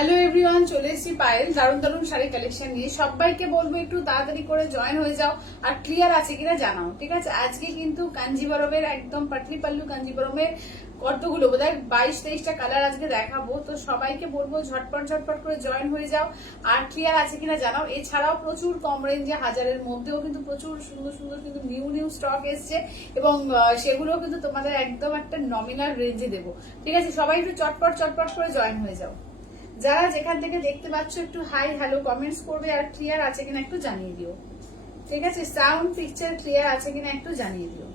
Hello everyone, চলে এসেছি পায়েল দারুণ দারুণ শাড়ি কালেকশন নিয়ে। সবাইকে বলবো একটু তাড়াতাড়ি করে জয়েন হয়ে যাও আর ক্লিয়ার আছে কিনা জানাও, ঠিক আছে? আজকে কিন্তু কাঞ্জিবরমের একদম পাটলি পাল্লু কাঞ্জিবরমের কতগুলো বোধহয় 22-23টা কালার আজকে দেখাবো। তো সবাইকে বলবো ঝটপট ঝটপট করে জয়েন হয়ে যাও আর ক্লিয়ার আছে কিনা জানাও। এছাড়াও প্রচুর কম রেঞ্জে, হাজারের মধ্যেও কিন্তু প্রচুর সুন্দর সুন্দর কিন্তু নিউ নিউ স্টক এসছে এবং সেগুলো কিন্তু তোমাদের একদম একটা নমিনাল রেঞ্জে দেবো, ঠিক আছে? সবাই একটু চটপট চটপট করে জয়েন হয়ে যাও। যারা যেখান থেকে দেখতে পাচ্ছ একটু হাই হ্যালো কমেন্টস করবে আর ক্লিয়ার আছে কিনা একটু জানিয়ে দিও, ঠিক আছে? সাউন্ড পিকচার ক্লিয়ার আছে কিনা একটু জানিয়ে দিও।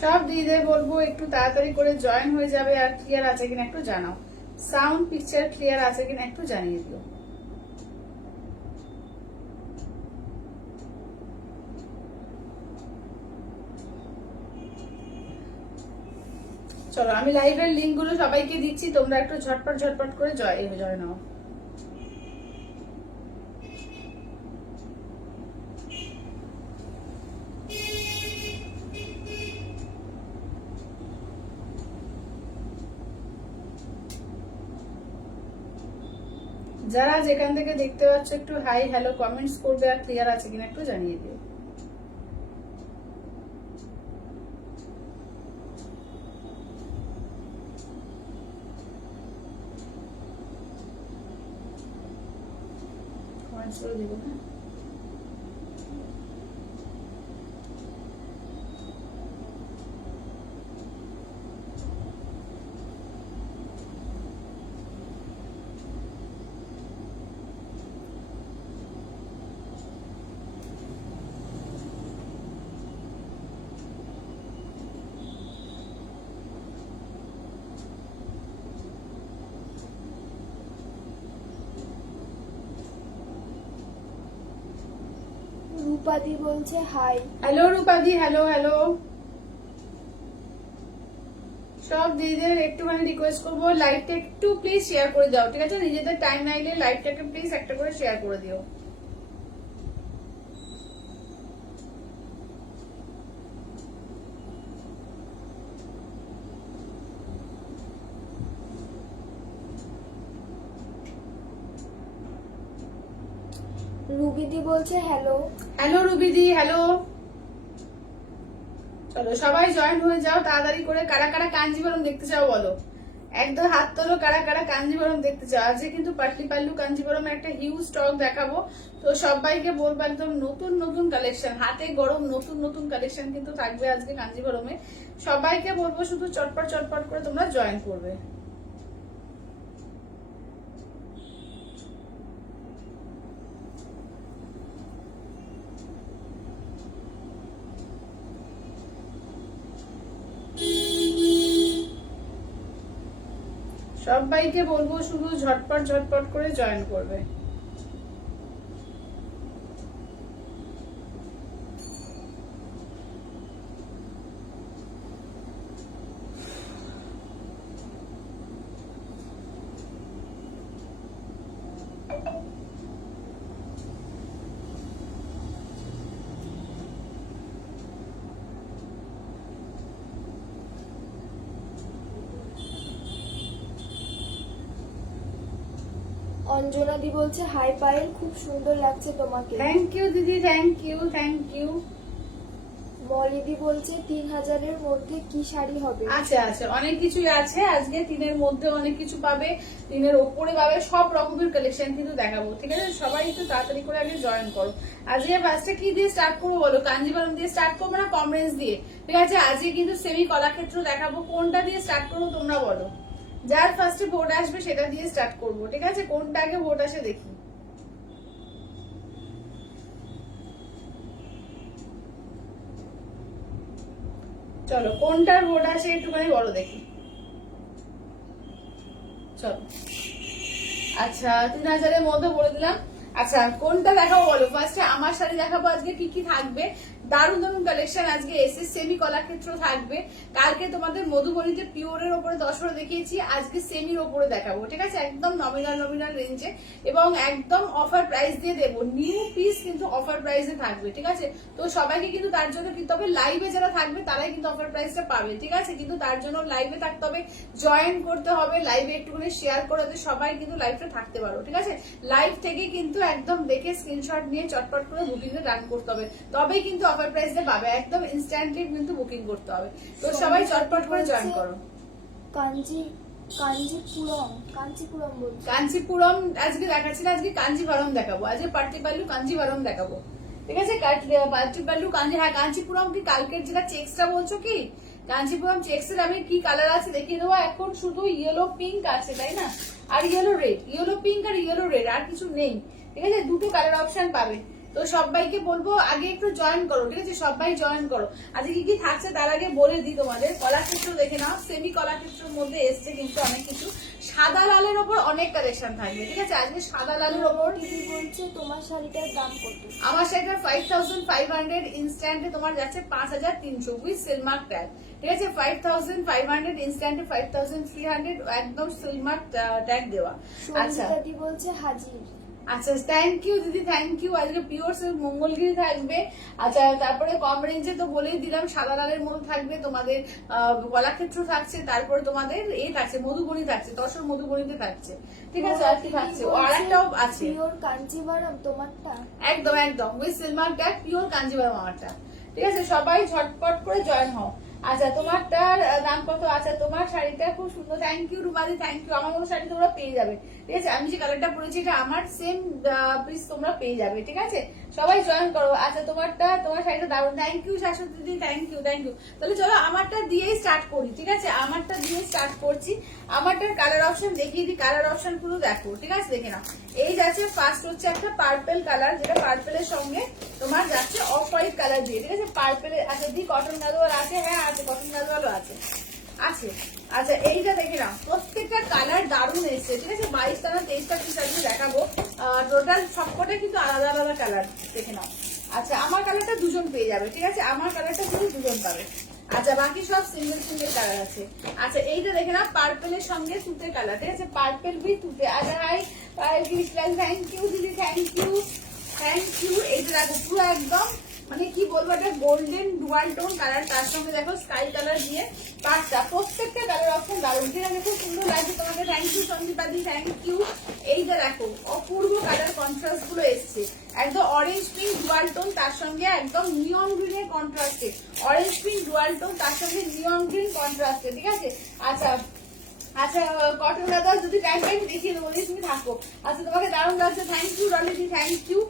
সব দিদিদের বলবো একটু তাড়াতাড়ি করে জয়েন হয়ে যাবে আর ক্লিয়ার আছে কিনা একটু জানাও। সাউন্ড পিকচার ক্লিয়ার আছে কিনা একটু জানিয়ে দিও। চলো, আমি লাইভের লিঙ্ক গুলো সবাইকে দিচ্ছি, তোমরা একটু ঝটপট ঝটপট করে জয়েন হও। যারা যেখান থেকে দেখতে পাচ্ছ একটু হাই হ্যালো কমেন্টস করবে আর ক্লিয়ার আছে কিনা একটু জানিয়ে দিও। কমেন্টস করে দিব, হ্যাঁ? রূপাদি বলছে হাই। হ্যালো রূপাদি, হ্যালো হ্যালো। সব দিদিদের একটুখানি রিকোয়েস্ট করবো লাইভটা একটু প্লিজ শেয়ার করে দাও, ঠিক আছে? নিজেদের টাইম নাইলে লাইভটাকে প্লিজ একটা করে শেয়ার করে দিও। রুবিদি বলছে হ্যালো। Hello রুবিদি, hello. চলো সবাই জয়েন হয়ে যাও তাড়াতাড়ি করে। কারা কারা কাঞ্জিভরম দেখতে চাও বলো, একদম হাত তোলো। কারা কারা কাঞ্জিভরম দেখতে চাও? আজকে কিন্তু পাটলি পাল্লু কাঞ্জিভরমের একটা হিউজ স্টক দেখাবো। তো সবাইকে বলবো একদম নতুন নতুন কালেকশন, হাতে গরম নতুন নতুন কালেকশন কিন্তু থাকবে আজকে কাঞ্জিভরমে। সবাইকে বলবো শুধু চটপট চটপট করে তোমরা জয়েন করবে। সবাইকে বলবো শুধু ঝটপট ঝটপট করে জয়েন করবে। অঞ্জনাদি বলছে হাই পায়েল, খুব সুন্দর লাগছে তোমাকে। থ্যাংক ইউ দিদি, থ্যাংক ইউ থ্যাংক ইউ। মলিদি বলছে 3000-এর মধ্যে কি শাড়ি হবে? আচ্ছা আচ্ছা, অনেক কিছুই আছে আজকে। 3-এর মধ্যে অনেক কিছু পাবে, 3-এর ওপরে পাবে, সব রকমের কালেকশন কিন্তু দেখাবো, ঠিক আছে? সবাই একটু তাড়াতাড়ি করে আগে জয়েন করো। আজকে ফার্স্টে কি দিয়ে স্টার্ট করবো বলো? কাঞ্জিভরম দিয়ে স্টার্ট করবো না কম রেঞ্জ দিয়ে? ঠিক আছে, আজকে কিন্তু সেমি কলাক্ষেত্র দেখাবো। কোনটা দিয়ে স্টার্ট করবো তোমরা বলো? যার ফার্স্টে ভোট আসবে সেটা দিয়ে স্টার্ট করবো, ঠিক আছে? কোনটা আগে ভোট আসে দেখি। চলো কোনটার ভোট আসে একটুখানি বলো দেখি। চলো, আচ্ছা 3000-এর মধ্যে বলে দিলাম। আচ্ছা কোনটা দেখাবো বলো? ফার্স্টে আমার শাড়ি দেখাবো আজকে কি কি থাকবে, দারুণ দারুণ কালেকশন আজকে এসে সেমি কলাক্ষেত্র থাকবে। কালকে তোমাদের মধুবনীতে পিওরের ওপরে 10 দেখিয়েছি, আজকে সেমির ওপরে দেখাবো, ঠিক আছে, একদম নমিনাল রেঞ্জে এবং একদম অফার প্রাইস দিয়ে দেবো। নিউ পিস কিন্তু অফার প্রাইসে থাকবে, ঠিক আছে। তো সবাইকে কিন্তু তার জন্য কিন্তু তবে লাইভে যারা থাকবে তারাই কিন্তু অফার প্রাইসটা পাবে, ঠিক আছে। কিন্তু তার জন্য লাইভে থাকতে হবে, জয়েন করতে হবে, লাইভে একটুখানি শেয়ার করে সবাই কিন্তু লাইভটা থাকতে পারো, ঠিক আছে। লাইভ থেকে কিন্তু একদম দেখে স্ক্রিনশট নিয়ে চটপট করে বুকিং রান করতে হবে, তবেই কিন্তু অফার প্রাইসে পাবে, একদম ইনস্ট্যান্টলি কিন্তু বুকিং করতে হবে। তো সবাই চটপট করে জয়েন করো। কাঞ্চিপুরম বলছি। কাঞ্চিপুরম আজকে দেখাচ্ছি না, আজকে কাঞ্জিভারম দেখাবো, আজকে পাট্টিপাল্লু কাঞ্জিভারম দেখাবো, ঠিক আছে। পাট্টিপাল্লু কাঞ্জি, হ্যাঁ কাঞ্চিপুরম কি কালকের যেটা চেক্সটা বলছো কি? কাঞ্চিপুরম চেক্স এর আমি কি কালার আছে দেখিয়ে দেবো। এখন শুধু ইয়েলো পিঙ্ক আছে, তাই না, আর ইয়েলো রেড, ইয়েলো পিঙ্ক আর ইয়েলো রেড, আর কিছু নেই, ঠিক আছে। দুটো কালার অপশন পাবে। তো সবাইকে বলবো আগে একটু জয়েন করো, ঠিক আছে, সবাই জয়েন করো। আজকে কি কি থাকছে তার আগে বলে দিই তোমাদের। কলাক্ষেত্র দেখে নাও, সেমি কলাক্ষেত্রের মধ্যে এসছে কিন্তু অনেক কিছু। সাদা লালের ওপর অনেক কালেকশন থাকবে, ঠিক আছে। আজকে সাদা লালের ওপর দিদি বলছে তোমার শাড়িটার দাম কত? আমার শাড়িটা 5500, ইনস্ট্যান্টে তোমার যাচ্ছে 5300 উইথ সিলমার্ক ট্যাগ, ঠিক আছে। 5500 ইনস্ট্যান্টে 5300 একদম সিলমার্ক ট্যাগ দেওয়া। আচ্ছা দিদি বলছে হাজির। আচ্ছা থ্যাংক ইউ দিদি, থ্যাংক ইউ। আজকে পিওর সিল্ক মঙ্গলগিরি থাকবে। আচ্ছা তারপরে কম রেঞ্জে তো বলেই দিলাম, সাদা লালের মধ্যে থাকবে তোমাদের কলাক্ষেত্র থাকছে, তারপরে তোমাদের থাকছে মধুবনী থাকছে, দশর মধুবনীতে থাকছে, ঠিক আছে। আর কি থাকছে, আর একটাও আছে পিওর কাঞ্চিভারম তোমারটা, একদম একদম with silk mark tag, pure Kanjivaram আমারটা, ঠিক আছে। সবাই ঝটপট করে জয়েন হও। আচ্ছা তোমারটার দাম কত? আচ্ছা তোমার শাড়িটা খুব সুন্দর, thank you Rumali, thank you. আমার মতো শাড়ি তোমরা পেয়ে যাবে, ঠিক আছে। আমি যে কালারটা পরেছি এটা আমার সেম পিস তোমরা পেয়ে যাবে, ঠিক আছে। সবাই জয়েন করো। আচ্ছা তোমার শাড়িটা দারুণ, থ্যাংক ইউ শাশ্বত দিদি, থ্যাংক ইউ। তাহলে চলো আমারটা দিয়েই স্টার্ট করি, ঠিক আছে। আমারটা দিয়ে স্টার্ট করছি। আমারটার কালার অপশন দেখিয়ে দিই, কালার অপশন পুরো দেখো, ঠিক আছে, দেখে নাও। এই যাচ্ছে ফার্স্ট হচ্ছে একটা পার্পেল কালার, যেটা পার্পেলের সঙ্গে তোমার যাচ্ছে অফ হোয়াইট কালার দিয়ে, ঠিক আছে। পার্পেলের আচ্ছা দি কটন গাদোয়াল আছে, হ্যাঁ আছে, কটন গাদোয়ালও আছে। আচ্ছা এইটা দেখে নাও, প্রত্যেকটা কালার দারুণ এসছে, ঠিক আছে। 22টা না 23টা পিস আজকে দেখাবো, টোটাল সবকটা কিন্তু আলাদা আলাদা কালার, দেখে নাও। আচ্ছা আমার কালারটা দুজন পেয়ে যাবে, ঠিক আছে, আমার কালারটা শুধু দুজন পাবে। আচ্ছা বাকি সব সিঙ্গেল কালার আছে। আচ্ছা এইটা দেখে নাও, পার্পেলের সঙ্গে তুতে কালার, ঠিক আছে, পার্পেল উইথ তুতে। আচ্ছা হাই থ্যাংক ইউ দিদি, থ্যাংক ইউ। এইটা দেখো পুরো একদম মানে কি বলবো, এটা গোল্ডেন ডুয়াল টোন কালার, তার সঙ্গে দেখো স্কাই কালার দিয়ে পাঁচটা, প্রত্যেকটা কালার অপশন দারুণ, ঠিক আছে, খুব সুন্দর লাগছে তোমাকে। থ্যাংক ইউ সন্দীপাদি, থ্যাংক ইউ। এইটা দেখো অপূর্ব কালার কন্ট্রাস্ট গুলো এসছে, একদম অরেঞ্জ পিঙ্ক ডুয়াল টোন, তার সঙ্গে একদম নিয়ন গ্রিনের কন্ট্রাস্টে, অরেঞ্জ পিঙ্ক ডুয়াল টোন, তার সঙ্গে নিয়ন গ্রিন কন্ট্রাস্টে, ঠিক আছে। আচ্ছা কটন দাদা যদি টাইম দেখিয়ে দেবো, তুমি থাকো। আচ্ছা তোমাকে দারুণ লাগছে, থ্যাংক ইউ রলিদি, থ্যাংক ইউ।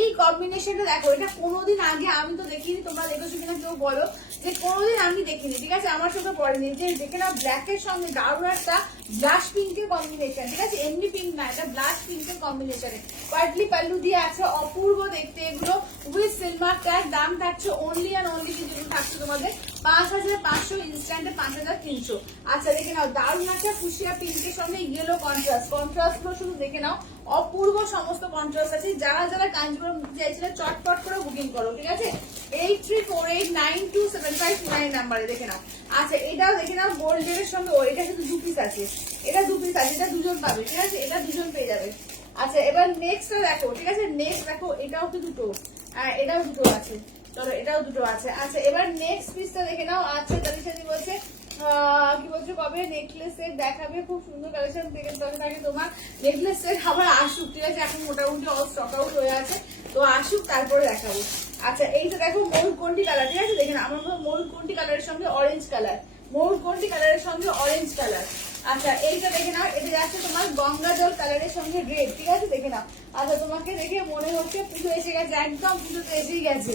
এই কম্বিনেশনটা দেখো, এটা কোনোদিন আগে আমি তো দেখিনি, তোমরা দেখেছো কিনা কেউ বলো, যে কোনোদিন আমি দেখিনি, ঠিক আছে, আমার চোখে পড়েনি। যে দেখে না ব্ল্যাকের সঙ্গে দারুণ একটা ব্লাশ পিঙ্কের কম্বিনেশন, ঠিক আছে, এমনি পিঙ্ক না, এটা ব্লাশ পিঙ্কের কম্বিনেশনে পার্টলি পাল্লু দিয়ে আছে, অপূর্ব দেখতে এগুলো উইথ সিলমার ট্যাগ। দাম থাকছে অনলি অ্যান্ড অনলি কিন্তু থাকছে তোমাদের 5500, ইনস্ট্যান্টে 5300। আচ্ছা দেখে নাও, দারুণ একটা ফুসিয়া পিঙ্কের সঙ্গে ইয়েলো কন্ট্রাস্ট গুলো শুধু দেখে নাও, অপূর্ব সমস্ত কন্ট্রাস্ট আছে। যারা যারা কাঞ্জিপুরম চাইছিলে চটপট করে বুকিং করো, ঠিক আছে। 8348927529 নাম্বারে দেখে নাও। আচ্ছা এটাও দেখে নাও, গোল্ডের সঙ্গে এটা শুধু 2 পিস আছে, এটা 2 পিস আছে, এটা দুজন পাবে, ঠিক আছে, এটা দুজন পেয়ে যাবে। আচ্ছা এবার নেক্সটটা দেখো, ঠিক আছে, নেক্সট দেখো, এটাও তো দুটো, এটাও দুটো আছে, চলো এটাও দুটো আছে। আচ্ছা এবার নেক্সট পিসটা দেখে নাও। আচ্ছা তালিশাদি বলছে কি বলছো কবে নেকলেস সেট দেখাবে, খুব সুন্দর কালেকশন থাকে তোমার। নেকলেস সেট আবার আসুক, ঠিক আছে, এখন মোটামুটি অল স্টক আউট হয়ে আছে, তো আসুক তারপরে দেখাবো। আচ্ছা এইটা দেখো মরুকন্টি কালার, ঠিক আছে, দেখে না আমার মরুকন্টি কালারের সঙ্গে অরেঞ্জ কালার, মরুকন্টি কালারের সঙ্গে অরেঞ্জ কালার। আচ্ছা এইটা দেখে নাও, এটা যাচ্ছে তোমার গঙ্গা জল কালারের সঙ্গে রেড, ঠিক আছে, দেখে নাও। আচ্ছা তোমাকে দেখে মনে হচ্ছে পুজো এসে গেছে, একদম পুজো তো এসেই গেছে।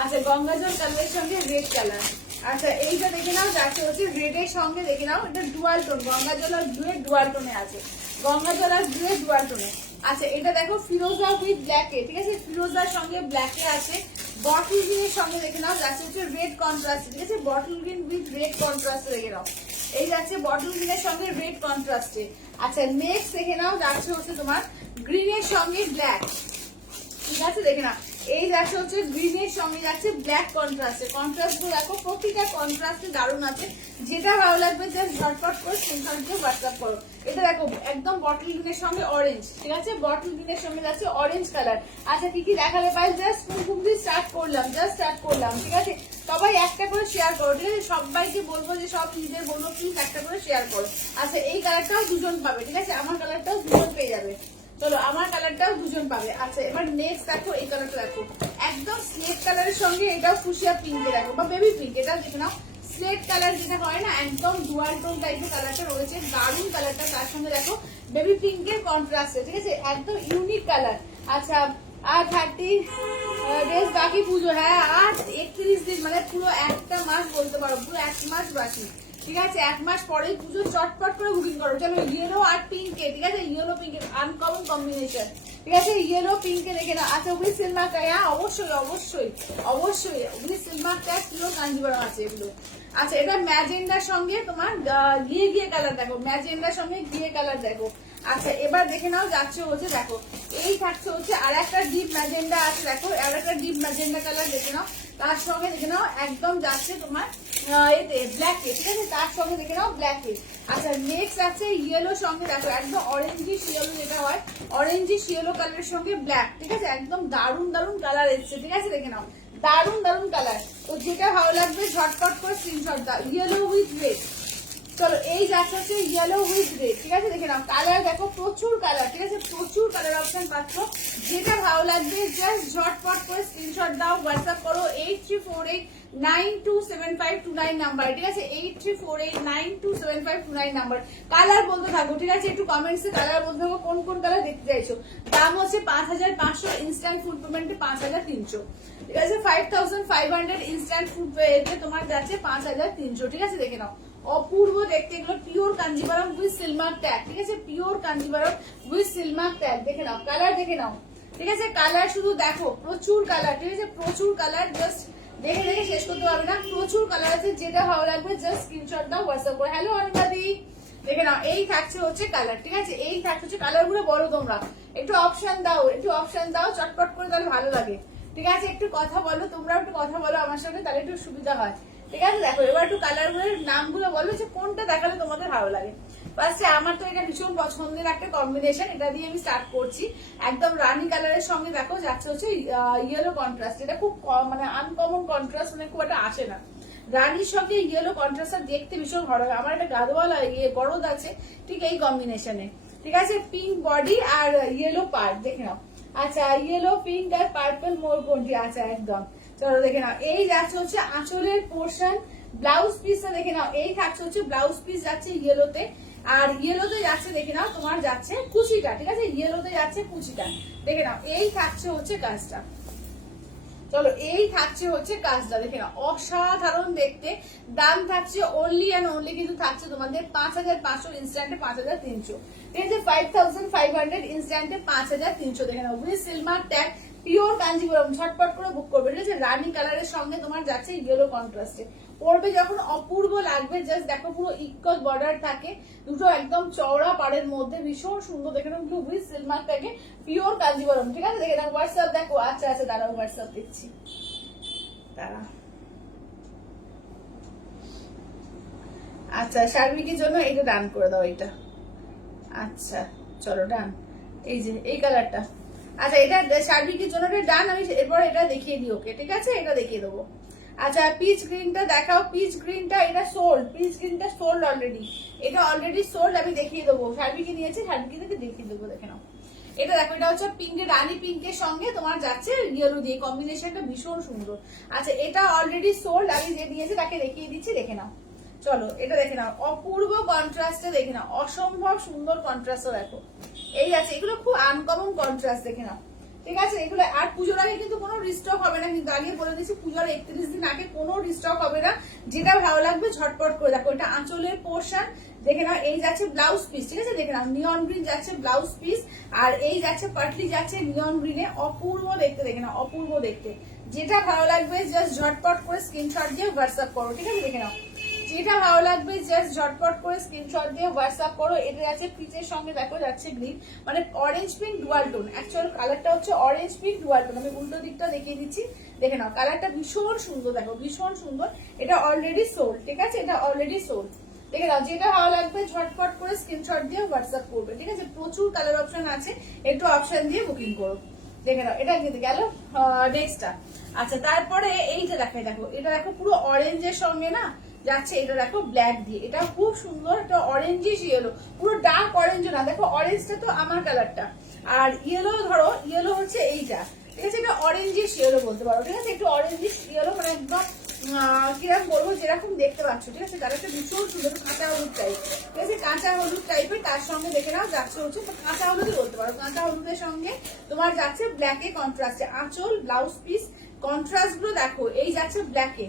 আচ্ছা গঙ্গা জল কালারের সঙ্গে রেড কালার। আচ্ছা এইটা দেখে নাও, যাচ্ছে হচ্ছে রেড এর সঙ্গে, দেখে নাও এটা ডুয়াল টোন, গঙ্গা জল আর ব্লু ডুয়াল টোনে আছে, গঙ্গা জল আর ব্লু ডুয়াল টোনে। আচ্ছা এটা দেখো ফিরোজা উইথ ব্ল্যাকে, ঠিক আছে, ফিরোজার সঙ্গে ব্ল্যাকে আছে, বটল গ্রিনের সঙ্গে দেখে নাও, যাচ্ছে হচ্ছে রেড কন্ট্রাস্ট, ঠিক আছে, bottle green with red contrast দেখে নাও, এই যাচ্ছে বটল গ্রিনের সঙ্গে রেড কন্ট্রাস্টে। আচ্ছা নেক্সট দেখে নাও, যাচ্ছে হচ্ছে তোমার গ্রিনের সঙ্গে ব্ল্যাক, ঠিক আছে, দেখে নাও এই যাচ্ছে হচ্ছে গ্রিনের সঙ্গে যাচ্ছে ব্ল্যাক কন্ট্রাস্টে। কন্ট্রাস্ট গুলো দেখো, প্রতিটা কন্ট্রাস্টে দারুণ আছে। যেটা ভালো লাগবে জাস্ট ঝটপট করে স্ক্রিনশট দিয়ে হোয়াটসঅ্যাপ করো। এটা দেখো একদম বটল গ্রিনের সঙ্গে অরেঞ্জ, ঠিক আছে, বটল গ্রিনের সঙ্গে যাচ্ছে অরেঞ্জ কালার। আচ্ছা কি কি দেখালে পাই, জাস্ট ফুল দিয়ে স্টার্ট করলাম, ঠিক আছে। সবাই একটা করে শেয়ার করো, ঠিক আছে। সবাইকে বলবো যে সব নিজেদের বলবো প্লিজ একটা করে শেয়ার করো। আচ্ছা এই কালারটাও দুজন পাবে, ঠিক আছে, আমার কালারটাও দুজন পেয়ে যাবে। চলো আমার কালারটাও দুজন পাবে। আচ্ছা এবার নেক্সট দেখো, এই কালারটা দেখো একদম স্লেট কালারের সঙ্গে এটাও ফুশিয়া পিঙ্কে দেখো বা বেবি পিঙ্ক, এটা দেখে নাও। স্লেট কালার যেটা হয় না, একদম ডুয়াল টোন টাইপের কালারটা রয়েছে, দারুণ কালারটা। তার সঙ্গে দেখো বেবি পিঙ্কের কন্ট্রাস্টে, ঠিক আছে, একদম ইউনিক কালার। আচ্ছা আর 30 ডেজ বাকি পুজো, হ্যাঁ আর 31 দিন, মানে পুরো একটা মাস বলতে পারো, পুরো 1 মাস বাকি, ঠিক আছে। 1 মাস পরেই পুজো, চটপট করে বুকিং করো। চলো ইয়েলো আর পিঙ্কে, ঠিক আছে, ইয়েলো পিঙ্কের আনকমন কম্বিনেশন, ঠিক আছে, ইয়েলো পিঙ্কে দেখে না। আচ্ছা উইথ সিলভার ট্যাগ, হ্যাঁ অবশ্যই অবশ্যই অবশ্যই উইথ সিলভার ট্যাগ পুরো কাঞ্জিবরম আছে এগুলো। আচ্ছা এটা ম্যাজেন্ডার সঙ্গে তোমার গিয়ে কালার দেখো, ম্যাজেন্ডার সঙ্গে গিয়ে কালার দেখো। আচ্ছা এবার দেখে নাও যাচ্ছে হচ্ছে দেখো, এই থাকছে হচ্ছে আর একটা ডিপ ম্যাজেন্ডা আছে দেখো, আর একটা ডিপ ম্যাজেন্ডা কালার দেখে নাও। তার সঙ্গে দেখে নাও একদম যাচ্ছে তোমার এতে ব্ল্যাকে, ঠিক আছে, তার সঙ্গে দেখে নাও ব্ল্যাকে। আচ্ছা নেক্সট আছে ইয়েলো সঙ্গে দেখো, একদম অরেঞ্জিশ ইয়েলো যেটা হয়, অরেঞ্জিশ ইয়েলো কালারের সঙ্গে ব্ল্যাক, ঠিক আছে, একদম দারুণ দারুণ কালার এসছে, ঠিক আছে, দেখে নাও দারুণ দারুণ কালার। তো যেটা ভালো লাগবে ঝটপট করে স্ক্রিনশট দাও। ইয়েলো উইথ রেড, চলো এই যাচ্ছে হচ্ছে ইয়েলো উইথ রেড, ঠিক আছে, দেখে নাও কালার দেখো, প্রচুর কালার, ঠিক আছে, প্রচুর কালার অপশন পাচ্ছ। যেটা ভালো লাগবে জাস্ট ঝটপট করে স্ক্রিনশট দাও, হোয়াটসঅ্যাপ করো 8348927529 নাম্বার, ঠিক আছে, 8348927529 নাম্বার। কালার বলতে থাকো, ঠিক আছে, একটু কমেন্টসে কালার বলতে থাকো, কোন কোন কালার দেখতে চাইছো। দাম হচ্ছে 5500, ইনস্ট্যান্ট ফুড পেমেন্টে 5300, ঠিক আছে, 5500 ইনস্ট্যান্ট ফুড পেতে তোমার যাচ্ছে 5300, ঠিক আছে, দেখে নাও অপূর্ব দেখতে। এগুলো pure Kanjivaram with silk mark tag, ঠিক আছে, pure Kanjivaram with silk mark tag. দেখে নাও কালার, দেখে নাও, ঠিক আছে, কালার শুধু দেখো, প্রচুর কালার, ঠিক আছে, প্রচুর কালার, জাস্ট দেখে দেখে শেষ করতে পারবে না, প্রচুর কালার আছে। যেটা ভালো লাগবে জাস্ট স্ক্রিনশট দাও, হোয়াটসঅ্যাপ করে। হ্যালো অনিমাদি, দেখে নাও এই থাকছে হচ্ছে কালার, ঠিক আছে, এই থাকছে হচ্ছে কালার গুলো বলো তোমরা, একটু অপশন দাও, একটু অপশন দাও চটপট করে, তাহলে ভালো লাগে, ঠিক আছে। একটু কথা বলো, তোমরা একটু কথা বলো আমার সঙ্গে, তাহলে একটু সুবিধা হয়, ঠিক আছে। দেখো এবার একটু কালার গুলোর নামগুলো বলো যে কোনটা দেখালে তোমাদের ভালো লাগে। ফার্স্টে আমার তো এটা ভীষণ পছন্দের একটা কম্বিনেশন, এটা দিয়ে আমি স্টার্ট করছি। একদম রানী কালারের সঙ্গে দেখো যাচ্ছে হচ্ছে ইয়েলো কন্ট্রাস্ট, এটা খুব মানে আনকমন কন্ট্রাস্ট, মানে খুব একটা আসে না। রানীর সঙ্গে ইয়েলো কন্ট্রাস্ট দেখতে ভীষণ ভালো লাগে। আমার একটা গাদওয়ালা বরদ আছে ঠিক এই কম্বিনেশনে, ঠিক আছে, পিঙ্ক বডি আর ইয়েলো পার্ট, দেখে নাও। আচ্ছা ইয়েলো পিঙ্ক আর পার্পল মোর কোনটি, আচ্ছা একদম। চলো দেখে নাও এই যাচ্ছে হচ্ছে আঁচলের পোর্শন, ব্লাউজ পিসটা দেখে নাও, এই থাকছে হচ্ছে ব্লাউজ পিস যাচ্ছে ইয়েলোতে, আর ইয়েলোতে যাচ্ছে দেখে নাও তোমার যাচ্ছে কুচিটা, ঠিক আছে, ইয়েলোতে যাচ্ছে কুচিটা, দেখে নাও এই থাকছে হচ্ছে কাজটা। চলো এই থাকছে হচ্ছে কাজটা, দেখে নাও অসাধারণ দেখতে। দাম থাকছে অনলি অ্যান্ড অনলি কিন্তু থাকছে তোমাদের 5500, ইনস্ট্যান্টে 5300, ঠিক আছে, 5500 ইনস্ট্যান্টে 5300, দেখে নাও with silver tag, pure Kanchipuram. ঝটপট করে বুক করবে, ঠিক আছে। রানী কালারের সঙ্গে তোমার যাচ্ছে ইয়েলো কন্ট্রাস্টে, পরবে যখন অপূর্ব লাগবে। জাস্ট দেখো পুরো ইকুয়াল বর্ডার থাকে, দুটো একদম চওড়া পাড়ের মধ্যে, ভীষণ সুন্দর, দেখে নাও উইথ সিলভার ট্যাগে, পিওর কাঞ্জিপুরম, ঠিক আছে, দেখে নাও। হোয়াটসঅ্যাপ দেখো, আচ্ছা আচ্ছা দাঁড়াও হোয়াটসঅ্যাপ দেখছি, দাঁড়া। আচ্ছা শারমিকের জন্য এটা ডান করে দাও, এটা আচ্ছা চলো ডান। এই যে এই কালারটা, আচ্ছা এটা শারমিকের জন্য ডান। আমি এরপর এটা দেখিয়ে দিই ওকে, ঠিক আছে, এটা দেখিয়ে দেবো। আচ্ছা পিচ গ্রিনটা দেখাও, পিচ গ্রিনটা এটা সোল্ড, পিচ গ্রিনটা সোল্ড অলরেডি, এটা অলরেডি সোল্ড, আমি দেখিয়ে দেবো। শারমিকে নিয়েছে, শারমিকে দেখিয়ে দেবো, দেখে নাও। এটা দেখো এটা হচ্ছে পিঙ্কের, রানী পিঙ্কের সঙ্গে তোমার যাচ্ছে ইয়েলো দিয়ে, কম্বিনেশনটা ভীষণ সুন্দর। আচ্ছা এটা অলরেডি সোল্ড, আমি যে দিয়েছি তাকে দেখিয়ে দিচ্ছি, দেখে নাও। চলো এটা দেখে নাও, অপূর্ব কন্ট্রাস্টে, দেখে নাও অসম্ভব সুন্দর কন্ট্রাস্ট দেখো, এই আছে, এগুলো খুব আনকমন কন্ট্রাস্ট, দেখে নাও, ঠিক আছে, এগুলো। আর পুজোর আগে কিন্তু কোনো রিস্টক হবে না, কিন্তু আগে বলে দিচ্ছি পুজোর 31 দিন আগে কোনো রিস্টক হবে না। যেটা ভালো লাগবে ঝটপট করে দেখো, এটা আঁচলের পোর্শন, দেখে নাও এই যাচ্ছে ব্লাউজ পিস, ঠিক আছে, দেখে নাও নিয়ন গ্রিন যাচ্ছে ব্লাউজ পিস, আর এই যাচ্ছে পাটলি যাচ্ছে নিয়ন গ্রিনে, অপূর্ব দেখতে, দেখে নাও অপূর্ব দেখতে। যেটা ভালো লাগবে জাস্ট ঝটপট করে স্ক্রিনশট দিয়ে হোয়াটসঅ্যাপ করো, ঠিক আছে, দেখে নাও। যেটা ভালো লাগবে জাস্ট ঝটপট করে স্ক্রিনশট দিয়ে হোয়াটসঅ্যাপ করো। এটা আছে পিচের সঙ্গে দেখো যাচ্ছে গ্রিন, মানে orange pink dual tone. Actual কালারটা হচ্ছে অরেঞ্জ পিঙ্ক ডুয়াল টোন। আমি উল্টো দিকটা দেখিয়ে দিচ্ছি, দেখে নাও কালারটা ভীষণ সুন্দর, দেখো ভীষণ সুন্দর। এটা অলরেডি সোল্ড, ঠিক আছে, এটা অলরেডি সোল্ড। দেখে নাও যেটা ভালো লাগবে ঝটপট করে স্ক্রিনশট দিয়ে হোয়াটসঅ্যাপ করবে, ঠিক আছে। প্রচুর কালার অপশন আছে, একটু অপশন দিয়ে বুকিং করো। দেখে নাও এটা কিন্তু গেল নেক্সটটা। আচ্ছা তারপরে এইটা দেখাই, দেখো এটা দেখো পুরো অরেঞ্জের সঙ্গে না যাচ্ছে, এটা দেখো ব্ল্যাক দিয়ে, এটা খুব সুন্দর, এটা অরেঞ্জিশ ইয়েলো, পুরো ডার্ক অরেঞ্জ না, দেখো অরেঞ্জটা তো আমার কালারটা, আর ইয়েলো ধরো ইয়েলো হচ্ছে এইটা, ঠিক আছে, এটা অরেঞ্জিশ ইয়েলো বলতে পারো, ঠিক আছে, একটু অরেঞ্জিশ ইয়েলো, মানে একদম কিরকম বলবো যেরকম দেখতে পাচ্ছ, ঠিক আছে, তার একটা ভীষণ সুন্দর কাঁচা হলুদ টাইপ, ঠিক আছে, কাঁচা হলুদ টাইপের। তার সঙ্গে দেখে নাও যাচ্ছে হচ্ছে কাঁচা হলুদই বলতে পারো, কাঁচা হলুদের সঙ্গে তোমার যাচ্ছে ব্ল্যাকে কন্ট্রাস্টে, আঁচল ব্লাউজ পিস কন্ট্রাস্ট গুলো দেখো, এই যাচ্ছে ব্ল্যাকে,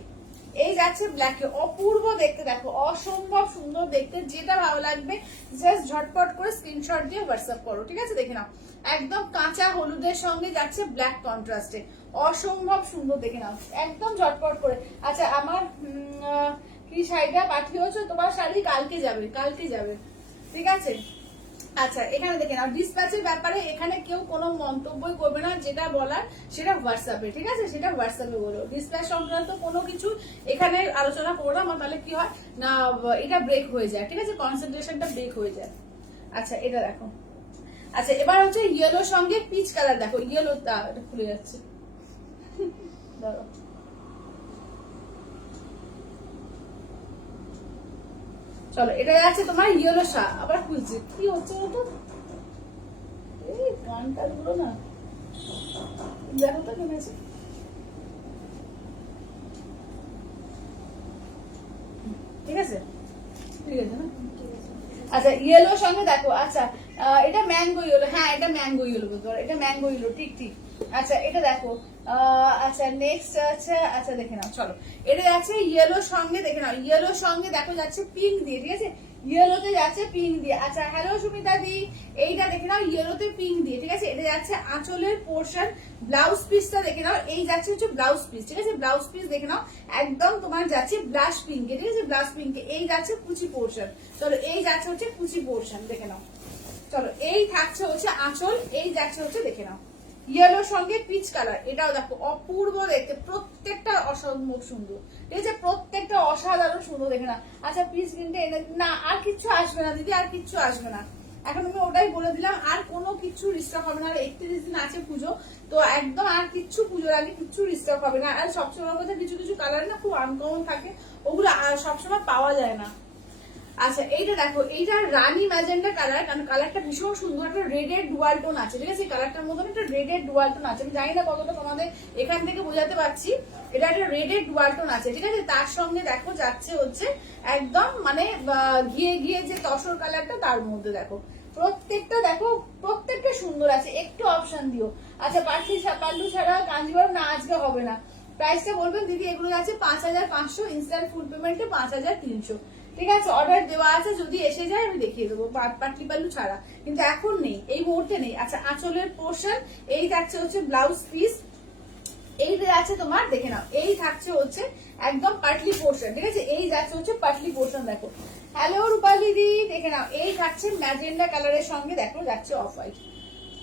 এই যাচ্ছে ব্ল্যাকে, অপূর্ব দেখতে, দেখো অসম্ভব সুন্দর দেখতে। যেটা ভালো লাগবে জাস্ট ঝটপট করে স্ক্রিনশট দিয়ে হোয়াটসঅ্যাপ করো, ঠিক আছে। দেখে নাও একদম কাঁচা হলুদের সঙ্গে যাচ্ছে ব্ল্যাক কন্ট্রাস্টে, অসম্ভব সুন্দর, দেখে নাও একদম ঝটপট করে। আচ্ছা আমার কি শাড়িটা পাঠিয়েছো, তোমার শাড়ি কালকে যাবে, কালকে যাবে, ঠিক আছে। আচ্ছা এখানে দেখে নাও ডিসপ্যাচের ব্যাপারে এখানে কেউ কোনো মন্তব্যই করবে না, যেটা বলার সেটা হোয়াটসঅ্যাপে, ঠিক আছে, সেটা হোয়াটসঅ্যাপে বলো। ডিসপ্যাচ সংক্রান্ত কোনো কিছু এখানে আলোচনা করো না, তাহলে কি হয় না এটা ব্রেক হয়ে যায়, ঠিক আছে, কনসেন্ট্রেশনটা ব্রেক হয়ে যায়। আচ্ছা এটা দেখো, আচ্ছা এবার হচ্ছে ইয়েলোর সঙ্গে পিচ কালার, দেখো ইয়েলোটা এটা খুলে যাচ্ছে, ধরো চলো এটা আছে তোমার ইয়েলো আবার খুলছে, কি হচ্ছে বলতো এই গানটা গুলো না, দেখো তো কেমন আছে, ঠিক আছে, ঠিক আছে না। আচ্ছা ইয়েলোর সঙ্গে দেখো, আচ্ছা এটা ম্যাঙ্গো ইয়েলো, হ্যাঁ এটা ম্যাঙ্গো ইয়েলো বলতে পারো, এটা ম্যাঙ্গো ইয়েলো, ঠিক ঠিক। আচ্ছা এটা দেখো আচ্ছা নেক্সট আছে, আচ্ছা দেখে নাও চলো, এটা যাচ্ছে ইয়েলোর সঙ্গে, দেখে নাও ইয়েলোর সঙ্গে দেখো যাচ্ছে পিঙ্ক দিয়ে, ঠিক আছে, ইয়েলোতে যাচ্ছে পিঙ্ক দিয়ে। আচ্ছা হ্যালো সুমিতা দি, এইটা দেখে নাও ইয়েলোতে পিঙ্ক দিয়ে, ঠিক আছে, এটা যাচ্ছে আঁচলের পোর্শন, ব্লাউজ পিসটা দেখে নাও, এই যাচ্ছে হচ্ছে ব্লাউজ পিস, ঠিক আছে, ব্লাউজ পিস দেখে নাও একদম তোমার যাচ্ছে ব্লাশ পিঙ্কে, ঠিক আছে, ব্লাশ পিঙ্কে, এই যাচ্ছে কুচি পোর্শন, চলো এই যাচ্ছে হচ্ছে কুচি পোর্শন, দেখে নাও চলো, এই থাকছে হচ্ছে আঁচল, এই যাচ্ছে হচ্ছে দেখে নাও ইয়েলোর সঙ্গে পিচ কালার, এটাও দেখো অপূর্ব দেখতে, প্রত্যেকটা অসম্ভব সুন্দর, ঠিক আছে, প্রত্যেকটা অসাধারণ সুন্দর, দেখে না। আচ্ছা পিচ প্রিন্টে এনে না, আর কিচ্ছু আসবে না দিদি, আর কিচ্ছু আসবে না, এখন আমি ওটাই বলে দিলাম, আর কোনো কিছু রিস্টক হবে না, আর 31 দিন আছে পুজো, তো একদম আর কিচ্ছু পুজোর আগে কিচ্ছু রিস্টক হবে না। আর সবসময় মধ্যে কিছু কিছু কালার না খুব আনকমন থাকে, ওগুলো সবসময় পাওয়া যায় না। আচ্ছা এইটা দেখো, এইটা রানী ম্যাজেন্ডা কালার, কারণ কালারটা ভীষণ সুন্দর, একটা রেডের ডুয়াল টোন আছে, ঠিক আছে, কালারটার মধ্যে একটা রেডের ডুয়াল টোন আছে, আমি জানি না কতটা তোমাদের এখান থেকে বোঝাতে পারছি, এটা একটা রেডের ডুয়াল টোন আছে, ঠিক আছে, তার সঙ্গে দেখো যাচ্ছে হচ্ছে একদম মানে ঘিয়ে ঘিয়ে যে তসর কালারটা, তার মধ্যে দেখো প্রত্যেকটা, দেখো প্রত্যেকটা সুন্দর আছে, একটু অপশন দিও। আচ্ছা পাল্লু ছাড়া কাঞ্জিবরম না আজকে হবে না, প্রাইসটা বলবেন দিদি, এগুলো আছে 5500, ইনস্ট্যান্ট ফুল পেমেন্টে 5300, ঠিক আছে, অর্ডার দেওয়া আছে, যদি এসে যায় আমি দেখিয়ে দেবো, পাটলি পাল্লু ছাড়া, কিন্তু এখন নেই, এই মুহূর্তে নেই। আচ্ছা আঁচলের পোর্শন, এই থাকছে হচ্ছে ব্লাউজ পিস, এই আছে তোমার দেখে নাও, এই থাকছে হচ্ছে একদম পাটলি পোর্শন, ঠিক আছে, এই যাচ্ছে হচ্ছে পাটলি পোর্শন, দেখো হ্যালো রূপালি দি, দেখে নাও এই থাকছে ম্যাজেন্ডা কালারের সঙ্গে, দেখো যাচ্ছে অফ হোয়াইট,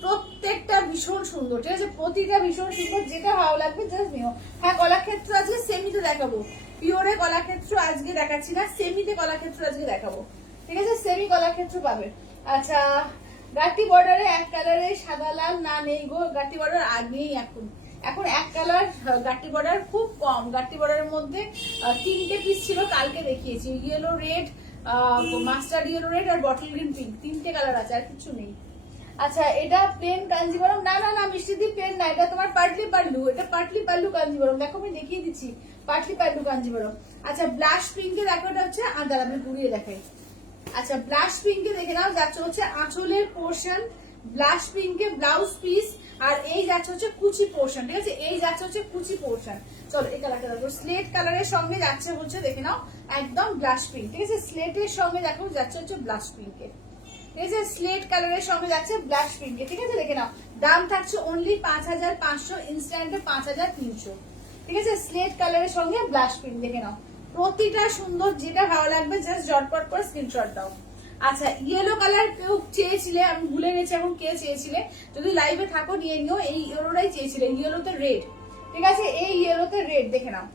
প্রত্যেকটা ভীষণ সুন্দর, ঠিক আছে, প্রতিটা ভীষণ সুন্দর, যেটা ভালো লাগবে জাস্ট নিও। হ্যাঁ কলাক্ষেত্র আজকে সেমিতে দেখাবো, পিওরে কলাক্ষেত্র আজকে দেখাচ্ছি না, সেমিতে কলাক্ষেত্র আজকে দেখাবো, ঠিক আছে, সেমি কলাক্ষেত্র পাবে। আচ্ছা গাটি বর্ডারে এক কালারে সাদা লাল না নেই গো, গাটি বর্ডার আর নেই এখন, এখন এক কালার গাটি বর্ডার খুব কম, গাটি বর্ডারের মধ্যে 3টে পিস ছিল, কালকে দেখিয়েছি, yellow red, mustard yellow red আর বটল গ্রিন পিঙ্ক, 3টে কালার আছে, আর কিছু নেই। আচ্ছা এটা প্লেন কাঞ্জিবরম, না না না মিষ্টি প্লেন না, এটা তোমার পাটলি পাল্লু, এটা পাটলি পাল্লু কাঞ্জিবরম, দেখো আমি দেখিয়ে দিচ্ছি, পাটলি পাল্লু কাঞ্জিবরম। আচ্ছা ব্লাশ পিঙ্কে দেখো, এটা হচ্ছে আদার, আমি ঘুরিয়ে দেখাই। আচ্ছা ব্লাশ পিঙ্কে দেখে নাও যাচ্ছে হচ্ছে আঁচলের পোর্শন, ব্লাশ পিঙ্কে ব্লাউজ পিস, আর এই যাচ্ছে হচ্ছে কুচি পোর্শন, ঠিক আছে, এই যাচ্ছে হচ্ছে কুচি পোর্শন। চলো এই কালারটা দেখো, স্লেট কালারের সঙ্গে যাচ্ছে হচ্ছে দেখে নাও একদম ব্লাশ পিঙ্ক, ঠিক আছে, স্লেটের সঙ্গে দেখো যাচ্ছে হচ্ছে ব্লাশ পিঙ্কে, ঠিক আছে, স্লেট কালারের সঙ্গে যাচ্ছে ব্লাশ পিঙ্কে, ঠিক আছে, দেখে নাও দাম থাকছে অনলি 5500, ইনস্ট্যান্টে 5300, ঠিক আছে, স্লেট কালারের সঙ্গে ব্লাশ পিঙ্ক, দেখে নাও প্রতিটা সুন্দর, যেটা ভালো লাগবে জাস্ট ঝটপট করে স্ক্রিনশট দাও। আচ্ছা ইয়েলো কালার কেউ চেয়েছিলে, আমি ভুলে গেছি এখন কে চেয়েছিলে, যদি লাইভে থাকো নিয়ে নিও। এই ইয়েলোটাই চেয়েছিলে, ইয়েলোতে রেড, ঠিক আছে? এই ইয়েলোতে রেড দেখে নাও,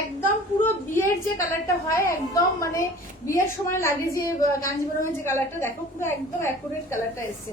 একদম পুরো বিয়ের যে কালারটা হয়, একদম মানে বিয়ের সময় লাগে যে কাঞ্জিবরমের যে কালারটা, দেখো পুরো একদম অ্যাকুরেট কালারটা এসছে,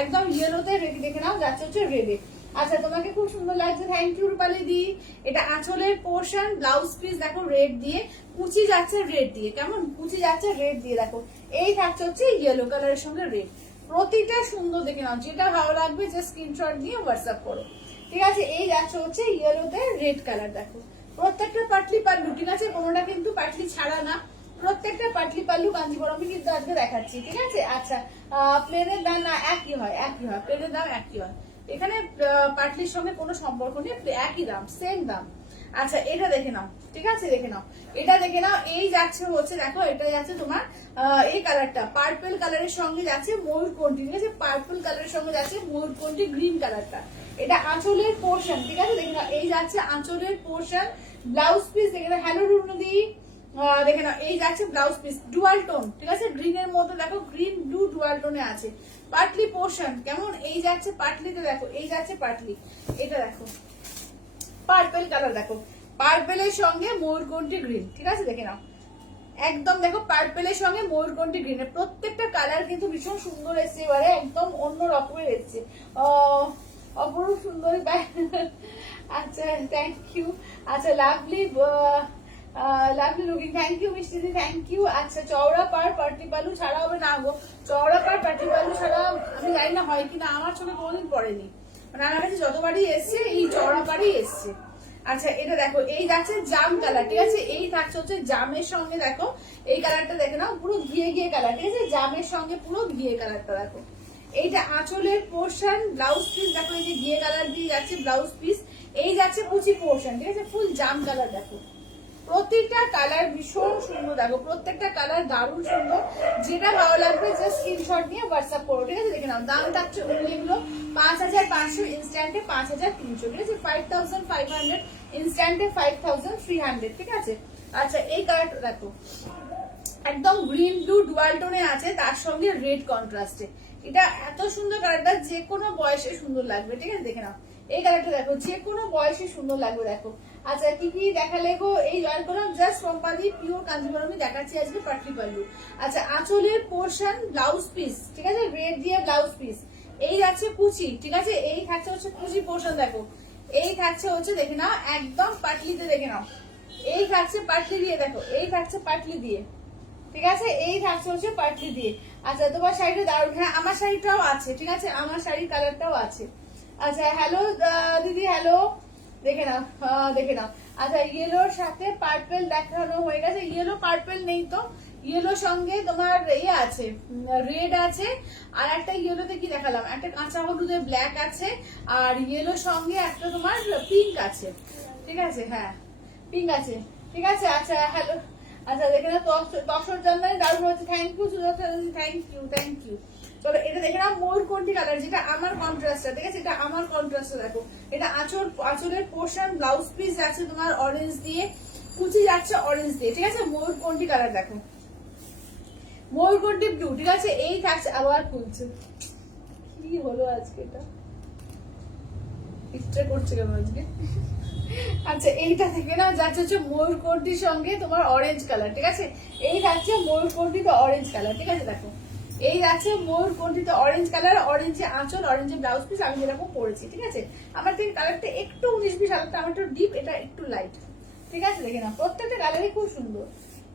একদম ইয়েলোতে রেড দেখে নাও, যাচ্ছে হচ্ছে রেডে। আচ্ছা তোমাকে খুব সুন্দর লাগছে, থ্যাংক ইউ রূপালি দি। এটা আঁচলের পোর্শন, ব্লাউজ পিস দেখো রেড দিয়ে, কুচি যাচ্ছে রেড দিয়ে, কেমন কুচি যাচ্ছে রেড দিয়ে, দেখো এই থাকছে হচ্ছে ইয়েলো কালারের সঙ্গে রেড। প্রতিটা সুন্দর দেখে নাও, যেটা ভালো লাগবে যে স্ক্রিনশট নিয়ে হোয়াটসঅ্যাপ করো, ঠিক আছে? এই যাচ্ছে হচ্ছে ইয়েলোতে রেড কালার, দেখো প্রত্যেকটা পাটলি পাল্লু, ঠিক আছে? কোনোটা কিন্তু পাটলি ছাড়া না, প্রত্যেকটা পাটলি পাল্লু কাঞ্জিবরমে কিন্তু আজকে দেখাচ্ছি, ঠিক আছে? আচ্ছা প্লেনের দাম না একই হয়, একই হয়, প্লেনের দাম একই হয়, এখানে পাটলির সঙ্গে কোনো সম্পর্ক নেই, একই দাম, সেম দাম। আচ্ছা এটা দেখে নাও, ঠিক আছে? দেখে নাও, এটা দেখে নাও, এই যাচ্ছে হচ্ছে দেখো, এটা যাচ্ছে তোমার এই কালারটা পার্পল কালারের সঙ্গে যাচ্ছে ময়ূরকণ্ঠী, ঠিক আছে? পার্পল কালারের সঙ্গে যাচ্ছে ময়ূরকণ্ঠী গ্রিন কালারটা, এটা আঁচলের পোর্শন, ঠিক আছে? দেখে নাও, এই যাচ্ছে আঁচলের পোর্শন, ব্লাউজ পিস দেখে নাও, হ্যালো রুনুদি দেখে নাও, এই যাচ্ছে ব্লাউজ পিস ডুয়াল টোন, ঠিক আছে? গ্রিনের মধ্যে দেখো গ্রিন ব্লু ডুয়াল টোনে আছে, পাটলি পোর্শন কেমন, এই যাচ্ছে পাটলিতে, দেখো এই যাচ্ছে পাটলি, এটা দেখো পার্পল কালার, দেখো পার্পেলের সঙ্গে ময়ূরকণ্ঠী গ্রিন, ঠিক আছে? দেখে নাও একদম, দেখো পার্পেলের সঙ্গে ময়ূরকণ্ঠী গ্রিন, প্রত্যেকটা কালার কিন্তু ভীষণ সুন্দর এসছে, এবারে একদম অন্য রকমের এসছে, অপরূপ সুন্দরী পায়। আচ্ছা থ্যাংক ইউ, আচ্ছা lovely lovely looking, thank you মিষ্টিদি, থ্যাংক ইউ। আচ্ছা চওড়া পার পার্টি পালু ছাড়া হবে না গো, চওড়া পার পার্টি পালু ছাড়া আমি জানি না হয় কিনা, আমার চোখে কোনোদিন পড়েনি, মানে আমার কাছে যতবারই এসছে এই চওড়া পারই এসছে। আচ্ছা এটা দেখো, এই যাচ্ছে জাম কালার, ঠিক আছে? এই থাকছে হচ্ছে জামের সঙ্গে, দেখো এই কালারটা দেখে নাও, পুরো ঘিয়ে ঘিয়ে কালার, ঠিক আছে? জামের সঙ্গে পুরো ঘিয়ে কালারটা দেখো, এইটা আঁচলের পোর্শন, ব্লাউজ পিস দেখো এই যে ঘিয়ে কালার দিয়ে যাচ্ছে ব্লাউজ পিস, এই যাচ্ছে কুচি পোর্শন, ঠিক আছে? ফুল জাম কালার, দেখো প্রত্যেকটা কালার ভীষণ সুন্দর, দেখো প্রত্যেকটা কালার দারুণ সুন্দর, যেটা ভালো লাগবে জাস্ট স্ক্রিনশট নিয়ে হোয়াটসঅ্যাপ করো, ঠিক আছে? দেখে নাও দাম থাকছে এগুলো 5500, ইনস্ট্যান্টে 5300, ঠিক আছে? 5500, ইনস্ট্যান্টে 5300, ঠিক আছে? আচ্ছা এই কালারটা দেখো, একদম গ্রিন ব্লু ডুয়াল টোনে আছে, তার সঙ্গে রেড কন্ট্রাস্টে, এটা এত সুন্দর কালারটা, যে কোনো বয়সে সুন্দর লাগবে, ঠিক আছে? দেখে নাও এই কালারটা দেখো, যে কোনো বয়সে সুন্দর লাগবে, দেখো। আচ্ছা কি কি দেখালে গো, এই জয়েন করলাম জাস্ট কোম্পানি পিওর কাঞ্জিবরমে দেখাচ্ছি আজকে পাটলি পাল্লু। আচ্ছা আঁচলের পোর্শন, ব্লাউজ পিস, ঠিক আছে? রেড দিয়ে ব্লাউজ পিস, এই যাচ্ছে কুচি, ঠিক আছে? এই থাকছে হচ্ছে কুচি পোর্শন, দেখো এই থাকছে হচ্ছে দেখে নাও একদম পাটলিতে, দেখে নাও এই থাকছে পাটলি দিয়ে, দেখো এই থাকছে পাটলি দিয়ে, ঠিক আছে? এই থাকছে হচ্ছে পাটলি দিয়ে। আচ্ছা তোমার শাড়িটা দারুণ, হ্যাঁ আমার শাড়িটাও আছে, ঠিক আছে? আমার শাড়ির কালারটাও আছে। আচ্ছা হ্যালো দিদি, হ্যালো দেখে নাও, দেখে নাও। আচ্ছা ইয়েলোর সাথে পার্পেল দেখানো হয়ে গেছে, ইয়েলো পার্পেল নেই তো, ইয়েলোর সঙ্গে তোমার ইয়ে আছে রেড আছে, আর একটা ইয়েলোতে কি দেখালাম, একটা কাঁচা হলুদে ব্ল্যাক আছে, আর ইয়েলোর সঙ্গে একটা তোমার পিঙ্ক আছে, ঠিক আছে? হ্যাঁ পিঙ্ক আছে, ঠিক আছে? আচ্ছা হ্যালো, আচ্ছা দেখে না তসর জানলে দারুণ হচ্ছে, thank you Sujata, thank you, thank you. চলো এটা দেখে নাও ময়ূরকণ্ঠী কালার, যেটা আমার কন্ট্রাস্টটা, ঠিক আছে? এটা আমার কন্ট্রাস্টটা, দেখো এটা আঁচলের পোর্শন, ব্লাউজ পিস যাচ্ছে তোমার অরেঞ্জ দিয়ে, কুচি যাচ্ছে অরেঞ্জ দিয়ে, ঠিক আছে? ময়ূরকণ্ঠী কালার, দেখো ময়ূরকণ্ঠী ব্লু, ঠিক আছে? এই থাকছে, আবার খুলছে, কি হলো আজকে, এটা ইচ্ছা করছে কেন আজকে? আচ্ছা এইটা থেকে না যাচ্ছে হচ্ছে ময়ূরকণ্ঠীর সঙ্গে তোমার অরেঞ্জ কালার, ঠিক আছে? এই যাচ্ছে ময়ূরকণ্ঠীতে অরেঞ্জ কালার, ঠিক আছে? দেখো এই যাচ্ছে ময়ূরকণ্ঠীতে অরেঞ্জ কালার, অরেঞ্জে আঁচল, অরেঞ্জে ব্লাউজ পিস, আমি যেরকম পরেছি, ঠিক আছে? আমার থেকে কালারটা একটু 19-20, আলাদা, আমার একটু ডিপ, এটা একটু লাইট, ঠিক আছে? দেখে না প্রত্যেকটা কালারই খুব সুন্দর,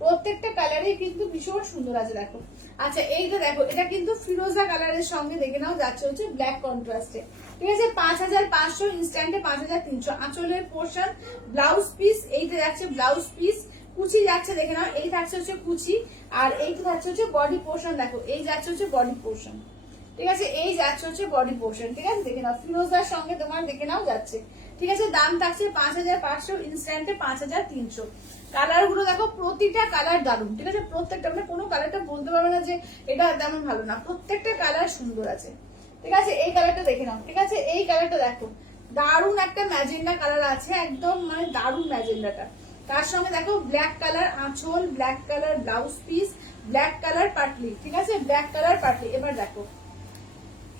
প্রত্যেকটা কালারই কিন্তু ভীষণ সুন্দর আছে, দেখো। আচ্ছা এইটা দেখো, এটা কিন্তু ফিরোজা কালারের সঙ্গে দেখে নাও যাচ্ছে হচ্ছে ব্ল্যাক কন্ট্রাস্টে, ঠিক আছে? 5500, ইনস্ট্যান্টে 5300, আঁচলের পোর্শন, ব্লাউজ পিস, এইটা যাচ্ছে ব্লাউজ পিস, কুচি যাচ্ছে দেখে নাও, এই থাকছে হচ্ছে কুচি, আর এইটা থাকছে হচ্ছে বডি পোর্শন, দেখো এই যাচ্ছে হচ্ছে বডি পোর্শন, ঠিক আছে? এই যাচ্ছে হচ্ছে বডি পোর্শন, ঠিক আছে? দেখে নাও ফিরোজার সঙ্গে তোমার দেখে নাও যাচ্ছে, ঠিক আছে? দাম থাকছে 5500, ইনস্ট্যান্টে 5300। কালার গুলো দেখো প্রতিটা কালার দারুণ, ঠিক আছে? প্রত্যেকটা, মানে কোনো কালারটা বলতে পারবে না যে এটা তেমন ভালো না, প্রত্যেকটা কালার সুন্দর আছে, ঠিক আছে? এই কালারটা দেখে নাও, ঠিক আছে? এই কালারটা দেখো দারুণ একটা ম্যাজেন্ডা কালার আছে, একদম মানে দারুণ ম্যাজেন্ডাটা, তার সঙ্গে দেখো ব্ল্যাক কালার আঁচল, black colour blouse piece, black colour Patli, ঠিক আছে, ব্ল্যাক কালার পাটলি। এবার দেখো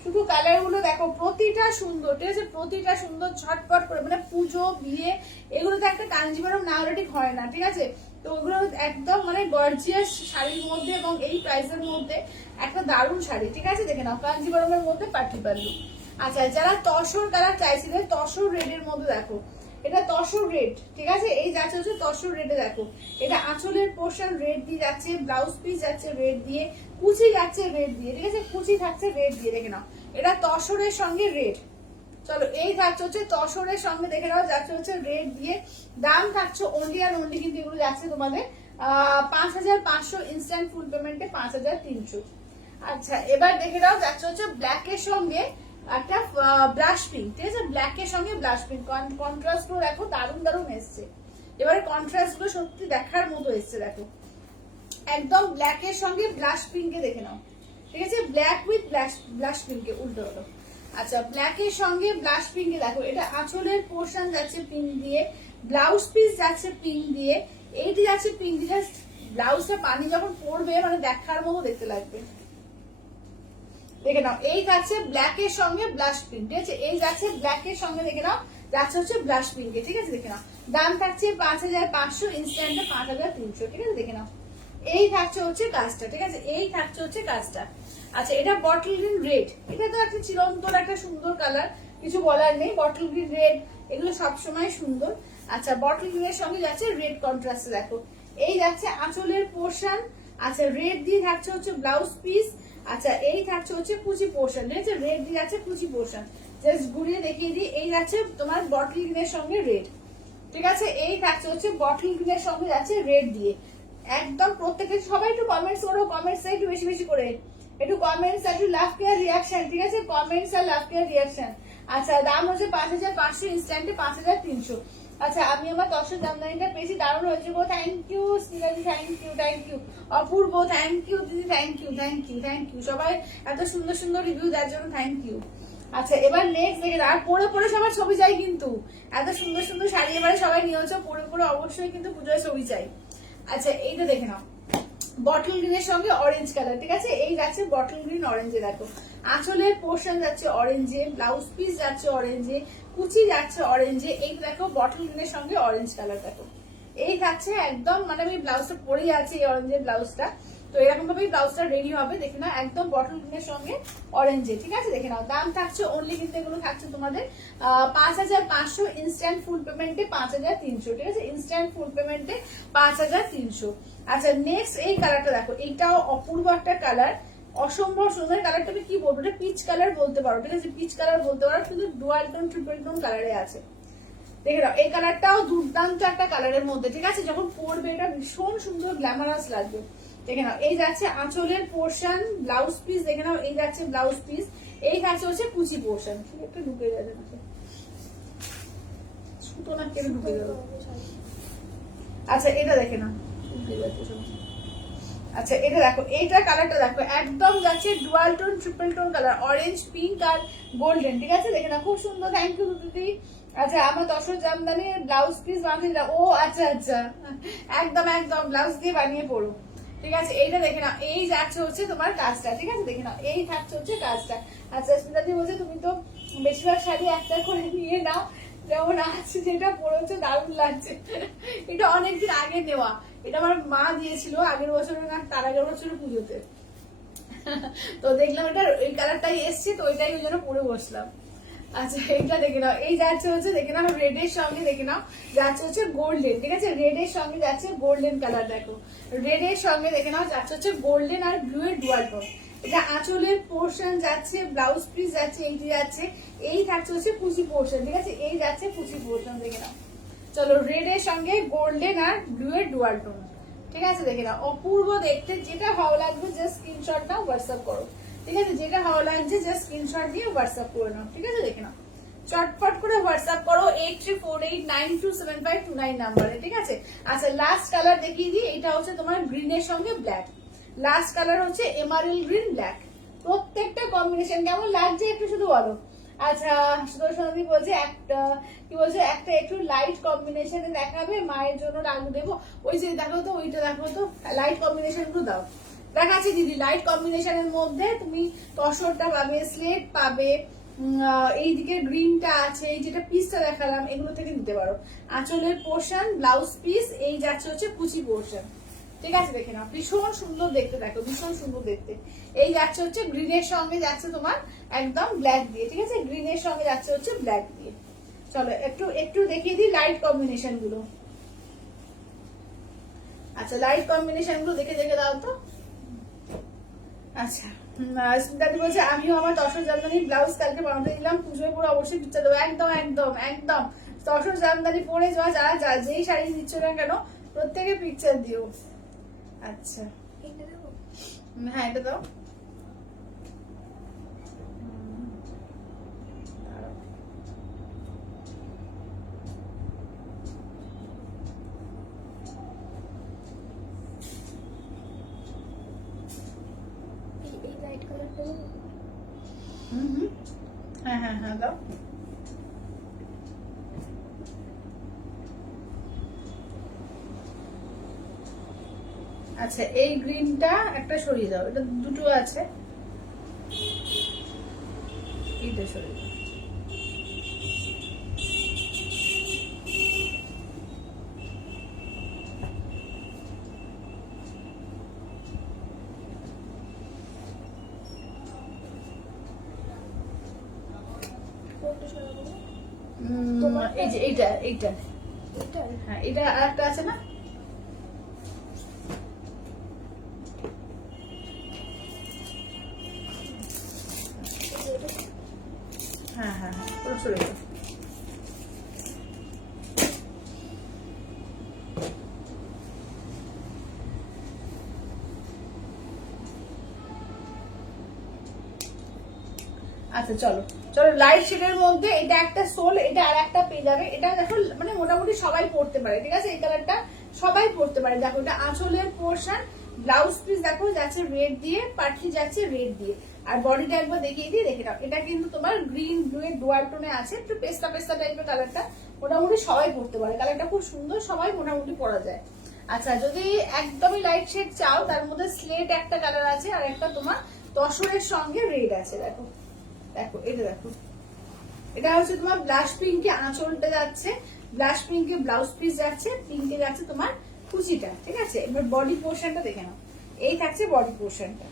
শুধু কালার গুলো দেখো, প্রতিটা সুন্দর, ঠিক আছে, প্রতিটা সুন্দর, ঝটপট করে, মানে পুজো বিয়ে এগুলোতে একটা কাঞ্জিভারম না হলে ঠিক হয় না, ঠিক আছে। তো ওগুলো একদম মানে গর্জিয়াস শাড়ির মধ্যে এবং এই প্রাইসের মধ্যে একটা দারুণ শাড়ি, ঠিক আছে, দেখে নাও কাঞ্জিভারমের মধ্যে পাটি পাল্লু। আচ্ছা, যারা তসর কালার চাইছিলেন, তসর রেডের মধ্যে দেখো, এটা তসর রেড, ঠিক আছে, এই যাচ্ছে হচ্ছে তসর রেডে। দেখো এটা আঁচলের পোর্শন রেড দিয়ে যাচ্ছে, ব্লাউজ পিস যাচ্ছে রেড দিয়ে, কুচি যাচ্ছে রেড দিয়ে, ঠিক আছে, কুচি থাকছে রেড দিয়ে, দেখে নাও এটা তসরের সঙ্গে রেড। চলো এই থাকছে হচ্ছে তসরের সঙ্গে, দেখে নাও যাচ্ছে হচ্ছে রেড দিয়ে। দাম থাকছে অনলি আর অনলি, কিন্তু এগুলো যাচ্ছে তোমাদের 5500, ইনস্ট্যান্ট ফুল পেমেন্টে 5300। আচ্ছা, এবার দেখে নাও যাচ্ছে হচ্ছে ব্ল্যাকের সঙ্গে একটা ব্লাশ পিঙ্ক, ঠিক আছে, ব্ল্যাকের সঙ্গে ব্লাশ পিঙ্ক, কন্ট্রাস্ট গুলো দেখো দারুণ দারুণ এসছে। এবারে কন্ট্রাস্ট গুলো সত্যি দেখার মতো এসছে, দেখো একদম ব্ল্যাকের সঙ্গে ব্লাশ পিঙ্কে, দেখে নাও, ঠিক আছে, ব্ল্যাক উইথ ব্লাশ পিঙ্কে, উল্টো হলো। আচ্ছা, ব্ল্যাকের সঙ্গে ব্লাশ পিঙ্কে দেখো, এটা আঁচলের পোর্শন যাচ্ছে পিঙ্ক দিয়ে, ব্লাউজ পিস যাচ্ছে পিঙ্ক দিয়ে, এইটি যাচ্ছে পিঙ্ক দিয়ে। ব্লাউজটা পানি যখন পড়বে মানে দেখার মতো দেখতে লাগবে, দেখে নাও এই যাচ্ছে ব্ল্যাকের সঙ্গে ব্লাশ পিঙ্ক, ঠিক আছে, এই যাচ্ছে ব্ল্যাকের সঙ্গে, দেখে নাও যাচ্ছে হচ্ছে ব্লাশ পিঙ্কে, ঠিক আছে, দেখে নাও দাম থাকছে 5500, ইনস্ট্যান্টে 5300, ঠিক আছে, দেখে নাও এই থাকছে হচ্ছে কাজটা, ঠিক আছে, এই থাকছে হচ্ছে কাজটা। আচ্ছা, এটা বটল গ্রিন রেড, এটা তো একটা চিরন্তন একটা সুন্দর কালার, কিছু বলার নেই, বটল গ্রিন রেড এগুলো সবসময় সুন্দর। আচ্ছা, বটল গ্রিনের সঙ্গে যাচ্ছে রেড কন্ট্রাস্টে, দেখো এই যাচ্ছে আঁচলের পোর্শন, আচ্ছা রেড দিয়ে থাকছে হচ্ছে ব্লাউজ পিস, আচ্ছা এই থাকছে হচ্ছে কুচি পোর্শন, ঠিক আছে, রেড দিয়ে যাচ্ছে কুচি পোর্শন, জাস্ট ঘুরিয়ে দেখিয়ে দিই, এই যাচ্ছে তোমার বটল গ্রিনের সঙ্গে রেড, ঠিক আছে, এই থাকছে হচ্ছে বটল গ্রিনের সঙ্গে যাচ্ছে রেড দিয়ে। একদম প্রত্যেকে সবাই একটু কমেন্টস করো, কমেন্টস একটু বেশি বেশি করে, একটু কমেন্টস একটু লাভ কেয়ার রিয়াকশন, ঠিক আছে, কমেন্টস আর লাভ কেয়ার রিয়াকশন। আচ্ছা, দাম হচ্ছে 5500, ইনস্ট্যান্টে 5300। আচ্ছা, আমি আমার দর্শক জামদানিটা পেয়েছি, দারুণ হয়েছে গো, থ্যাংক ইউ স্মিতাদি, thank you, thank you Apurba, thank you দিদি, thank you, thank you, thank you সবাই এত সুন্দর সুন্দর রিভিউ দেওয়ার জন্য, থ্যাংক ইউ। আচ্ছা, এবার নেক্সট দেখে, আর পরে পরে সবার ছবি চাই, কিন্তু এত সুন্দর সুন্দর শাড়ি এবারে সবাই নিয়েছো, পরে পরে অবশ্যই কিন্তু পুজোয় ছবি চাই। আচ্ছা, এইটা দেখে নাও বটল গ্রিনের সঙ্গে অরেঞ্জ কালার, ঠিক আছে, এই যাচ্ছে বটল গ্রিন অরেঞ্জে, দেখো আঁচলের পোর্শন যাচ্ছে অরেঞ্জে, ব্লাউজ পিস যাচ্ছে অরেঞ্জে, কুচি যাচ্ছে অরেঞ্জে, এই দেখো বটল গ্রিনের সঙ্গে অরেঞ্জ কালার, দেখো এই থাকছে একদম, মানে আমি ব্লাউজটা পরেই আছি এই অরেঞ্জের ব্লাউজটা, তো এরকম ভাবে ব্লাউজটা রেডি হবে, দেখে নাও একদম বটল গ্রিনের সঙ্গে অরেঞ্জে, ঠিক আছে, দেখে নাও দাম থাকছে অনলি, কিন্তু এগুলো থাকছে তোমাদের 5500, ইনস্ট্যান্ট ফুল পেমেন্টে 5300, ঠিক আছে, ইনস্ট্যান্ট ফুল পেমেন্টে 5300। আচ্ছা, নেক্সট এই কালারটা দেখো, এইটাও অপূর্ব একটা কালার, অসম্ভব সুন্দর কালারটা, আমি কি বলবো, এটা পিচ কালার বলতে পারো, ঠিক আছে, পিচ কালার বলতে পারো, কিন্তু ডুয়াল টোন ট্রিপল টোন কালারে আছে, দেখে নাও এই কালারটাও দুর্দান্ত একটা কালারের মধ্যে, ঠিক আছে, যখন পরবে এটা ভীষণ সুন্দর গ্ল্যামারাস লাগবে, দেখে নাও এই যাচ্ছে আঁচলের পোর্শন, ব্লাউজ পিস, দেখে নাও এই যাচ্ছে ব্লাউজ পিস, এই যাচ্ছে হচ্ছে কুচি পোর্শন, একটু ঢুকে যাবে না ছুটো না, কেন ঢুকে যাবে। আচ্ছা, এটা দেখে নাও, আচ্ছা এটা দেখো, এইটা কালারটা দেখো একদম যাচ্ছে dual tone triple tone colour, orange pink আর গোল্ডেন, ঠিক আছে, দেখে না খুব সুন্দর, থ্যাংক ইউ দিদি। আচ্ছা, আমার দর্শক জামদানি ব্লাউজ পিস বানিয়ে দাও, ও আচ্ছা আচ্ছা, একদম একদম ব্লাউজ দিয়ে বানিয়ে পড়ো, ঠিক আছে, এইটা দেখে নাও এই যাচ্ছে হচ্ছে তোমার কাজটা, ঠিক আছে, দেখে নাও এই থাকছে হচ্ছে কাজটা। আচ্ছা, স্মিতাদি বলছে তুমি তো বেশিরভাগ শাড়ি একটা করে নিয়ে নাও, যেমন আছে যেটা পড়েছে দারুণ লাগছে, এটা অনেকদিন আগে নেওয়া, এটা আমার মা দিয়েছিল আগের বছরের না তার আগের বছরের পুজোতে, তো দেখলাম এটা এই কালারটাই এসছে, তো ওইটাই ওই জন্য পরে বসলাম। আচ্ছা, এইটা দেখে নাও এই যাচ্ছে হচ্ছে, দেখে নাও রেড এর সঙ্গে, দেখে নাও যাচ্ছে হচ্ছে গোল্ডেন, ঠিক আছে, রেড এর সঙ্গে যাচ্ছে গোল্ডেন কালার, দেখো রেড এর সঙ্গে দেখে নাও যাচ্ছে হচ্ছে গোল্ডেন আর ব্লু এর ডুয়াল টোন, এটা আঁচলের পোর্শন যাচ্ছে, ব্লাউজ পিস যাচ্ছে, এইটি যাচ্ছে, এই থাকছে হচ্ছে কুচি পোর্শন, ঠিক আছে, এই যাচ্ছে কুচি পোর্শন, দেখে নাও চলো রেড এর সঙ্গে গোল্ডেন আর ব্লু এর ডুয়াল টোন, ঠিক আছে, দেখে নাও অপূর্ব দেখতে, যেটা ভালো লাগবে জাস্ট স্ক্রিনশট নাও, হোয়াটসঅ্যাপ করো, ঠিক আছে, যেটা ভালো লাগছে জাস্ট স্ক্রিনশট দিয়ে হোয়াটসঅ্যাপ করে নাও, ঠিক আছে, দেখে নাও চটপট করে হোয়াটসঅ্যাপ করো 8348927529 নাম্বারে, ঠিক আছে। আচ্ছা, লাস্ট কালার দেখিয়ে দিই, এটা হচ্ছে তোমার গ্রিনের সঙ্গে ব্ল্যাক, লাস্ট কালার হচ্ছে এমারেল গ্রিন ব্ল্যাক, প্রত্যেকটা কম্বিনেশন কেমন লাগছে একটু শুধু বলো। আচ্ছা সুদর্শনদি বলছে একটা কি বলছে, একটা একটু লাইট কম্বিনেশনে দেখাবে, মায়ের জন্য রাখবো দেবো। ওই যে দেখো তো, ওইটা দেখো তো, লাইট কম্বিনেশন গুলো দাও। দেখাচ্ছি দিদি, লাইট কম্বিনেশনের মধ্যে তুমি তসরটা পাবে, স্লেট পাবে, এইদিকে গ্রিনটা আছে, এই যেটা পিসটা দেখালাম, এগুলো থেকে নিতে পারো। আঁচলের পোর্শন, ব্লাউজ পিস, এই যাচ্ছে হচ্ছে কুচি পোর্শন। ঠিক আছে, দেখে নাও, ভীষণ সুন্দর দেখতে, দেখো ভীষণ সুন্দর দেখতে। এই যাচ্ছে হচ্ছে গ্রিনের সঙ্গে যাচ্ছে তোমার একদম ব্ল্যাক দিয়ে, ঠিক আছে, গ্রিনের সঙ্গে যাচ্ছে হচ্ছে ব্ল্যাক দিয়ে। চলো একটু একটু দেখিয়ে দিই লাইট কম্বিনেশন গুলো। আচ্ছা লাইট কম্বিনেশন গুলো দেখে দেখে দাও তো। আচ্ছা স্মিতাদি বলছে আমিও আমার তসর জামদানি ব্লাউজ কালকে বানাতে দিলাম, পুজোয় পরে অবশ্যই পিকচার দেবো। একদম একদম একদম, তসর জামদানি পরে যারা যেই শাড়ি দিচ্ছ না কেন প্রত্যেকে পিকচার দিও। আচ্ছা হ্যাঁ এটা দাও। এই লাইট কালারটা দেবো? হ্যাঁ হ্যাঁ হ্যাঁ দাও। আচ্ছা এই গ্রিনটা একটা সরিয়ে দাও, এটা দুটো আছে, এইটা সরিয়ে দাও। কোনটা সরাবো? এই যে এইটা এইটা, এটা? হ্যাঁ এটা আর একটা আছে না, হ্যাঁ হ্যাঁ হ্যাঁ পুরো সরিয়ে দাও। আচ্ছা চলো চলো, লাইট শেডের মধ্যে এটা একটা সোল, এটা আর একটা পেয়ে যাবে। এটা দেখো মানে মোটামুটি সবাই পড়তে পারে, ঠিক আছে, এই কালারটা সবাই পড়তে পারে। দেখো এটা আঁচলের পোর্শন, ব্লাউজ পিস দেখো যাচ্ছে রেড দিয়ে, পাটলি যাচ্ছে রেড দিয়ে, আর বডিটা একবার দেখিয়ে দিয়ে দেখে নাও। এটা কিন্তু তোমার গ্রিন ব্লু এর ডুয়াল টোনে আছে, একটু পেস্তা পেস্তা টাইপের কালারটা, মোটামুটি সবাই পড়তে পারে। কালারটা খুব সুন্দর, সবাই মোটামুটি পরা যায়। আচ্ছা যদি একদমই লাইট শেড চাও, তার মধ্যে স্লেট একটা কালার আছে, আর একটা তোমার তসরের সঙ্গে রেড আছে। দেখো দেখো এটা দেখো, এটা হচ্ছে তোমার ব্লাশ পিঙ্কে আঁচলটা যাচ্ছে, ব্লাশ পিঙ্কে ব্লাউজ পিস যাচ্ছে, পিঙ্কে যাচ্ছে তোমার কুচিটা, ঠিক আছে। এবার বডি পোর্শনটা দেখে নাও, এই থাকছে বডি পোর্শনটা।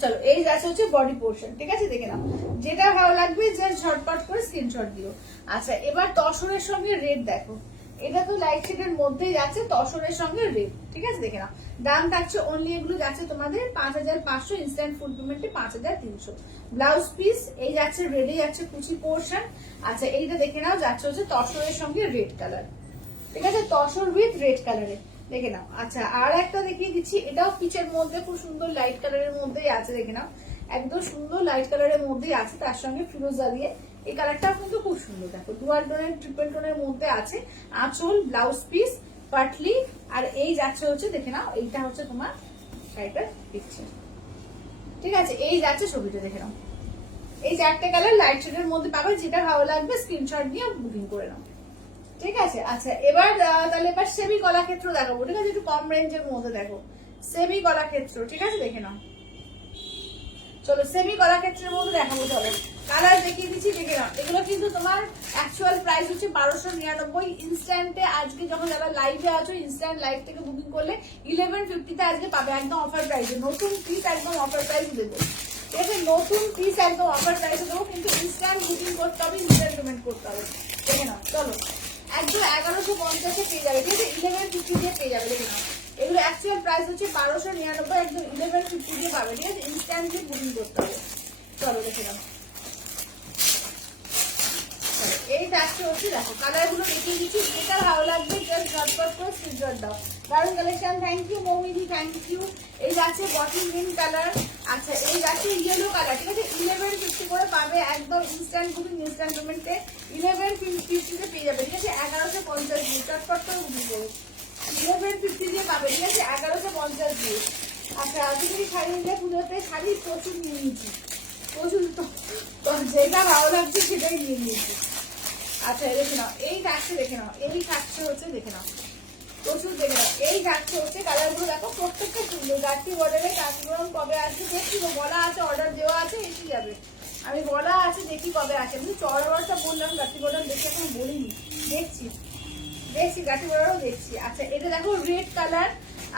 চলো এই যাচ্ছে হচ্ছে বডি পোর্শন, ঠিক আছে, দেখে নাও, যেটা ভালো লাগবে যে ঝটপট করে স্ক্রিনশট দিও। আচ্ছা এবার তসরের সঙ্গে রেড দেখো, এটা তো লাইট শেডের মধ্যেই যাচ্ছে, তসরের সঙ্গে রেড, ঠিক আছে, দেখে নাও। দাম থাকছে অনলি, এগুলো যাচ্ছে তোমাদের 5500, ইনস্ট্যান্ট ফুল পেমেন্টে 5300। ব্লাউজ পিস এই যাচ্ছে রেডে যাচ্ছে কুচি পোর্শন। আচ্ছা এইটা দেখে নাও, যাচ্ছে হচ্ছে তসরের সঙ্গে রেড কালার, ঠিক আছে, তসর উইথ রেড কালারে, দেখে নাও। আচ্ছা আর একটা দেখিয়ে দিচ্ছি, এটাও পিচের মধ্যে খুব সুন্দর লাইট কালারের মধ্যেই আছে, দেখে নাও, একদম সুন্দর লাইট কালারের মধ্যেই আছে, তার সঙ্গে ফিরোজা দিয়ে। এই কালারটাও কিন্তু খুব সুন্দর, দেখো ডুয়াল টোনের ট্রিপল টোনের মধ্যে আছে, আঁচল, ব্লাউজ পিস, পাটলি, আর এই যাচ্ছে হচ্ছে দেখে নাও, এইটা হচ্ছে তোমার শাড়িটার পিকচার, ঠিক আছে, এই যাচ্ছে ছবিটা, দেখে নাও। এই চারটে কালার লাইট শেডের মধ্যে পাবে, যেটা ভালো লাগবে স্ক্রিনশট নিয়ে বুকিং করে নাও, ঠিক আছে। আচ্ছা এবার তাহলে এবার সেমি কলাক্ষেত্র দেখাবো, ঠিক আছে, একটু কম রেঞ্জের মধ্যে দেখো, সেমি কলাক্ষেত্র, ঠিক আছে, দেখে নাও। চলো সেমি কলাক্ষেত্রের মধ্যে দেখাবো, চলো কালার দেখিয়ে দিচ্ছি, দেখে নাও। এগুলো কিন্তু তোমার অ্যাকচুয়াল প্রাইস হচ্ছে 1299, ইনস্ট্যান্টে আজকে যখন যারা লাইভে আছো, ইনস্ট্যান্ট লাইভ থেকে বুকিং করলে 1150 আজকে পাবে, একদম অফার প্রাইসে, নতুন পিস একদম অফার প্রাইস দেবো, ঠিক আছে, নতুন পিস একদম অফার প্রাইসে দেবো, কিন্তু ইনস্ট্যান্ট বুকিং করতে হবে, ইনস্ট্যান্ট পেমেন্ট করতে হবে, দেখে নাও। চলো একদম 1150 পেয়ে যাবে, ঠিক আছে, 1150 দিয়ে পেয়ে যাবে, দেখে নাও। এগুলো অ্যাকচুয়াল প্রাইস হচ্ছে 1299, একদম 1150 দিয়ে পাবে, ঠিক আছে, ইনস্ট্যান্টলি বুকিং করতে হবে। চলো দেখে নাও, এই যাচ্ছে হচ্ছে, দেখো কালার গুলো দেখিয়ে দিচ্ছি, যেটা ভালো লাগবে জাস্ট ঝটপট করে স্ক্রিনশট দাও। দারুন কালেকশন, থ্যাংক ইউ মৌমিদি, থ্যাংক ইউ। এই যাচ্ছে বটল গ্রিন কালার, আচ্ছা এই যাচ্ছে ইয়েলো কালার, ঠিক আছে, 1150 করে পাবে, একদম ইনস্ট্যান্ট বুকিং, ইনস্ট্যান্ট পেমেন্টে 1150 পেয়ে যাবে, ঠিক আছে, 1150 দিয়ে চটপট করে বুকিং করো, 1150 দিয়ে পাবে, ঠিক আছে, 1150 দিয়ে। আচ্ছা আজকে শাড়ি নিলে পুজোতে শাড়ি প্রচুর নিয়ে নিচ্ছি, প্রচুর তো যেটা ভালো লাগছে সেটাই নিয়ে নিয়েছি। আচ্ছা দেখে নাও, এই থাকছে দেখে নাও, এই থাকছে হচ্ছে দেখে নাও, প্রচুর দেখে নাও, এই থাকছে হচ্ছে কালারগুলো দেখো প্রত্যেকটা সুন্দর। গাঠি বর্ডারে কাঞ্জিবরম কবে আছে দেখি, বলা আছে অর্ডার দেওয়া আছে, এসে যাবে। আমি বলা আছে দেখি কবে আছে, আমি চড়া বর্ডারটা বললাম, গাঠি বর্ডার দেখে এখন বলিনি, দেখছি দেখছি গাঠি বর্ডারও দেখছি। আচ্ছা এটা দেখো রেড কালার,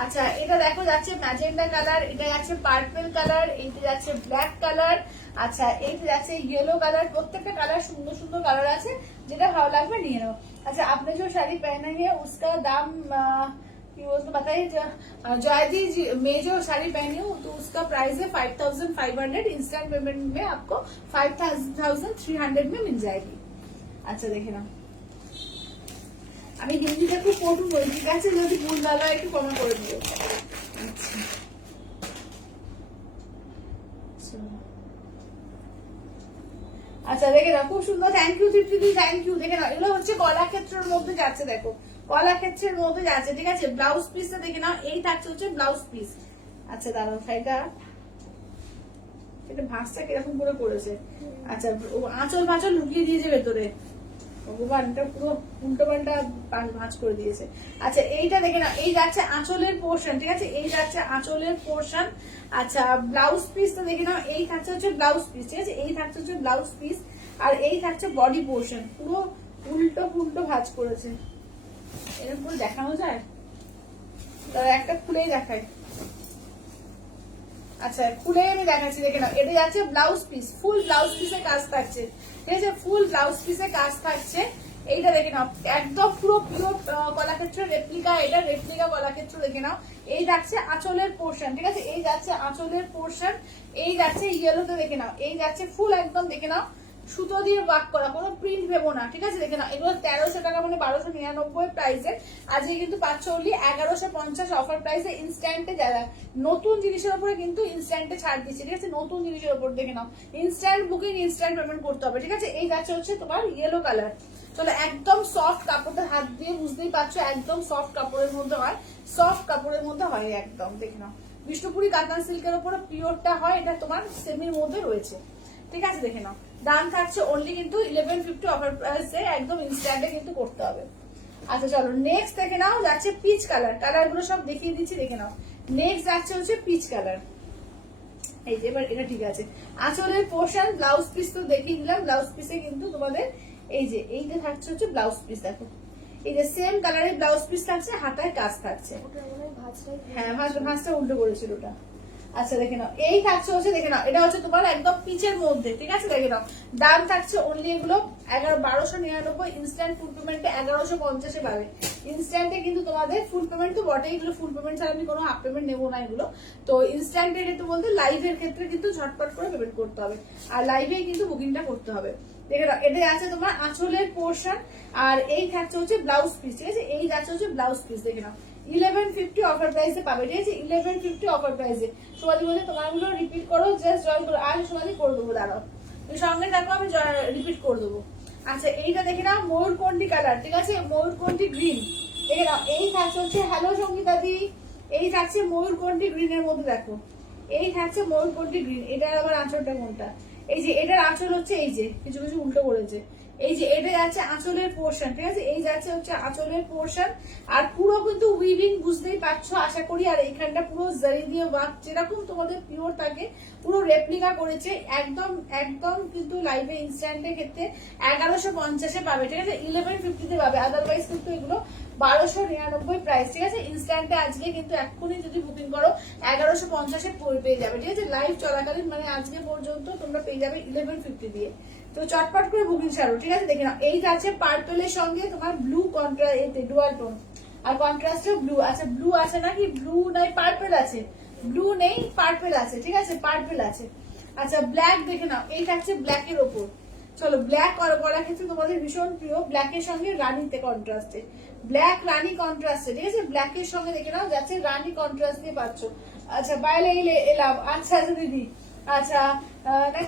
আচ্ছা এটা দেখো যাচ্ছে ম্যাজেন্ডা কালার, এটা যাচ্ছে পার্পল কালার, এইটা যাচ্ছে ব্ল্যাক কালার, আচ্ছা এইটা যাচ্ছে ইয়েলো কালার। प्रत्येक कलर सुंदर सुंदर कलर আছে, যেটা ভালো লাগবে নিয়ে নাও। अच्छा आपने जो साड़ी पहना है उसका दाम कि उसको बताइए। जयदी जी मैं जो साड़ी पहनी हूँ तो उसका प्राइस है 5500, इंस्टेंट पेमेंट में आपको 5300 में मिल जाएगी। अच्छा देखे ना, আমি হিন্দিতে খুব পড়ু বলি, ঠিক আছে, যদি ভুল ভালো একটু কমা করে দিও। আচ্ছা দেখে নাও খুব সুন্দর, thank you Tripti, thank you. দেখে নাও এগুলো হচ্ছে কলাক্ষেত্রের মধ্যে যাচ্ছে, দেখো কলাক্ষেত্রের মধ্যে যাচ্ছে, ঠিক আছে। ব্লাউজ পিসটা দেখে নাও, এই থাকছে হচ্ছে ব্লাউজ পিস। আচ্ছা দাঁড়াও, শাড়িটা এটা ভাঁজটা কিরকম করে করেছে। আচ্ছা আঁচল ফাঁচল লুকিয়ে দিয়েছে ভেতরে, ভগবানটা পুরো উল্টো পাল্টা ভাঁজ করে দিয়েছে। আচ্ছা এইটা দেখে নাও, এই যাচ্ছে আঁচলের পোর্শন, ঠিক আছে, এই যাচ্ছে আঁচলের পোর্শন। আচ্ছা ব্লাউজ পিসটা দেখে নাও, এই থাকছে হচ্ছে ব্লাউজ পিস, ঠিক আছে, এই থাকছে হচ্ছে ব্লাউজ পিস, আর এই থাকছে বডি পোর্শন। পুরো উল্টো পুল্টো ভাঁজ করেছে। এরকম করে দেখানো যায়, তারা একটা খুলেই দেখায়। আচ্ছা খুলে আমি দেখাচ্ছি, দেখে নাও এটা যাচ্ছে ব্লাউজ পিস, ফুল ব্লাউজ পিসের কাজ থাকছে, ঠিক আছে, ফুল ব্লাউজ পিসের কাজ থাকছে। এইটা দেখে নাও একদম পুরো পিওর কলাক্ষেত্র রেপ্লিকা, এটা রেপ্লিকা কলাক্ষেত্র। দেখে নাও এই যাচ্ছে আঁচলের পোর্শন, ঠিক আছে, এই যাচ্ছে আঁচলের পোর্শন, এই যাচ্ছে ইয়েলোতে দেখে নাও, এই যাচ্ছে ফুল একদম দেখে নাও সুতো দিয়ে ওয়ার্ক করা, কোনো প্রিন্ট ভেবো না, ঠিক আছে। দেখে নাও এগুলো 1300 টাকা মানে 1299 প্রাইসে, আজকে কিন্তু পাচ্ছ অনলি 1150 অফার প্রাইসে ইনস্ট্যান্টে। যারা নতুন জিনিসের উপরে কিন্তু ইনস্ট্যান্টে ছাড় দিচ্ছে, ঠিক আছে, নতুন জিনিসের উপর দেখে নাও ইনস্ট্যান্ট বুকিং, ইনস্ট্যান্ট পেমেন্ট করতে হবে, ঠিক আছে। এই যাচ্ছে হচ্ছে তোমার ইয়েলো কালার। চলো একদম সফট কাপড়টা হাত দিয়ে বুঝতেই পারছো, একদম সফট কাপড়ের মধ্যে হয়, সফট কাপড়ের মধ্যে হয় একদম। দেখে নাও বিষ্ণুপুরি কাতান সিল্কের উপরে পিওরটা হয়, এটা তোমার সেমির মধ্যে রয়েছে, ঠিক আছে। দেখে নাও দাম থাকছে অনলি কিন্তু 1150 অফার প্রাইসে, একদম ইনস্ট্যান্টে কিন্তু করতে হবে। আচ্ছা চলো নেক্সট দেখে নাও, যাচ্ছে পিচ কালার, কালার গুলো সব দেখিয়ে দিচ্ছি, দেখে নাও নেক্সট যাচ্ছে হচ্ছে পিচ কালার। এই যে এবার এটা ঠিক আছে, আঁচলের পোর্শন ব্লাউজ পিস তো দেখিয়ে দিলাম, ব্লাউজ পিসে কিন্তু তোমাদের এই যে এইটা থাকছে হচ্ছে ব্লাউজ পিস, দেখো এই যে সেম কালারের ব্লাউজ পিস থাকছে, হাতায় কাজ থাকছে। হ্যাঁ ভাঁজটা উল্টো করেছিল ওটা। আচ্ছা দেখে নাও এই থাকছে হচ্ছে, দেখে নাও এটা হচ্ছে তোমার একদম পিচের মধ্যে, ঠিক আছে। দেখে নাও দাম থাকছে অনলি এগুলো 1299, ইনস্ট্যান্ট ফুল পেমেন্টে 1150 পাবে। ইনস্ট্যান্টে কিন্তু তোমাদের ফুল পেমেন্ট তো বটে, এগুলো ফুল পেমেন্ট ছাড়া আমি কোনো হাফ পেমেন্ট নেবো না এগুলো। তো ইনস্ট্যান্টে রেট বলতে লাইভের ক্ষেত্রে কিন্তু ঝটপট করে পেমেন্ট করতে হবে, আর লাইভেই কিন্তু বুকিংটা করতে হবে। দেখে নাও এটা আছে তোমার আঁচলের পোর্শন, আর এই থাকছে হচ্ছে ব্লাউজ পিস, ঠিক আছে, এই যাচ্ছে হচ্ছে ব্লাউজ পিস। দেখে নাও 1150 অফার প্রাইসে পাবে, ঠিক আছে, 1150 অফার প্রাইসে। সোমালি বলে তোমারগুলো রিপিট করো, জাস্ট জয়েন করো, আর সোমালি করে দেবো, দাঁড়াও তুমি সঙ্গে থাকো, আমি রিপিট করে দেবো। আচ্ছা এইটা দেখে নাও ময়ূরকণ্ঠী কালার, ঠিক আছে, ময়ূরকণ্ঠী গ্রিন। দেখে নাও এই থাকছে হচ্ছে হ্যালো সঙ্গীতা দি, এই থাকছে ময়ূরকণ্ঠী গ্রিনের মধ্যে, দেখো এই থাকছে ময়ূরকণ্ঠী গ্রিন। এটার আবার আঁচলটা কোনটা, এই যে এটার আঁচল হচ্ছে এই যে কিছু কিছু উল্টো করেছে, এই যে এটা যাচ্ছে আঁচলের পোর্শন, ঠিক আছে, এই যাচ্ছে হচ্ছে আঁচলের পোর্শন, আর পুরো কিন্তু উইভিং বুঝতেই পারছো আশা করি। আর এখানটা পুরো জারি দিয়ে ওয়ার্ক যেরকম তোমাদের পিওর থাকে পুরো রেপ্লিকা করেছে, একদম একদম কিন্তু লাইভে ইনস্ট্যান্টের ক্ষেত্রে 1150 পাবে, ঠিক আছে, 1150 পাবে। আদারওয়াইজ কিন্তু এগুলো 1299 প্রাইস, ঠিক আছে। ইনস্ট্যান্টে আজকে কিন্তু এক্ষুনি যদি বুকিং করো 1150 পেয়ে যাবে, ঠিক আছে, লাইভ চলাকালীন মানে আজকে পর্যন্ত তোমরা পেয়ে যাবে 1150 দিয়ে। তো চটপট করে বুকিং ছাড়ো, ঠিক আছে। দেখে নাও এইটা আছে পার্পেলের সঙ্গে তোমার ব্লু কন্ট্রাস্ট, ডুয়াল টোন আর কন্ট্রাস্টে ব্লু। আচ্ছা ব্লু আছে নাকি, ব্লু নাই পার্পেল আছে, ব্লু নেই পার্পেল আছে, ঠিক আছে, পার্পেল আছে। আচ্ছা ব্ল্যাক দেখে নাও, এই থাকছে ব্ল্যাকের ওপর। চলো ব্ল্যাক করার ক্ষেত্রে তোমাদের ভীষণ প্রিয়, ব্ল্যাকের সঙ্গে রানিতে কন্ট্রাস্টে, ব্ল্যাক রানি কন্ট্রাস্টে, ঠিক আছে, ব্ল্যাকের সঙ্গে দেখে নাও যাচ্ছে রানি কন্ট্রাস্ট দিয়ে পাচ্ছ। আচ্ছা বাইরে এলাম, আচ্ছা আচ্ছা দিদি, আচ্ছা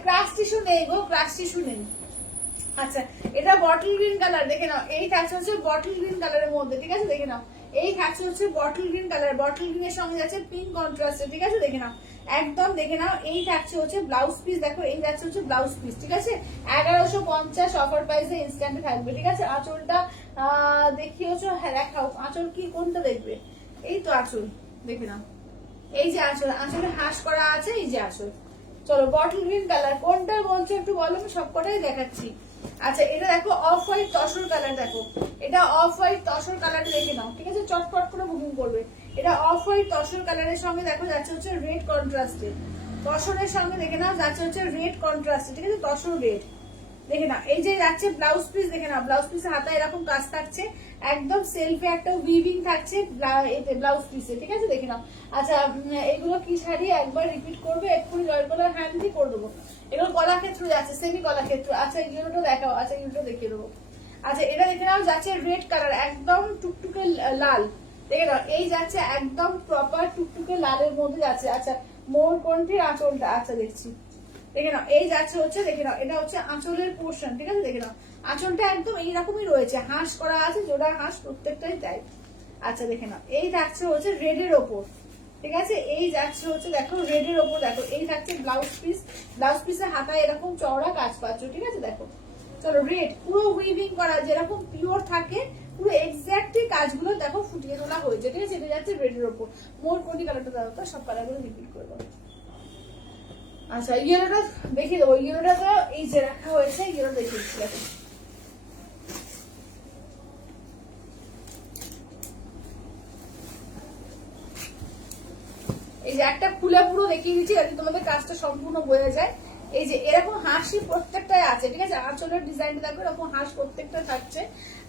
ক্রাশ টিস্যু নেই গো, ক্রাশ টিস্যু নেই। আচ্ছা এটা বটল গ্রিন কালার, দেখে নাও এই থাকছে হচ্ছে বটল গ্রিন কালারের মধ্যে, ঠিক আছে, দেখে নাও এই থাকছে হচ্ছে বটল গ্রিন কালার, বটল গ্রিনের সঙ্গে যাচ্ছে পিঙ্ক কন্ট্রাস্টে, ঠিক আছে। দেখে নাও একদম দেখে নাও। এই থাকছে হচ্ছে ব্লাউজ পিস, দেখো এই যাচ্ছে হচ্ছে ব্লাউজ পিস, ঠিক আছে 1150 অফার প্রাইসে ইনস্ট্যান্টে থাকবে, ঠিক আছে। আঁচলটা দেখিয়েছো, হ্যাঁ দেখাও আঁচল কি কোনটা দেখবে, এই তো আঁচল দেখে নাও, এই যে আঁচল, আঁচলে হাঁস করা আছে, এই যে আঁচল। চলো বটল গ্রিন কালার কোনটা বলছো একটু বলো, আমি সবকটাই দেখাচ্ছি। আচ্ছা এটা দেখো অফ হোয়াইট তসর কালার, দেখো এটা অফ হোয়াইট তসর কালার দেখে নাও, ঠিক আছে চটপট করে বুকিং করবে। এটা অফ হোয়াইট তসর কালারের সঙ্গে দেখো যাচ্ছে হচ্ছে রেড কন্ট্রাস্টে, তসরের সঙ্গে দেখে নাও যাচ্ছে হচ্ছে রেড কন্ট্রাস্টে, ঠিক আছে তসর রেড দেখে নাও। এই যে যাচ্ছে ব্লাউজ পিস দেখে নাও, ব্লাউজ পিসের হাতে এরকম কাজ থাকছে, একদম সেলফে একটা উইভিং থাকছে এতে ব্লাউজ পিসে, ঠিক আছে দেখে নাও। আচ্ছা এগুলো কি শাড়ি একবার রিপিট করবে, এক্ষুনি জয় গলার হ্যান্ড দিয়ে করে দেবো। এগুলো গলা ক্ষেত্র যাচ্ছে, সেমি গলা ক্ষেত্র। আচ্ছা ইউনোটা দেখাও, আচ্ছা ইউনোটা দেখিয়ে দেবো। আচ্ছা এটা দেখে নাও যাচ্ছে রেড কালার, একদম টুকটুকে লাল, দেখে নাও এই যাচ্ছে একদম প্রপার টুকটুকে লালের মধ্যে যাচ্ছে। আচ্ছা মোর কোনটির আঁচলটা, আচ্ছা দেখছি, দেখে নাও এই যাচ্ছে হচ্ছে, দেখে নাও এটা হচ্ছে আঁচলের পোর্শন, ঠিক আছে দেখে নাও আঁচলটা একদম এইরকমই রয়েছে, হাঁস করা আছে, জোড়া হাঁস প্রত্যেকটাই তাই। আচ্ছা দেখে নাও এই থাকছে হচ্ছে রেডের ওপর, ঠিক আছে এই যাচ্ছে হচ্ছে দেখো রেডের ওপর, দেখো এই থাকছে ব্লাউজ পিস, ব্লাউজ পিসের হাতায় এরকম চওড়া কাজ পাচ্ছ, ঠিক আছে দেখো। চলো রেড পুরো উইভিং করা, যেরকম পিওর থাকে পুরো এক্স্যাক্টলি কাজগুলো দেখো ফুটিয়ে তোলা হয়েছে, ঠিক আছে এটা যাচ্ছে রেডের ওপর। মোর কোনটি কালারটা দাও তো, সব কালারগুলো রিপিট করে দাও। আচ্ছা ইয়েলোটা দেখিয়ে দেবো, ইয়েলোটা তো এই যে রাখা হয়েছে, ইয়েলো দেখিয়ে দিচ্ছি দেখো। এই যে একটা খুলে পুরো দেখিয়ে দিচ্ছি যাতে তোমাদের কাজটা সম্পূর্ণ বোঝা যায়। এই যে এরকম হাঁসি প্রত্যেকটাই আছে, ঠিক আছে আঁচলের ডিজাইনটা দেখো এরকম হাঁস প্রত্যেকটা থাকছে।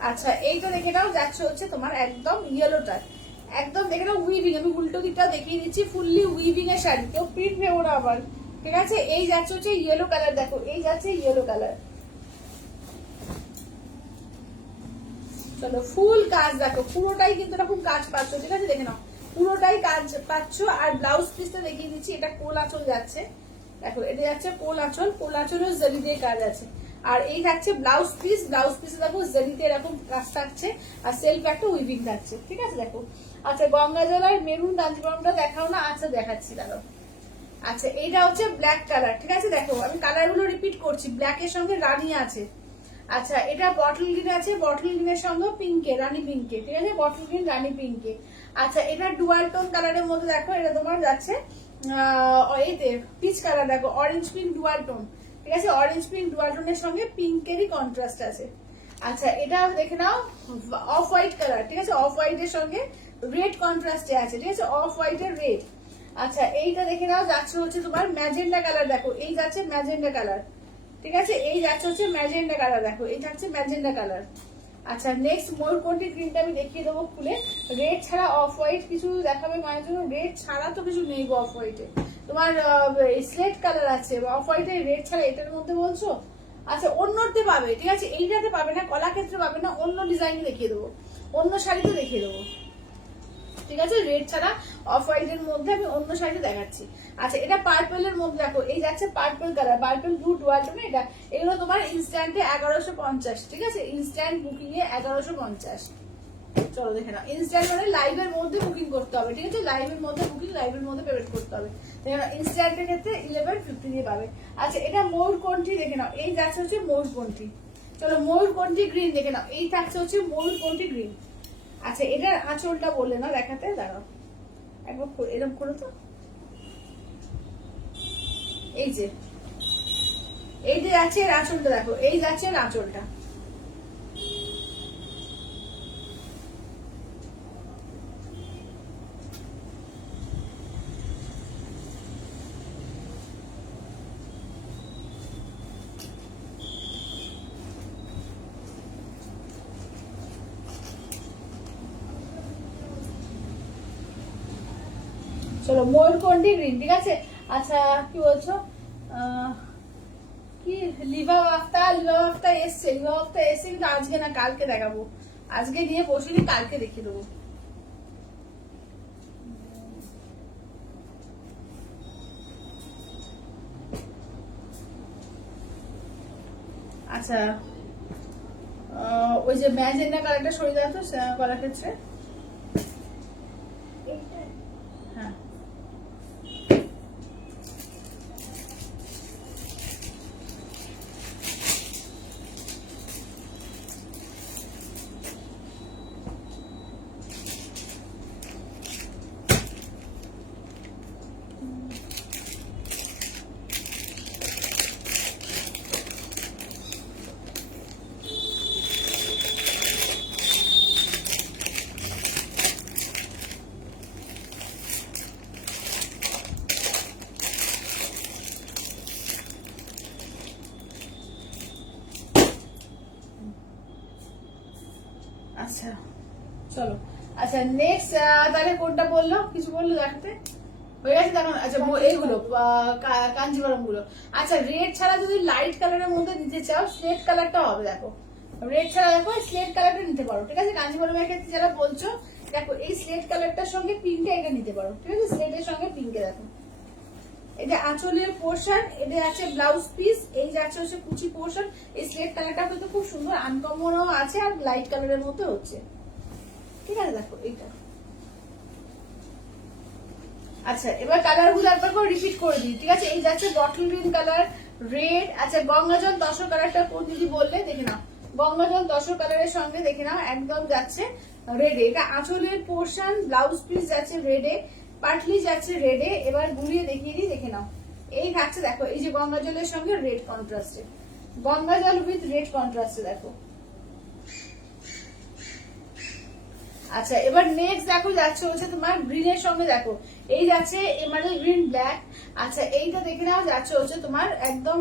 আচ্ছা এইটা দেখে নাও যাচ্ছে হচ্ছে তোমার একদম ইয়েলোটা, একদম দেখে নাও উইভিং, আমি উল্টো দিকটা দেখিয়ে দিচ্ছি, ফুললি উইভিং এর শাড়ি, কেউ প্রিন্ট ভেবো না আবার, ঠিক আছে। এই যাচ্ছে হচ্ছে ইয়েলো কালার, দেখো এই যাচ্ছে ইয়েলো কালার। চলো ফুল কাজ দেখো পুরোটাই কিন্তু এরকম কাজ পাচ্ছ, ঠিক আছে দেখে নাও পুরোটাই কাজ পাচ্ছ। আর ব্লাউজ পিসটা দেখিয়ে দিচ্ছি, এটা কোল আঁচল যাচ্ছে, দেখো এটা যাচ্ছে কোল আঁচল, কোল আঁচলের জরি দিয়ে কাজ আছে। আর এই থাকছে ব্লাউজ পিস, ব্লাউজ পিসে দেখো জরিতে এরকম কাজ থাকছে, আর সেলফ একটা উইভিং থাকছে, ঠিক আছে দেখো। আচ্ছা গঙ্গা জলার মেরুন কাঞ্জিবরমটা দেখাও না, আচ্ছা দেখাচ্ছি দাঁড়াও। আচ্ছা এইটা হচ্ছে ব্ল্যাক কালার, ঠিক আছে দেখো আমি কালার গুলো রিপিট করছি, ব্ল্যাক এর সঙ্গে রানী আছে। আচ্ছা এটা বটল গ্রিন আছে, বটল গ্রিনের সঙ্গে পিঙ্কে, রানী পিঙ্কে, ঠিক আছে বটল গ্রিন রানী পিঙ্কে। আচ্ছা এটা ডুয়াল টোন কালারের মধ্যে দেখো, এটা তোমার যাচ্ছে এইতে পিচ কালার, দেখো অরেঞ্জ পিঙ্ক ডুয়াল টোন, ঠিক আছে অরেঞ্জ পিঙ্ক ডুয়াল টোনের সঙ্গে পিঙ্কেরই কন্ট্রাস্ট আছে। আচ্ছা এটা দেখে নাও অফ হোয়াইট কালার, ঠিক আছে অফ হোয়াইট এর সঙ্গে রেড কন্ট্রাস্টে আছে, ঠিক আছে অফ হোয়াইট এর রেড। আচ্ছা এইটা দেখে নাও যাচ্ছে হচ্ছে তোমার ম্যাজেন্ডা কালার, দেখো এই যাচ্ছে ম্যাজেন্ডা কালার, ঠিক আছে এই যাচ্ছে হচ্ছে ম্যাজেন্ডা কালার, দেখো এই যাচ্ছে ম্যাজেন্ডা কালার। আচ্ছা নেক্সট ময়ূরকণ্ঠী গ্রিনটা আমি দেখিয়ে দেবো খুলে, রেড ছাড়া অফ হোয়াইট কিছু দেখাবে মায়ের জন্য, রেড ছাড়া তো কিছু নেই গো অফ হোয়াইটে, তোমার স্লেট কালার আছে, অফ হোয়াইটে রেড ছাড়া এটার মধ্যে বলছো। আচ্ছা অন্যতে পাবে, ঠিক আছে এইটাতে পাবে না, কলা ক্ষেত্রে পাবে না, অন্য ডিজাইনে দেখিয়ে দেবো, অন্য শাড়িতে দেখিয়ে দেবো, ঠিক আছে রেড ছাড়া অফ হোয়াইট এর মধ্যে আমি অন্য শাড়িতে দেখাচ্ছি। আচ্ছা এটা পার্পল এর মধ্যে দেখো এই যাচ্ছে purple colour, purple blue dual tone, এটা এগুলো তোমার ইনস্ট্যান্টে 1150, ঠিক আছে ইনস্ট্যান্ট বুকিং এ 1150। চলো দেখে নাও ইনস্ট্যান্ট মানে লাইভের মধ্যে বুকিং করতে হবে, ঠিক আছে লাইভের মধ্যে বুকিং, লাইভের মধ্যে পেমেন্ট করতে হবে, দেখে নাও ইনস্ট্যান্টের ক্ষেত্রে 1150 দিয়ে পাবে। আচ্ছা এটা ময়ূরকণ্ঠী দেখে নাও, এই যাচ্ছে হচ্ছে ময়ূরকণ্ঠী। চলো ময়ূরকণ্ঠী গ্রিন দেখে নাও, এই থাকছে হচ্ছে ময়ূরকণ্ঠী গ্রিন। আচ্ছা এটার আঁচলটা বললে না দেখাতে, দাঁড়াও একবার এরকম করো তো, এই যে যাচ্ছে এর আঁচলটা, দেখো এই যাচ্ছে এর আঁচলটা। চলো ময়ূরকণ্ঠী গ্রিন, ঠিক আছে। আচ্ছা কি বলছো কি লিভা আফতা এসছে, লিভা আফতা এসছে কিন্তু আজকে না কালকে দেখাবো, আজকে নিয়ে বসিনি কালকে দেখিয়ে দেবো। আচ্ছা ওই যে ম্যাজেন্ডা কালারটা সরিয়ে দাও তো কলার ক্ষেত্রে, হ্যাঁ আচ্ছা চলো, আচ্ছা নেক্সট তাহলে কোনটা বললো, কিছু বললো দেখাতে হয়ে গেছে দেখো। আচ্ছা এইগুলো কাঞ্জিবরম গুলো। আচ্ছা রেড ছাড়া যদি লাইট কালারের মধ্যে নিতে চাও স্লেট কালারটা হবে, দেখো রেড ছাড়া দেখো স্লেট কালারটা নিতে পারো, ঠিক আছে। কাঞ্জিবরমের ক্ষেত্রে যারা বলছো দেখো এই স্লেট কালারটার সঙ্গে পিঙ্কে এটা নিতে পারো, ঠিক আছে। স্লেটের সঙ্গে পিঙ্কে দেখো, এটা আঁচলের পোর্শন, এটা আছে ব্লাউজ পিস, এই যাচ্ছে হচ্ছে কুচি পোর্শন। এই স্লেট কালারটা কিন্তু খুব সুন্দর আনকমনও আছে আর লাইট কালারের মধ্যে হচ্ছে, ঠিক আছে। দেখো এইটা। আচ্ছা এবার কালার গুলো একবার করে রিপিট করে দিই, ঠিক আছে। এই যাচ্ছে বটল গ্রিন কালার, রেড। আচ্ছা গঙ্গাজল তসর কালারটা কোন দিদি বললে দেখে নাও, গঙ্গাজল তসর কালারের সঙ্গে দেখে নাও একদম যাচ্ছে রেডে। এটা আঁচলের পোর্শন, ব্লাউজ পিস যাচ্ছে রেডে, পাটলি যাচ্ছে রেডে। এবার ঘুরিয়ে দেখিয়ে দিই, দেখে নাও এই থাকছে দেখো, এই যে গঙ্গাজলের সঙ্গে রেড কন্ট্রাস্টে, গঙ্গাজল উইথ রেড কন্ট্রাস্টে দেখো। আচ্ছা এবার নেক্সট দেখো যাচ্ছে হচ্ছে তোমার গ্রিনের সঙ্গে, দেখো এই যাচ্ছে এমারেল গ্রিন ব্ল্যাক। আচ্ছা এইটা দেখে নাও যাচ্ছে হচ্ছে তোমার একদম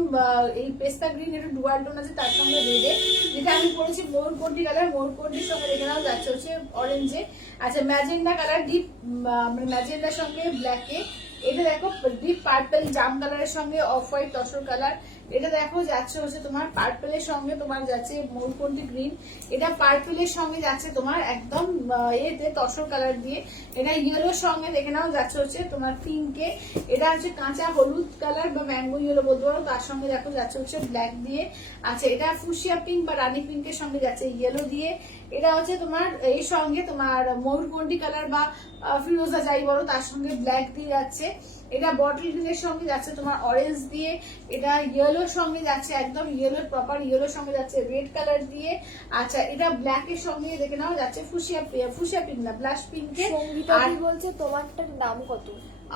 এই পেস্তা গ্রিন, এটা ডুয়াল টোন আছে তার সঙ্গে রেডে, যেটা আমি পরেছি ময়ূরকণ্ঠী কালার, ময়ূরকণ্ঠীর সঙ্গে দেখে নাও যাচ্ছে হচ্ছে অরেঞ্জে। আচ্ছা ম্যাজেন্ডা কালার ডিপ, মানে ম্যাজেন্ডার সঙ্গে ব্ল্যাকে। এটা দেখো ডিপ পার্পল জাম কালারের সঙ্গে অফ হোয়াইট তসর কালার। এটা দেখো যাচ্ছে হচ্ছে তোমার পার্পলের সঙ্গে তোমার যাচ্ছে ময়ূরকণ্ঠী গ্রিন। এটা পার্পলের সঙ্গে যাচ্ছে তোমার একদম এতে তসর কালার দিয়ে। এটা ইয়েলোর সঙ্গে দেখে নাও যাচ্ছে হচ্ছে তোমার পিঙ্কে। এটা হচ্ছে কাঁচা হলুদ কালার বা ম্যাঙ্গো ইয়েলো বলতে পারো, তার সঙ্গে দেখো যাচ্ছে হচ্ছে ব্ল্যাক দিয়ে। আচ্ছা এটা ফুসিয়া পিঙ্ক বা রানী পিঙ্কের সঙ্গে যাচ্ছে ইয়েলো দিয়ে। এটা হচ্ছে তোমার এই সঙ্গে তোমার ময়ূরকণ্ঠী কালার বা ফিরোজা যাই বলো, তার সঙ্গে ব্ল্যাক দিয়ে যাচ্ছে। এটা বটল গ্রিনের সঙ্গে যাচ্ছে তোমার অরেঞ্জ দিয়ে। এটা ইয়েলোর সঙ্গে যাচ্ছে একদম ইয়েলোর প্রপার ইয়েলোর সঙ্গে যাচ্ছে রেড কালার দিয়ে। আচ্ছা এটা ব্ল্যাক এর সঙ্গে দেখে নাও যাচ্ছে ফুসিয়া পিঙ্ক না ব্লাশ পিঙ্কে। আর বলছে তোমারটার দাম কত?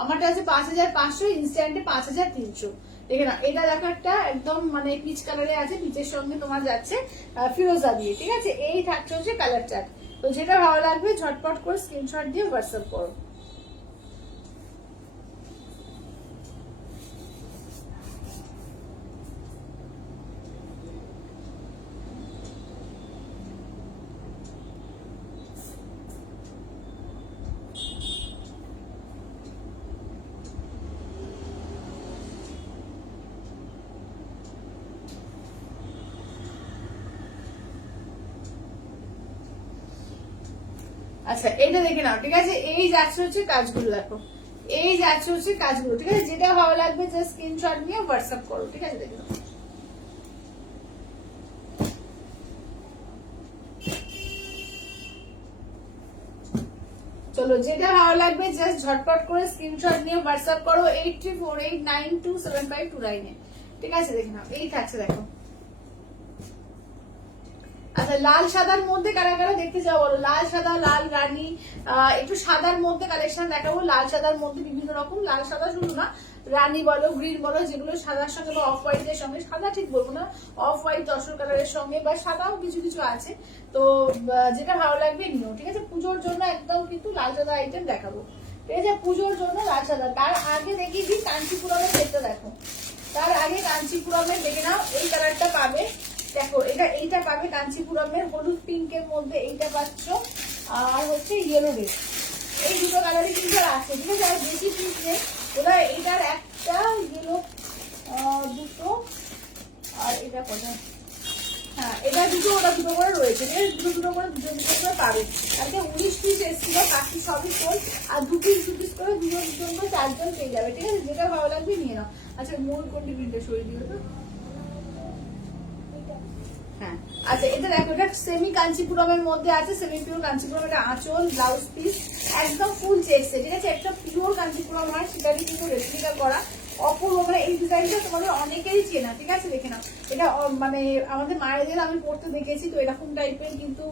আমারটা আছে 5500, ইনস্ট্যান্টে 5300। দেখে নাও এটা দেখো একটা একদম মানে পিচ কালারে আছে, পিচের সঙ্গে তোমার যাচ্ছে ফিরোজা দিয়ে, ঠিক আছে। এই থাকছে হচ্ছে কালার চার্ট। তো যেটা ভালো লাগবে ঝটপট করে স্ক্রিনশট দিয়ে হোয়াটসঅ্যাপ করো। আচ্ছা এইটা দেখে নাও, ঠিক আছে। এই যাচ্ছে হচ্ছে কাজগুলো দেখো, এই যাচ্ছে হচ্ছে কাজগুলো, ঠিক আছে। যেটা ভালো লাগবে জাস্ট স্ক্রিনশট নিয়ে হোয়াটসঅ্যাপ করো, ঠিক আছে। দেখে নাও চলো, যেটা ভালো লাগবে জাস্ট ঝটপট করে স্ক্রিনশট নিয়ে হোয়াটসঅ্যাপ করো 8348927529 এ, ঠিক আছে। দেখে নাও এই থাকছে দেখো। আচ্ছা লাল সাদার মধ্যে কারা কারা দেখতে চাও বলো, লাল সাদা লাল রানী। একটু সাদার মধ্যে কালেকশন দেখাবো, লাল সাদার মধ্যে বিভিন্ন রকম, লাল সাদা শুধু না রানী বলো গ্রিন বলো, যেগুলো সাদার সঙ্গে বা অফ হোয়াইটের সঙ্গে, সাদা ঠিক বলবো না, অফ হোয়াইট তসর কালারের সঙ্গে বা সাদাও কিছু কিছু আছে। তো যেটা ভালো লাগবে নিও, ঠিক আছে। পুজোর জন্য একদম কিন্তু লাল সাদা আইটেম দেখাবো, ঠিক আছে। পুজোর জন্য লাল সাদা। তার আগে দেখিয়ে দিই কাঞ্চিপুরমের সেটটা দেখো, তার আগে কাঞ্চিপুরমের দেখে নাও এই কালারটা পাবে, দেখো এইটা পাবে কাঞ্চিপুরমের হলুদ পিঙ্কের মধ্যে, এইটা পাচ্ছ। আর হচ্ছে ইয়েলো রেড, এই দুটো কালারই কিন্তু আর আছে, ঠিক আছে। আর বেশি পিস নেই, ওরা এটার একটা ইয়েলো দুটো, আর এটা কোথায়, হ্যাঁ এটা দুটো, ওরা দুটো করে রয়েছে, ঠিক আছে। দুটো করে দুটো করে পাবে। আজকে 19 পিস এসেছিল, বাকি সবই ফুল। আর দু পিস করে দুজন করে 4 জন পেয়ে যাবে, ঠিক আছে। যেটা ভালো লাগবে নিয়ে নাও। আচ্ছা ময়ূরকণ্ঠী প্রিন্টে সরিয়ে দিবে তো, হ্যাঁ। আচ্ছা এটা দেখো, এটা সেমি কাঞ্চিপুরমের মধ্যে আছে, সেমি পিওর কাঞ্চিপুরম। এটা আঁচল ব্লাউজ পিস একদম ফুল চেক্সে, ঠিক আছে। একটা পিওর কাঞ্চিপুরম হয়, সেটারই কিন্তু রেপ্লিকা করা অপূর্ব। মানে এই ডিজাইনটা তোমাদের অনেকেরই চেনা, ঠিক আছে। দেখে নাও এটা মানে আমাদের মায়েদের আমি পড়তে দেখেছি, তো এরকম টাইপের কিন্তু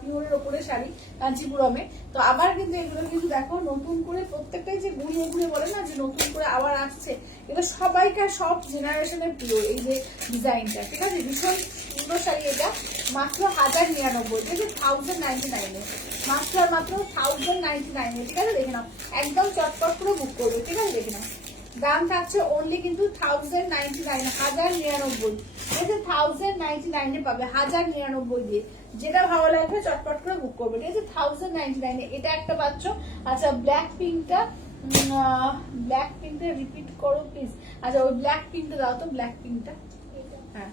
পিওরের ওপরে শাড়ি কাঞ্চিপুরমে। তো আবার কিন্তু এগুলো কিন্তু দেখো নতুন করে প্রত্যেকটাই যে ঘুরিয়ে ঘুরিয়ে বলে না যে নতুন করে আবার আসছে, এটা সবাইকার সব জেনারেশনের প্রিয় এই যে ডিজাইনটা, ঠিক আছে। ভীষণ সুন্দর শাড়ি, এটা মাত্র 1099, ঠিক আছে। 1099 মাত্র আর মাত্র 1099, ঠিক আছে। দেখে নাও একদম চটপট করে বুক করবে, ঠিক আছে। দেখে নাও দাম থাকছে অনলি কিন্তু 1099, 1099, ঠিক আছে 1099 পাবে, 1099 দিয়ে। যেটা ভালো লাগবে চটপট করে বুক করবে, ঠিক আছে 1099। এটা একটা পাচ্ছ। আচ্ছা ব্ল্যাক পিঙ্কটা, ব্ল্যাক পিঙ্কটা রিপিট করো প্লিজ। আচ্ছা ওই ব্ল্যাক পিঙ্কটা দাও তো, ব্ল্যাক পিঙ্কটা। হ্যাঁ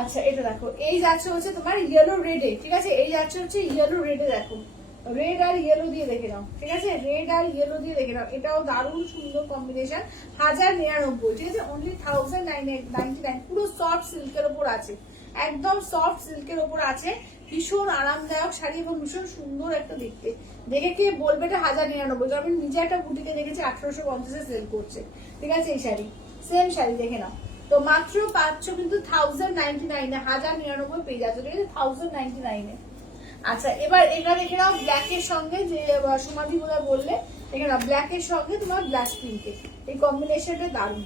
আচ্ছা এটা দেখো, এই যাচ্ছে হচ্ছে তোমার ইয়েলো রেডে, ঠিক আছে এই যাচ্ছে হচ্ছে ইয়েলো রেডে, দেখো রেড আর ইয়েলো দিয়ে দেখে নাও, ঠিক আছে রেড আর ইয়েলো দিয়ে দেখে নাও, এটাও দারুণ সুন্দর কম্বিনেশন। 1099, ঠিক আছে অনলি 1099। পুরো সফট সিল্কের ওপর আছে, একদম সফট সিল্কের ওপর আছে, ভীষণ আরামদায়ক শাড়ি এবং ভীষণ সুন্দর একটা দেখতে। দেখে কে বলবে এটা 1099, আমি নিজে একটা বুটিকে দেখেছি 1850 সেল করছে, ঠিক আছে এই শাড়ি সেম শাড়ি দেখে নাও। তো মাত্র পাচ্ছ কিন্তু 1099, 1099 পেয়ে যাচ্ছে, ঠিক আছে 1099। আচ্ছা এবার এটা দেখে নাও ব্ল্যাকের সঙ্গে, যে সমাধি বোধহয় বললে, দেখে নাও ব্ল্যাকের সঙ্গে তোমার ব্ল্যাক পিঙ্কে, এই কম্বিনেশনটা দারুণ,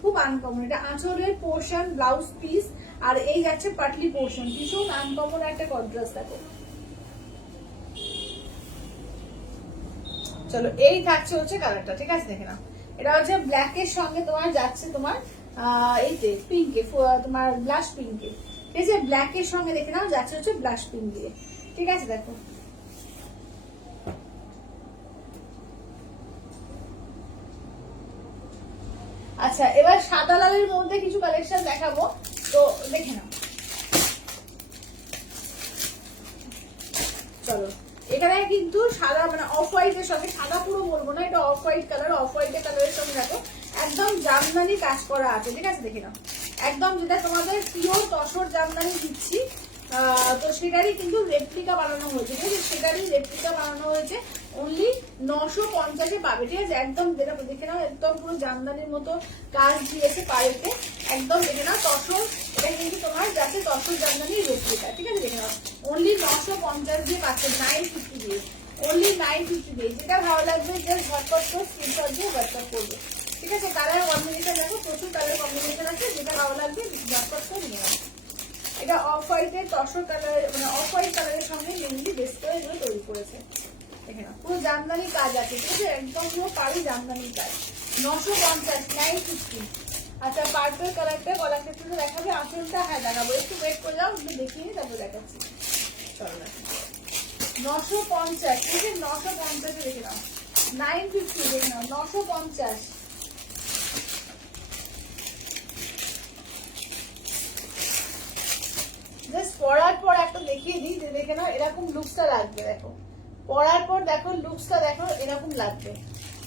খুব আনকমন। এটা আঁচলের পোর্শন, ব্লাউজ পিস, আর এই যাচ্ছে পাটলি পোর্শন, ভীষণ আনকমন একটা কন্ট্রাস্ট দেখো। চলো এই থাকছে হচ্ছে কালারটা, ঠিক আছে দেখে নাও, এটা হচ্ছে ব্ল্যাকের সঙ্গে তোমার যাচ্ছে তোমার এইতে পিঙ্কে, তোমার ব্লাশ পিঙ্কে, ঠিক আছে ব্ল্যাকের সঙ্গে দেখে নাও যাচ্ছে হচ্ছে ব্লাশ পিঙ্ক দিয়ে, ঠিক আছে দেখো। আচ্ছা এবার সাদা লালের মধ্যে কিছু কালেকশন দেখাবো, তো দেখে নাও। চলো এখানে কিন্তু সাদা মানে অফ হোয়াইটের সঙ্গে, সাদা পুরো বলবো না, এটা অফ হোয়াইট কালার, অফ হোয়াইটের কালারের সঙ্গে দেখো একদম জামদানি কাজ করা আছে, ঠিক আছে দেখে নাও একদম যেটা তোমাদের পিওর তসর জামদানি দিচ্ছি, তো সেটারই কিন্তু রেপ্লিকা বানানো হয়েছে, ঠিক আছে সেটারই রেপ্লিকা বানানো হয়েছে, অনলি 950 পাবে, ঠিক আছে একদম যেটা দেখে নাও একদম পুরো জামদানির মতো কাজ দিয়েছে পাড়েতে, একদম দেখে নাও তসর, এটা কিন্তু তোমার যাচ্ছে তসর জামদানির রেপ্লিকা, ঠিক আছে দেখে নাও অনলি 950 দিয়ে পাচ্ছে, 950 দিয়ে, অনলি 950 দিয়ে। যেটা ভালো লাগবে যে ঝটপট করে স্ক্রিনশট দিয়ে হোয়াটসঅ্যাপ করবে, ঠিক আছে কালার কম্বিনেশন দেখো প্রচুর কালার কম্বিনেশন আছে, যেটা ভালো লাগবে ঝটপট করে নিয়ে নাও। এটা অফ হোয়াইটের তসর কালার, মানে অফ হোয়াইট কালারের সঙ্গে মেনলি বেস করে এগুলো তৈরি করেছে, দেখে নাও পুরো জামদানি কাজ আছে, ঠিক আছে একদম পুরো পাড়ি জামদানি কাজ, 950, 950। আচ্ছা পার্পল কালারটা গলাটা একটু দেখাবে, আঁচলটা হ্যাঁ দেখাবো, একটু ওয়েট করে যাও, একটু দেখিয়ে নিই তারপর দেখাচ্ছি। চলো 950, ঠিক আছে 950 দেখে নাও, 950 দেখে নাও 950। জাস্ট পরার পর একটা দেখিয়ে দিই যে দেখে নাও এরকম লুকসটা লাগবে, দেখো পরার পর দেখো লুকসটা দেখো এরকম লাগবে,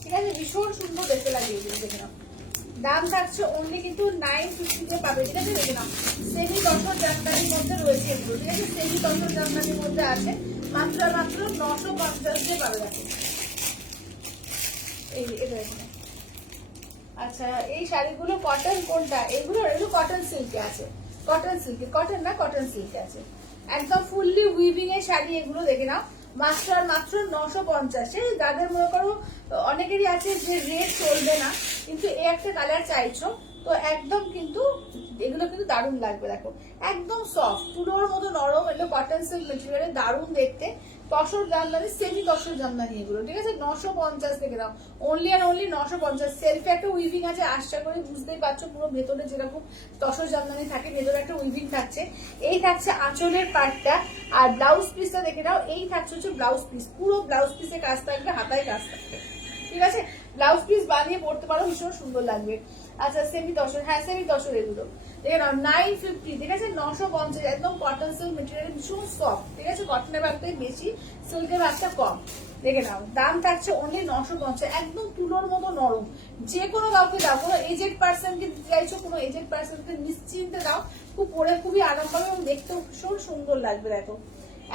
ঠিক আছে ভীষণ সুন্দর দেখতে লাগে এগুলো, দেখে নাও দাম থাকছে অনলি কিন্তু 950 তে পাবে, ঠিক আছে দেখে নাও সেমি তসর জামদানির মধ্যে রয়েছে এগুলো, ঠিক আছে সেমি তসর জামদানির মধ্যে আছে, মাত্র 950 দিয়ে পাবে, দেখো এই এটা দেখে নাও। আচ্ছা এই শাড়িগুলো কটন কোনটা, এগুলো কটন সিল্কে আছে, কটন সিল্কে, কটন না কটন সিল্কে আছে, একদম ফুললি উইভিং এর শাড়ি এগুলো দেখে নাও, মাত্র আর মাত্র 950। যাদের মনে করো অনেকেরই আছে যে রেট চলবে না কিন্তু এই একটা কালার চাইছো, তো একদম কিন্তু এগুলো কিন্তু দারুণ লাগবে, দেখো একদম সফট তুলোর মতো নরম, এগুলো কটন সিল্ক মেটেরিয়ালে দারুণ দেখতে, তসর জামদানি সেমি তসর জামদানি এগুলো, ঠিক আছে 950 থেকে দাও, অনলি আর অনলি 950। সেলফে একটা উইভিং আছে, আশা করি বুঝতেই পারছো পুরো ভেতরে যেরকম তসর জামদানি থাকে ভেতরে একটা উইভিং থাকছে, এই থাকছে আঁচলের পার্টটা, আর ব্লাউজ পিসটা দেখে দাও, এই থাকছে হচ্ছে ব্লাউজ পিস, পুরো ব্লাউজ পিসে কাজ থাকবে, হাতায় কাজ থাকবে, ঠিক আছে ব্লাউজ পিস বানিয়ে পড়তে পারো, ভীষণ সুন্দর লাগবে। আচ্ছা সেমি তসর, হ্যাঁ সেমি তসর এগুলো দেখে নাও 950, ঠিক আছে 950, একদম কটন সিল্ক মেটেরিয়াল, ভীষণ সফট, ঠিক আছে কটনের ভাগটাই বেশি, সিল্কের ভাগটা কম, দেখে নাও দাম থাকছে অনলি 950, একদম তুলোর মতো নরম, যে কোনো কাউকে দাও, কোনো এজেড পার্সনকে দিতে চাইছো কোনো এজেড পার্সনকে নিশ্চিন্তে দাও, খুব পরে খুবই আরাম পাবে এবং দেখতেও ভীষণ সুন্দর লাগবে, দেখো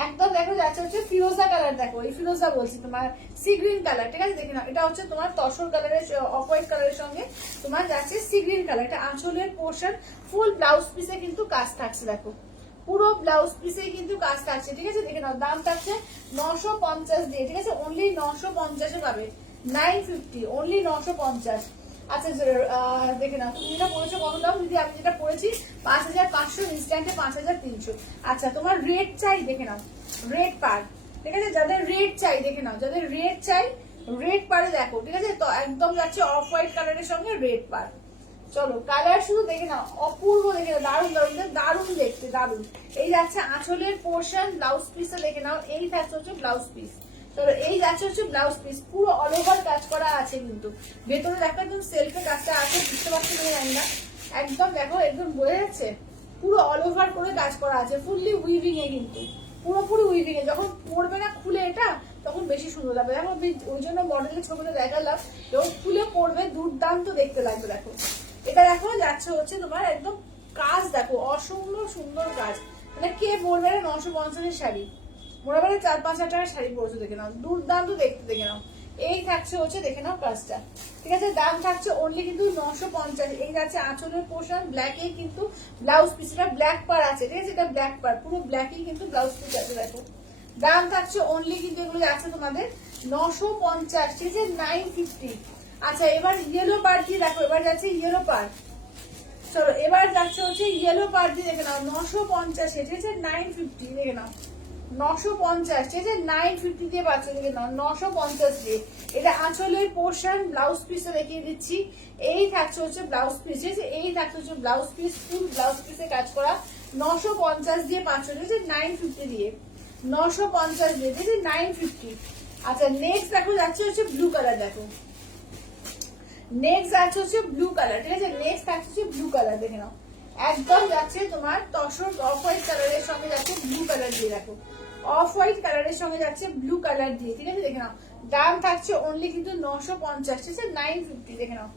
একদম দেখো যাচ্ছে হচ্ছে ফিরোজা কালার, দেখো এই ফিরোজা বলছি তোমার সি গ্রিন কালার, ঠিক আছে দেখে নাও এটা হচ্ছে তোমার তসর কালারের অফ হোয়াইট কালারের সঙ্গে তোমার যাচ্ছে সি গ্রিন কালার, এটা আঁচলের পোর্শন, ফুল ব্লাউজ পিসে কিন্তু কাজ থাকছে, দেখো পুরো ব্লাউজ পিসে কিন্তু কাজ থাকছে, ঠিক আছে দেখে নাও দাম থাকছে 950 দিয়ে, ঠিক আছে অনলি 950 এ পাবে, 950 অনলি 950। আচ্ছা দেখে নাও তুমি যেটা পড়েছো কত দাম দিদি, আমি যেটা পড়েছি 5500, ইনস্ট্যান্টে 5300। আচ্ছা তোমার রেড চাই দেখে নাও, রেড পার, ঠিক আছে যাদের রেড চাই দেখে নাও, যাদের রেড চাই রেড পারে দেখো, ঠিক আছে? তো একদম যাচ্ছে অফ হোয়াইট কালারের সঙ্গে রেড পার। চলো কালার শুধু দেখে নাও, অপূর্ব দেখে নাও, দারুণ দারুণ দারুণ দেখতে, দারুণ। এই যাচ্ছে আঁচলের পোর্শন, ব্লাউজ পিসটা দেখে নাও, এই থাকছে হচ্ছে ব্লাউজ পিস। চলো এই যাচ্ছে হচ্ছে ব্লাউজ পিস, পুরো অল ওভার কাজ করা আছে কিন্তু। ভেতরে দেখো একদম সেলফে কাজটা আছে, বুঝতে পারছি তুমি জানি না, একদম দেখো একদম বোঝা যাচ্ছে, পুরো অল ওভার করে কাজ করা আছে, ফুললি উইভিং এ কিন্তু, পুরোপুরি উইভিং এ। যখন পরবে না খুলে এটা তখন বেশি সুন্দর লাগবে। দেখো ওই জন্য মডেলের ছবিটা দেখালাম, যখন খুলে পরবে দুর্দান্ত দেখতে লাগবে। দেখো এটা দেখো যাচ্ছে হচ্ছে তোমার একদম কাজ দেখো, অসুন্দর সুন্দর কাজ। মানে কে বলবে 950-এর শাড়ি, মোটামুটি 4-5 হাজার টাকার শাড়ি পরছো, দেখে নাও দুর্দান্ত দেখতে, দেখে নাও। এই থাকছে হচ্ছে দেখে নাও কাজটা, ঠিক আছে? দাম থাকছে অনলি কিন্তু 950। এই যাচ্ছে আঁচলের পোর্শন, ব্ল্যাকে কিন্তু ব্লাউজ পিস, এটা ব্ল্যাক পার আছে, ঠিক আছে? এটা ব্ল্যাক পার, পুরো ব্ল্যাকই কিন্তু ব্লাউজ পিস আছে। দেখো দাম থাকছে অনলি কিন্তু এগুলো যাচ্ছে তোমাদের 950, ঠিক আছে? 950। আচ্ছা এবার ইয়েলো পার দিয়ে দেখো, এবার যাচ্ছে ইয়েলো পার। চলো এবার যাচ্ছে হচ্ছে ইয়েলো পার দিয়ে দেখে নাও, 950, ঠিক আছে? 950 দেখে নাও, 950, ঠিক আছে? 950 দিয়ে পাচ্ছ, দেখে নাও 950 দিয়ে। এটা আঁচলের পোর্শন, ব্লাউজ পিসে দেখিয়ে দিচ্ছি। এই থাকছে হচ্ছে ব্লাউজ পিস, ঠিক আছে? এই থাকছে হচ্ছে ব্লাউজ পিস, ফুল ব্লাউজ পিসে কাজ করা, 950 দিয়ে পাচ্ছ, ঠিক আছে? 950 দিয়ে, 950 দিয়ে, ঠিক আছে? 950। আচ্ছা নেক্সট দেখো যাচ্ছে হচ্ছে ব্লু কালার। দেখো নেক্সট যাচ্ছে হচ্ছে ব্লু কালার, ঠিক আছে? নেক্সট থাকছে হচ্ছে ব্লু কালার, দেখে নাও একদম যাচ্ছে তোমার তসর অফ হোয়াইট কালারের সঙ্গে যাচ্ছে ব্লু কালার দিয়ে। দেখো অফ হোয়াইট কালারের সঙ্গে যাচ্ছে ব্লু কালার দিয়ে, ঠিক আছে? দেখে নাও দাম থাকছে অনলি কিন্তু 950, ঠিক আছে? 950 দেখে নাও,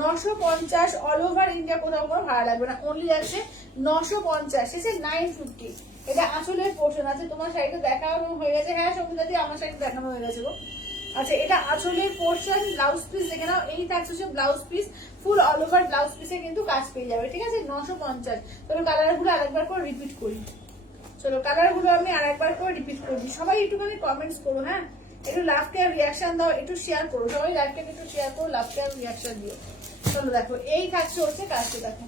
950। অল ওভার ইন্ডিয়া কোথাও কোনো ভাড়া লাগবে না, অনলি যাচ্ছে 950, ঠিক আছে? 950। এটা আঁচলের পোর্শন আছে। তোমার শাড়িটা দেখানো হয়ে গেছে? হ্যাঁ সঙ্গীতা দি আমার শাড়িটা দেখানো হয়ে গেছে গো। আচ্ছা এটা আঁচলের পোর্শন, ব্লাউজ পিস দেখে নাও, এই থাকছে হচ্ছে ব্লাউজ পিস, ফুল অল ওভার ব্লাউজ পিসে কিন্তু কাজ পেয়ে যাবে, ঠিক আছে? 950। চলো কালার গুলো আরেকবার করে রিপিট করি, চলো কালার গুলো আমি আরেকবার করে রিপিট করছি। সবাই একটুখানি কমেন্টস করো, হ্যাঁ একটু লাভ কেয়ার রিয়াকশন দাও, একটু শেয়ার করো, সবাই লাইভটা একটু শেয়ার করো, লাভ কেয়ার রিয়াকশন দিও। চলো দেখো এই থাকছে হচ্ছে কাজটা, দেখো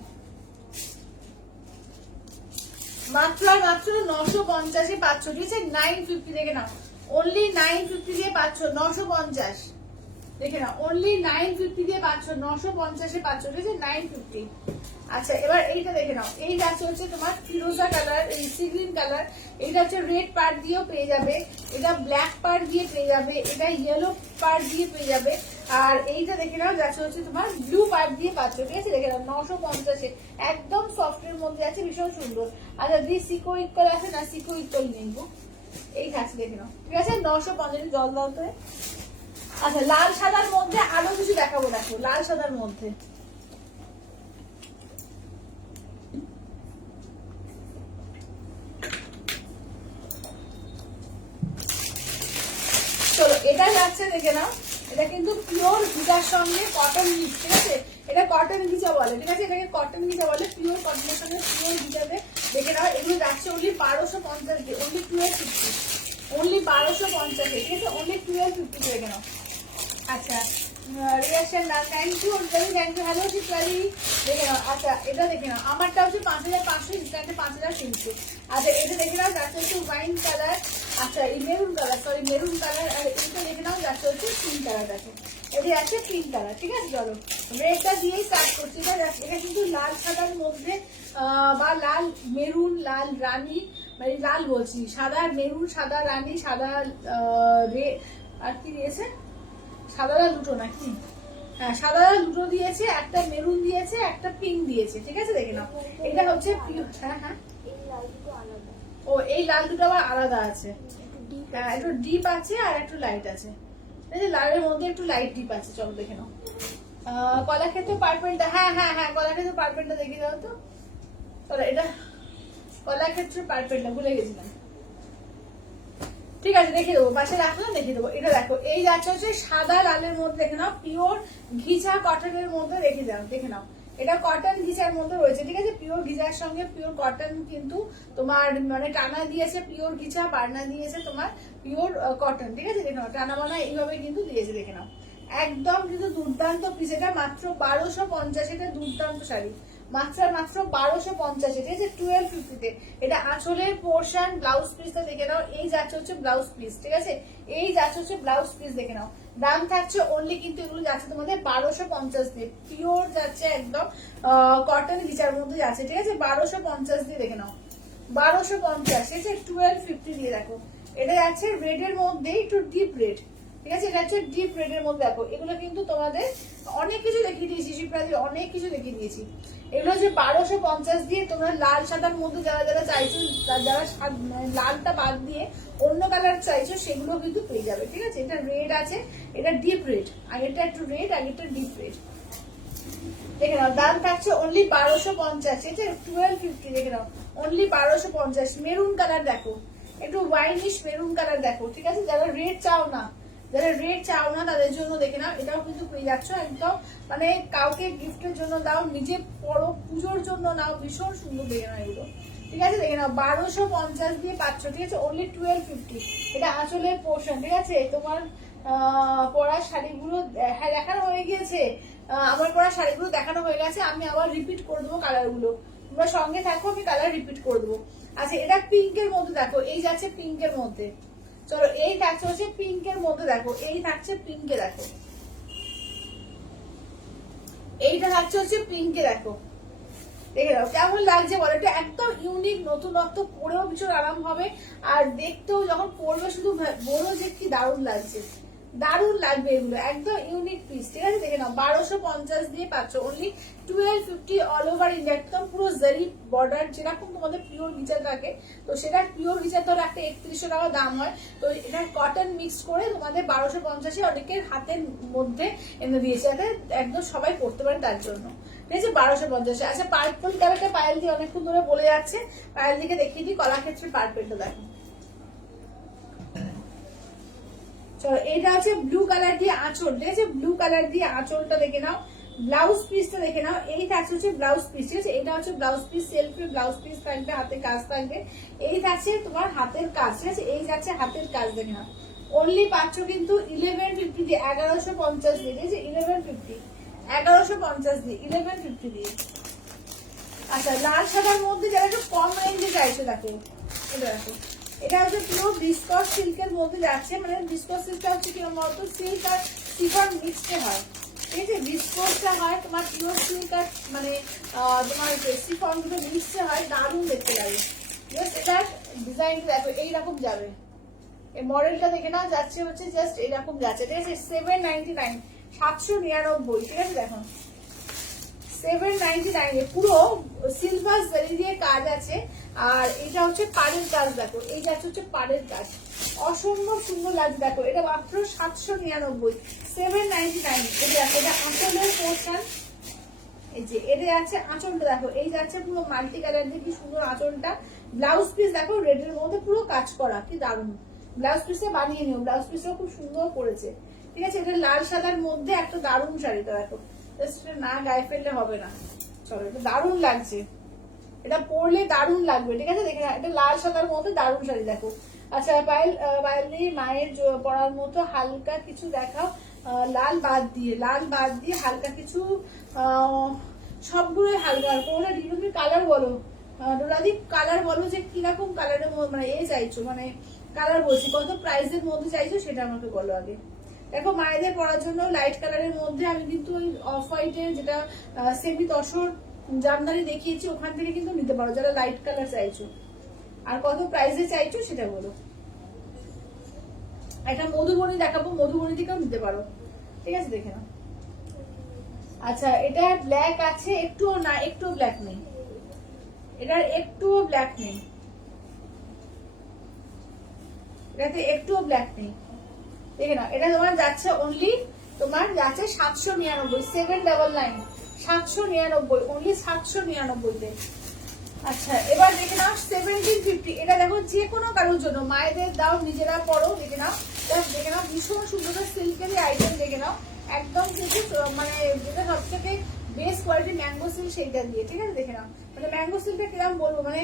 মাত্র আর মাত্র 950-এ পাচ্ছ, ঠিক আছে? 950 দেখে নাও, অনলি 950 দিয়ে পাচ্ছ 950, দেখে নাও অনলি 950 দিয়ে পাচ্ছ, 950-এ পাচ্ছ, ঠিক আছে? 950। আচ্ছা এবার এইটা দেখে নাও, এই যাচ্ছে হচ্ছে তোমার ফিরোজা কালার, এই সি গ্রিন কালার, এটা হচ্ছে রেড পার্ট দিয়েও পেয়ে যাবে, এটা ব্ল্যাক পার্ট দিয়ে পেয়ে যাবে, এটা ইয়েলো পার্ট দিয়ে পেয়ে যাবে, আর এইটা দেখে নাও যাচ্ছে হচ্ছে তোমার ব্লু পার্ট দিয়ে পাচ্ছ, ঠিক আছে? দেখে নাও 950-এ একদম সফটের মধ্যে আছে, ভীষণ সুন্দর। আচ্ছা দি সিকো ইকুয়াল আছে না? সিকো ইকুয়াল নেই গো, এই থাকছে দেখে নাও, ঠিক আছে? 950 জল দাও তো। আচ্ছা লাল সাদার মধ্যে আরো কিছু দেখাবো, দেখো লাল সাদার মধ্যে চলো এটা যাচ্ছে দেখে নাও, এটা কিন্তু পিওর ঘিচার সঙ্গে কটন মিক্স, ঠিক আছে? এটা কটন ঘিচা বলে, ঠিক আছে? এটাকে কটন ঘিচা বলে, পিওর কটনের সঙ্গে পিওর ঘিচাতে দেখে নাও। এগুলো যাচ্ছে অনলি 1250 দিয়ে, অনলি 1250, অনলি 1250, ঠিক আছে? অনলি 1250 দেখে নাও। আচ্ছা রিয়াকশন না, thank you thank you, hello Chitrali দেখে নাও। আচ্ছা এটা দেখে নাও, আমারটা হচ্ছে 5500, ইনস্ট্যান্টে 5300। আচ্ছা এটা দেখে নাও যাচ্ছে হচ্ছে ওয়াইন কালার, আচ্ছা এই maroon colour, sorry maroon colour, আর এইটা দেখে নাও যাচ্ছে হচ্ছে পিঙ্ক কালার আছে, এটা যাচ্ছে পিঙ্ক কালার, ঠিক আছে? চলো রেডটা দিয়েই স্টার্ট করছি। এটা কিন্তু লাল সাদার মধ্যে বা লাল মেরুন, লাল রানী, মানে লাল বলছি, সাদা মেরুন, সাদা রানী, সাদা রে, আর কি দিয়েছে, সাদা লাল দুটো নাকি? হ্যাঁ সাদা লাল দুটো দিয়েছে, একটা মেরুন দিয়েছে, একটা পিঙ্ক দিয়েছে, ঠিক আছে? দেখে নাও এটা হচ্ছে হ্যাঁ হ্যাঁ, ও এই লাল দুটো আবার আলাদা আছে, হ্যাঁ একটু ডিপ আছে আর একটু লাইট আছে, ঠিক আছে? লালের মধ্যে একটু লাইট ডিপ আছে। চলো দেখে নাও কলাক্ষেত্র পার্পেলটা, হ্যাঁ হ্যাঁ হ্যাঁ কলাক্ষেত্র পার্পেলটা দেখে দাও তো। চলো এটা কলাক্ষেত্র পার্পেলটা ভুলে গেছিলাম, ঠিক আছে দেখে দেবো, পাশে রাখলাম দেখে দেবো। এটা দেখো এই যাচ্ছে হচ্ছে সাদা লালের মধ্যে, দেখে নাও পিওর ঘিচা কটনের মধ্যে রেখে দাও, দেখে নাও এটা কটন ঘিচার মধ্যে রয়েছে, ঠিক আছে? পিওর ঘিচার সঙ্গে পিওর কটন কিন্তু তোমার মানে টানা দিয়েছে, পিওর ঘিচা পাড়না দিয়েছে তোমার পিওর কটন, ঠিক আছে? দেখে নাও টানা বানা এইভাবে কিন্তু দিয়েছে, দেখে নাও একদম কিন্তু দুর্দান্ত পিস। এটা মাত্র 1250, এটা দুর্দান্ত শাড়ি, মাত্র মাত্র 1250, ঠিক আছে? 1250-তে। এটা আঁচলের পোর্শন, ব্লাউজ পিসটা দেখে নাও, এই যাচ্ছে হচ্ছে ব্লাউজ পিস, ঠিক আছে? এই যাচ্ছে হচ্ছে ব্লাউজ পিস, দেখে নাও দাম থাকছে অনলি কিন্তু এগুলো যাচ্ছে তোমাদের 1250 দিয়ে, পিওর যাচ্ছে একদম কটন গিচার মধ্যে যাচ্ছে, ঠিক আছে? 1250 দিয়ে দেখে নাও, 1250, ঠিক আছে? 1250 দিয়ে দেখো, এটা যাচ্ছে রেড এর মধ্যে, একটু ডিপ রেড, ঠিক আছে? এটা হচ্ছে ডিপ রেড এর মধ্যে। দেখো এগুলো কিন্তু তোমাদের অনেক কিছু দেখিয়ে দিয়েছি, শিবরাত্রির অনেক কিছু দেখিয়ে দিয়েছি। এগুলো হচ্ছে 1250 দিয়ে। তোমরা লাল সাদার মধ্যে যারা যারা চাইছো, যারা লালটা বাদ দিয়ে অন্য কালার চাইছো, সেগুলো কিন্তু পেয়ে যাবে, ঠিক আছে? এটা রেড আছে, এটা ডিপ রেড, আগেরটা একটু রেড, আগেরটা ডিপ রেড। দেখে নাও, দাম থাকছে অনলি 1250, ঠিক আছে? 1250 দেখে নাও, অনলি 1250। মেরুন কালার দেখো, একটু ওয়াইনিশ মেরুন কালার দেখো, ঠিক আছে? যারা রেড চাও না, যারা রেড চাও না তাদের জন্য দেখে নাও, এটাও কিন্তু পেয়ে যাচ্ছ একদম, মানে কাউকে গিফটের জন্য দাও, নিজে পরো, পুজোর জন্য নাও, ভীষণ সুন্দর দেখে নাও এগুলো, ঠিক আছে? দেখে নাও 1250 দিয়ে পাচ্ছ, ঠিক আছে? অনলি 1250। এটা আঁচলের পোর্শন, ঠিক আছে? তোমার পরা শাড়িগুলো দেখানো হয়ে গিয়েছে, আমার পরা শাড়িগুলো দেখানো হয়ে গেছে, আমি আবার রিপিট করে দেবো কালারগুলো, তোমরা সঙ্গে থাকো, আমি কালার রিপিট করে দেবো। আচ্ছা, এটা পিঙ্কের মধ্যে দেখো, এই যাচ্ছে পিঙ্কের মধ্যে, চলো এই থাকছে হচ্ছে পিঙ্কের মধ্যে, দেখো এই থাকছে পিঙ্কে, দেখো এইটা থাকছে হচ্ছে পিঙ্কে, দেখো দেখে দাও কেমন লাগছে বলো, এটা একদম ইউনিক নতুনত্ব, পরেও ভীষণ আরাম হবে, আর দেখতেও যখন পরবে শুধু বলো যে কি দারুণ লাগছে, দারুণ লাগবে এগুলো, একদম ইউনিক পিস, ঠিক আছে? দেখে নাও 1250 দিয়ে পাচ্ছ অনলি 1250 অল ওভার ইন্ডিয়া, একদম পুরো জারি বর্ডার, যেরকম তোমাদের পিওর গিচার থাকে, তো সেটা পিওর গিচার ধরো একটা 3100 টাকা দাম হয়, তো এটা কটন মিক্স করে তোমাদের 1250 অনেকের হাতের মধ্যে এনে দিয়েছে, যাতে একদম সবাই পড়তে পারে তার জন্য, ঠিক আছে? 1250। আচ্ছা, পার্পল কালারটা পায়েল দিয়ে অনেকক্ষণ ধরে বলে যাচ্ছে, পায়েল দিকে দেখিয়ে দিই কলাক্ষেত্রের পার্পলটা দেখো, চলো এইটা আছে ব্লু কালার দিয়ে আঁচল, ঠিক আছে? ব্লু কালার দিয়ে আঁচলটা দেখে নাও, ব্লাউজ পিসটা দেখে নাও, এই থাকছে হচ্ছে ব্লাউজ পিস, ঠিক আছে? এটা হচ্ছে blouse piece, selfie blouse piece থাকবে, হাতে কাজ থাকবে, এই থাকছে তোমার হাতের কাজ, ঠিক আছে? এই যাচ্ছে হাতের কাজ, দেখে নাও অনলি পাচ্ছ কিন্তু 1150 দিয়ে, 1150 দিয়ে, ঠিক আছে? 1150, 1150 দিয়ে, 1150 দিয়ে। আচ্ছা, লাল সাদার মধ্যে যারা একটু কম রেঞ্জে চাইছো, দেখো এটা দেখো, এটা হচ্ছে পুরো ভিসকস সিল্কের মধ্যে যাচ্ছে, মানে ভিসকস সিল্কটা হচ্ছে কিরকম বলতো, সিল্ক আর শিফন মিক্সড হয়, ঠিক আছে? ভিসকসটা হয় তোমার পিওর সিল্ক আর মানে তোমার শিফন দুটো মিক্সড হয়, দারুণ দেখতে লাগে। জাস্ট এটার ডিজাইনটা দেখো, এইরকম যাবে, এই মডেলটা দেখে না যাচ্ছে হচ্ছে জাস্ট এরকম যাচ্ছে, ঠিক আছে? 799, 799, ঠিক আছে? দেখো 799 পুরো সিলভার জারি দিয়ে কাজ আছে, আর এটা হচ্ছে পাড়ের কাজ, দেখো এই যাচ্ছে হচ্ছে পাড়ের কাজ, অসম্ভব সুন্দর লাগছে, দেখো এটা মাত্র 799, 799। এটা দেখো, এটা আঁচলের পোর্শন, এই যে এটা যাচ্ছে আঁচলটা, দেখো এই যাচ্ছে পুরো মাল্টি কালার দিয়ে, কি সুন্দর আঁচলটা। ব্লাউজ পিস দেখো রেডের মধ্যে পুরো কাজ করা, কি দারুণ ব্লাউজ পিসটা বানিয়ে নিও, ব্লাউজ পিসটা খুব সুন্দর করেছে, ঠিক আছে? এটা লাল সাদার মধ্যে একটা দারুণ শাড়িটা দেখো, না গায়ে ফেললে হবে না, চলো এটা দারুণ লাগছে, এটা পরলে দারুণ লাগবে, ঠিক আছে? দেখে এটা লাল সাদার মধ্যে দারুণ শাড়ি দেখো। আচ্ছা, পায়েল মায়ের পরার মতো হালকা কিছু দেখাও, লাল বাদ দিয়ে, লাল বাদ দিয়ে হালকা কিছু, সবগুলোই হালকা, কোনটা ডিপলি কালার বলো, ডোলাদি কালার বলো, যে কিরকম কালারের মানে এ চাইছো, মানে কালার বলছি, কত প্রাইসের মধ্যে চাইছো সেটা আমাকে বলো আগে। দেখো মায়েদের পরার জন্য লাইট কালারের মধ্যে আমি কিন্তু ওই অফ হোয়াইটের যেটা সেমি তসর জামদানি দেখিয়েছি, ওখান থেকে কিন্তু নিতে পারো যারা লাইট কালার চাইছো। আর কত প্রাইসে চাইছো সেটা বলো। একটা মধুবনী দেখাবো, মধুবনী থেকেও নিতে পারো, ঠিক আছে? দেখে নাও। আচ্ছা, এটা ব্ল্যাক আছে, একটুও না, একটুও ব্ল্যাক নেই, এটার একটুও ব্ল্যাক নেই, এটাতে একটুও ব্ল্যাক নেই, দেখে নাও। এটা তোমার যাচ্ছে অনলি, তোমার যাচ্ছে 799, 799, 799, অনলি 799-তে। আচ্ছা, এবার দেখে নাও 1750, এটা দেখো যে কোনো কারোর জন্য, মায়েদের দাও, নিজেরা পরো, দেখে নাও, দেখে নাও ভীষণ সুন্দর সিল্কেরই আইটেম, দেখে নাও একদম কিন্তু মানে যেটা সব থেকে বেস্ট কোয়ালিটি ম্যাঙ্গো সিল্ক, সেইটা দিয়ে, ঠিক আছে? দেখে নাও মানে ম্যাঙ্গো সিল্কটা কিরকম বলবো, মানে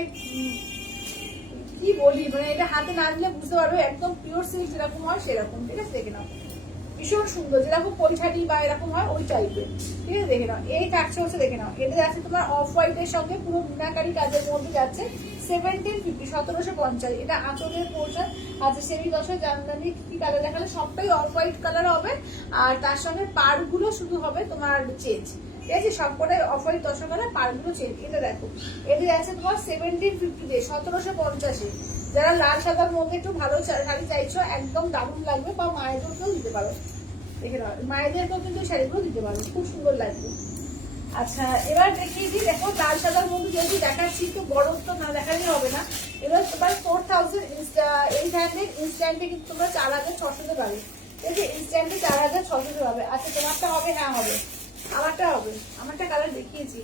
কি বলি, মানে এটা হাতে না দিলে বুঝতে পারবে, একদম পিওর সিল্ক যেরকম হয় সেরকম, ঠিক আছে? দেখে নাও ভীষণ সুন্দর, যেরকম পৈঠানি বা এরকম হয় ওই টাইপের, ঠিক আছে? দেখে নাও এই থাকছে হচ্ছে, দেখে নাও এটা যাচ্ছে তোমার অফ হোয়াইটের সঙ্গে পুরো মিনাকারি কাজের মধ্যে যাচ্ছে, 1750, 1750। এটা আঁচলের পোর্শন। আচ্ছা সেমি দশের জামদানি কি কালার দেখালে, সবটাই অফ হোয়াইট কালার হবে, আর তার সঙ্গে পাড়গুলো শুধু হবে তোমার চেঞ্জ, ঠিক আছে? সবকটাই অফ হোয়াইট দশা কালার, পাড়গুলো চেঞ্জ। এটা দেখো, এটা আছে তোমার 1750 দিয়ে 1750। যারা লাল সাদার মধ্যে একটু ভালো শাড়ি চাইছো, একদম দারুণ লাগবে, বা মায়েদেরকেও দিতে পারো। দেখে নাও, মায়েদেরকেও কিন্তু শাড়িগুলো দিতে পারো, খুব সুন্দর লাগবে। আচ্ছা এবার দেখিয়ে দিই, দেখো লাল সাদার মধ্যে যেহেতু দেখাচ্ছি তো বড় তো না দেখালে হবে না। এবার তোমার 4800 ইনস্ট্যান্টে কিন্তু তোমরা 4600 পাবে, ঠিক আছে? ইনস্ট্যান্টে 4600 পাবে। আচ্ছা তোমারটা হবে? হ্যাঁ হবে, আমারটা হবে, আমারটা কালার দেখিয়েছি,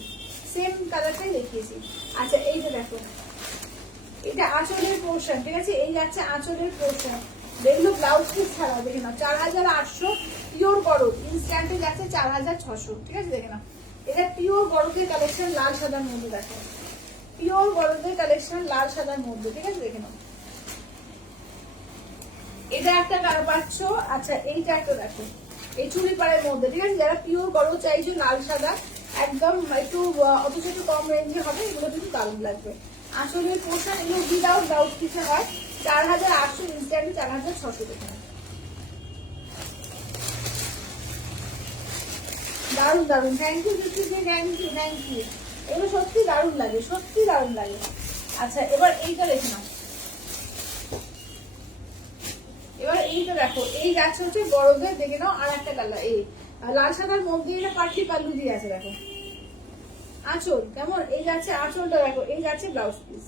সেম কালারটাই দেখিয়েছি। আচ্ছা এই যে দেখো, এটা আঁচলের পোর্শন, ঠিক আছে? এই যাচ্ছে আঁচলের পোর্শন, দেখলো ব্লাউজ পিস ছাড়া। দেখে নাও 4800 পিওর গরম, ইনস্ট্যান্টে যাচ্ছে 4600, ঠিক আছে? দেখে নাও, এটা পিওর গরমের কালেকশন, লাল সাদার মধ্যে। দেখো পিওর গরমের কালেকশন, লাল সাদার মধ্যে, ঠিক আছে? দেখে নাও, এটা একটা কালার পাচ্ছ। আচ্ছা এইটা একটা দেখো, এই চুড়ি পাড়ের মধ্যে, ঠিক আছে? যারা পিওর গরম চাইছো লাল সাদা, একদম একটু অথচ একটু কম রেঞ্জে হবে, এগুলো কিন্তু দারুণ লাগবে। আসলে পোর্শন এগুলো উইদাউট ডাউট কিছু হয়, 4800 ইনস্ট্যান্ট 4600 দেখে নাও। দারুণ দারুণ, thank you thank you thank you, এগুলো সত্যি দারুণ লাগে, সত্যি দারুণ লাগে। আচ্ছা এবার এইটা দেখে নাও, এবার এইটা দেখো, এই যাচ্ছে হচ্ছে বড়দের, দেখে নাও আর একটা কালার, এই লাল সাদার মধ্যে এটা পাখি পাল্লু দিয়ে আছে। দেখো আঁচল কেমন, এই যাচ্ছে আঁচলটা, দেখো এই যাচ্ছে ব্লাউজ পিস,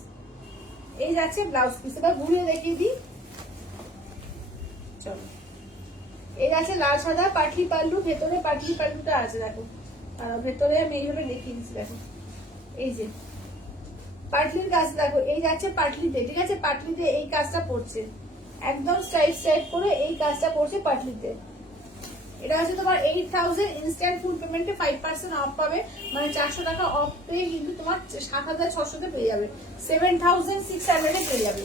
এই যাচ্ছে ব্লাউজ পিস। এবার ঘুরিয়ে দেখিয়ে দিই, চলো। এই আছে লাল সাদা পাটলি পাল্লু, ভেতরে পাটলি পাল্লুটা আছে দেখো, ভেতরে আমি এইভাবে দেখিয়ে দিচ্ছি। দেখো এই যে পাটলির কাজ, দেখো এই যাচ্ছে পাটলিতে, ঠিক আছে? পাটলিতে এই কাজটা পড়ছে, একদম স্ট্রাইপ স্ট্রাইপ করে এই কাজটা পড়ছে পাটলিতে। এটা হচ্ছে তোমার 8000 ইনস্ট্যান্ট ফুল পেমেন্টে 5% অফ পাবে, মানে 400 টাকা অফ পেয়ে কিন্তু তোমার 7600 তে পেয়ে যাবে, 7600 এ পেয়ে যাবে।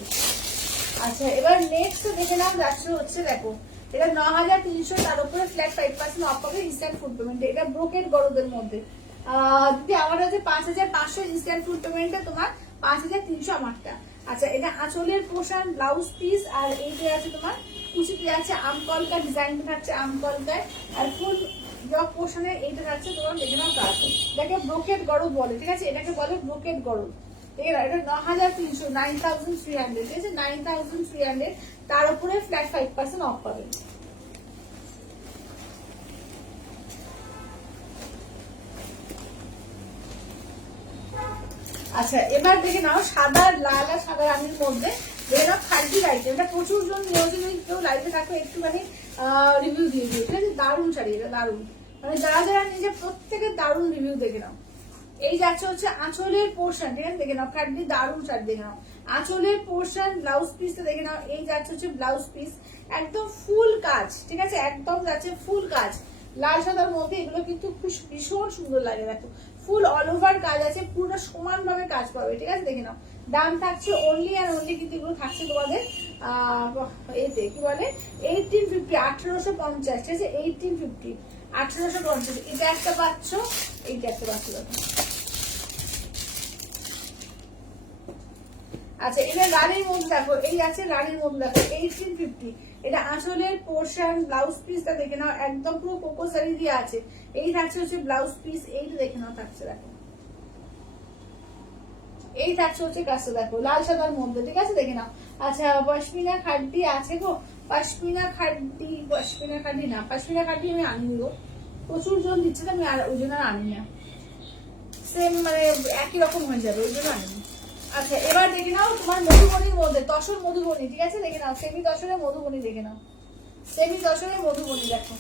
আচ্ছা এবার নেক্সট দেখে নাও, যাচ্ছে হচ্ছে দেখো, এটা 9300, তার উপরে ফ্ল্যাট 5% অফ পাবে ইনস্ট্যান্ট ফুল পেমেন্টে। এটা ব্রোকেড গরদের মধ্যে। যদি আমার আছে 5500 ইনস্ট্যান্ট ফুল পেমেন্টে, তোমার 5300 আমারটা। আচ্ছা এটা আঁচলের পোর্শন, ব্লাউজ পিস, আর এইটা আছে তোমার কুচিতে আছে আমকলকা, ডিজাইনটা থাকছে আমকলকায়, আর ফুল জব পোর্শনের এইটা থাকছে তোমার দেখে নাও কাজ। এটাকে ব্রোকেড গরদ বলে, ঠিক আছে? এটাকে বলে ব্রোকেড গরদ। ঠিক আছে, এটা 9300, 9300, ঠিক আছে? 9300, তার উপরে ফ্ল্যাট 5% অফ পাবে। আচ্ছা এবার দেখে নাও, সাদা লাল আর সাদা রানীর মধ্যে দেখে নাও খার্টি আইটেম। এটা প্রচুর জন নিয়েছে, কেউ লাইভে থাকো একটুখানি রিভিউ দিয়ে দিও, ঠিক আছে? দারুণ শাড়ি, এটা দারুণ, মানে যারা যারা নিজে প্রত্যেকের দারুণ রিভিউ দেখে নাও। এই যাচ্ছে হচ্ছে আঁচলের পোর্শন, ঠিক আছে? দেখে নাও খার্টি, দারুণ শাড়ি দেখে নাও। আঁচলের পোর্শন, ব্লাউজ পিসটা দেখে নাও, এই যাচ্ছে হচ্ছে ব্লাউজ পিস, একদম ফুল কাজ, ঠিক আছে? একদম যাচ্ছে ফুল কাজ, লাল সাদার মধ্যে। এগুলো কিন্তু ভীষণ সুন্দর লাগে, দেখো ফুল অল ওভার কাজ আছে, পুরো সমান ভাবে কাজ পাবে, ঠিক আছে? দেখে নাও, দাম থাকছে অনলি আর অনলি, কিন্তু এগুলো থাকছে তোমাদের এতে কি বলে 1850, 1850, ঠিক আছে? 1850, 1850। এটা একটা পাচ্ছ, এইটা একটা পাচ্ছ। দেখো আচ্ছা এটা রানীর মধ্যে, দেখো এই আছে রানীর মধ্যে, দেখো 1850। এটা আঁচলের পোর্শন, ব্লাউজ পিসটা দেখে নাও, একদম পুরো কোকো শাড়ি দিয়ে আছে। এই থাকছে হচ্ছে ব্লাউজ পিস, এইটা দেখে নাও থাকছে, দেখো এই থাকছে হচ্ছে কাজটা, দেখো লাল সাদার মধ্যে, ঠিক আছে? দেখে নাও। আচ্ছা পশমিনা খাড্ডি আছে গো, পশমিনা খাড্ডি, পশমিনা খাড্ডি না, পশমিনা খাড্ডি আমি আনিনি গো, প্রচুর জন দিচ্ছে তো আমি আর ওই জন্য আনি না, সেম মানে একই রকম হয়ে যাবে, ওই জন্য আনিনি। আচ্ছা এবার দেখে নাও তোমার মধুবনির মধ্যে, তসর মধুবনি, ঠিক আছে? দেখে নাও সেমি তসরের মধুবনি, দেখে নাও সেমি তসরের মধুবনি। দেখো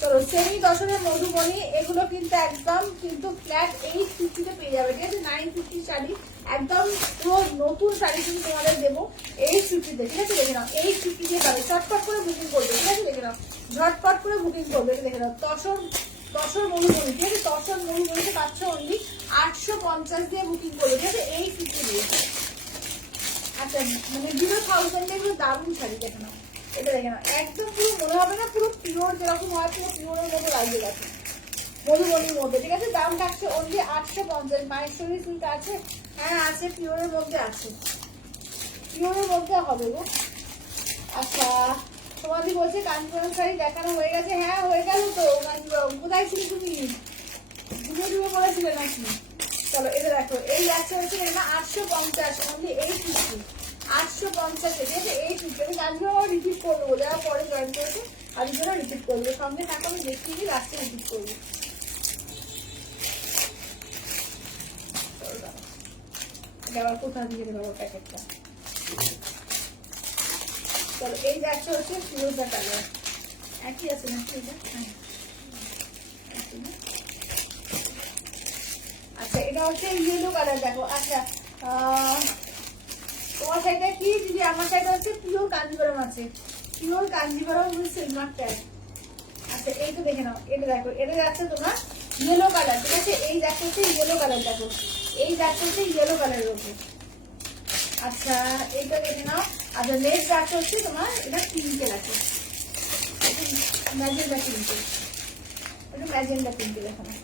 চলো সেমি দশরের মধুবনি, এগুলো কিন্তু একদম কিন্তু ফ্ল্যাট 850 তে পেয়ে যাবে, ঠিক আছে? 950 শাড়ি, একদম পুরো নতুন শাড়ি কিন্তু তোমাদের দেবো 850 তে, ঠিক আছে? দেখে নাও 850 দিয়ে পাবে, চটপট করে বুকিং করবে, ঠিক আছে? দেখে নাও ঝটপট করে বুকিং করবে, দেখে নাও তসর মধুবনি, ঠিক আছে? তসর মধুবনিতে পাচ্ছ অনলি 850 দিয়ে বুকিং করবে, ঠিক আছে? 850 দিয়ে। আচ্ছা মানে 0,000 এর দারুণ শাড়ি, দেখে নাও এটা, দেখে নাও একদম পুরো মনে হবে না পুরো পিওর, যেরকম হয় পুরো পিওরের মতো লাগবে, দেখো মধুবনির মধ্যে, ঠিক আছে? দাম থাকছে অনলি 850। মাহেশ্বরী সিল্ক আছে? হ্যাঁ আছে, পিওরের মধ্যে আছে, পিওরের মধ্যে হবে গো। আচ্ছা তোমাদের বলছে কাঞ্চন শাড়ি দেখানো হয়ে গেছে। হ্যাঁ হয়ে গেল তো কাঞ্চন, কোথায় ছিল তুমি? ডুবে ডুবে বলেছিলে নাকি? চলো এটা দেখো, এই যাচ্ছে হচ্ছে না 850, অনলি 850, 850 ঠিক আছে 850। আমি কাঞ্চন রিপিট করবো বলে আর পরে জয়েন করেছে, আর জন্য রিপিট করবো, সঙ্গে থাকো আমি দেখিয়ে দিই, লাস্টে রিপিট করবো। আবার কোথা দিয়ে দেবো প্যাকেটটা। চলো এই যাচ্ছে হচ্ছে ফিরোজা কালার, একই আছে না? হ্যাঁ আচ্ছা এটা হচ্ছে ইয়েলো কালার দেখো। আচ্ছা তোমার সাইডে কি দিদি? আমার সাইডে হচ্ছে পিওর কাঞ্জিবরম আছে, pure Kanjeevaram with silver tag. আচ্ছা এই তো দেখে নাও, এটা দেখো, এটা যাচ্ছে তোমার ইয়েলো কালার ঠিক আছে, এই যাচ্ছে হচ্ছে ইয়েলো কালার দেখো, এই যাচ্ছে হচ্ছে ইয়েলো কালারের উপর। আচ্ছা এইটা দেখে নাও। আচ্ছা নেক্সট যাচ্ছে হচ্ছে তোমার এটা পিঙ্কে দেখো, ম্যাজেন্ডা পিঙ্কে, এটা ম্যাজেন্ডা পিঙ্কে দেখো না।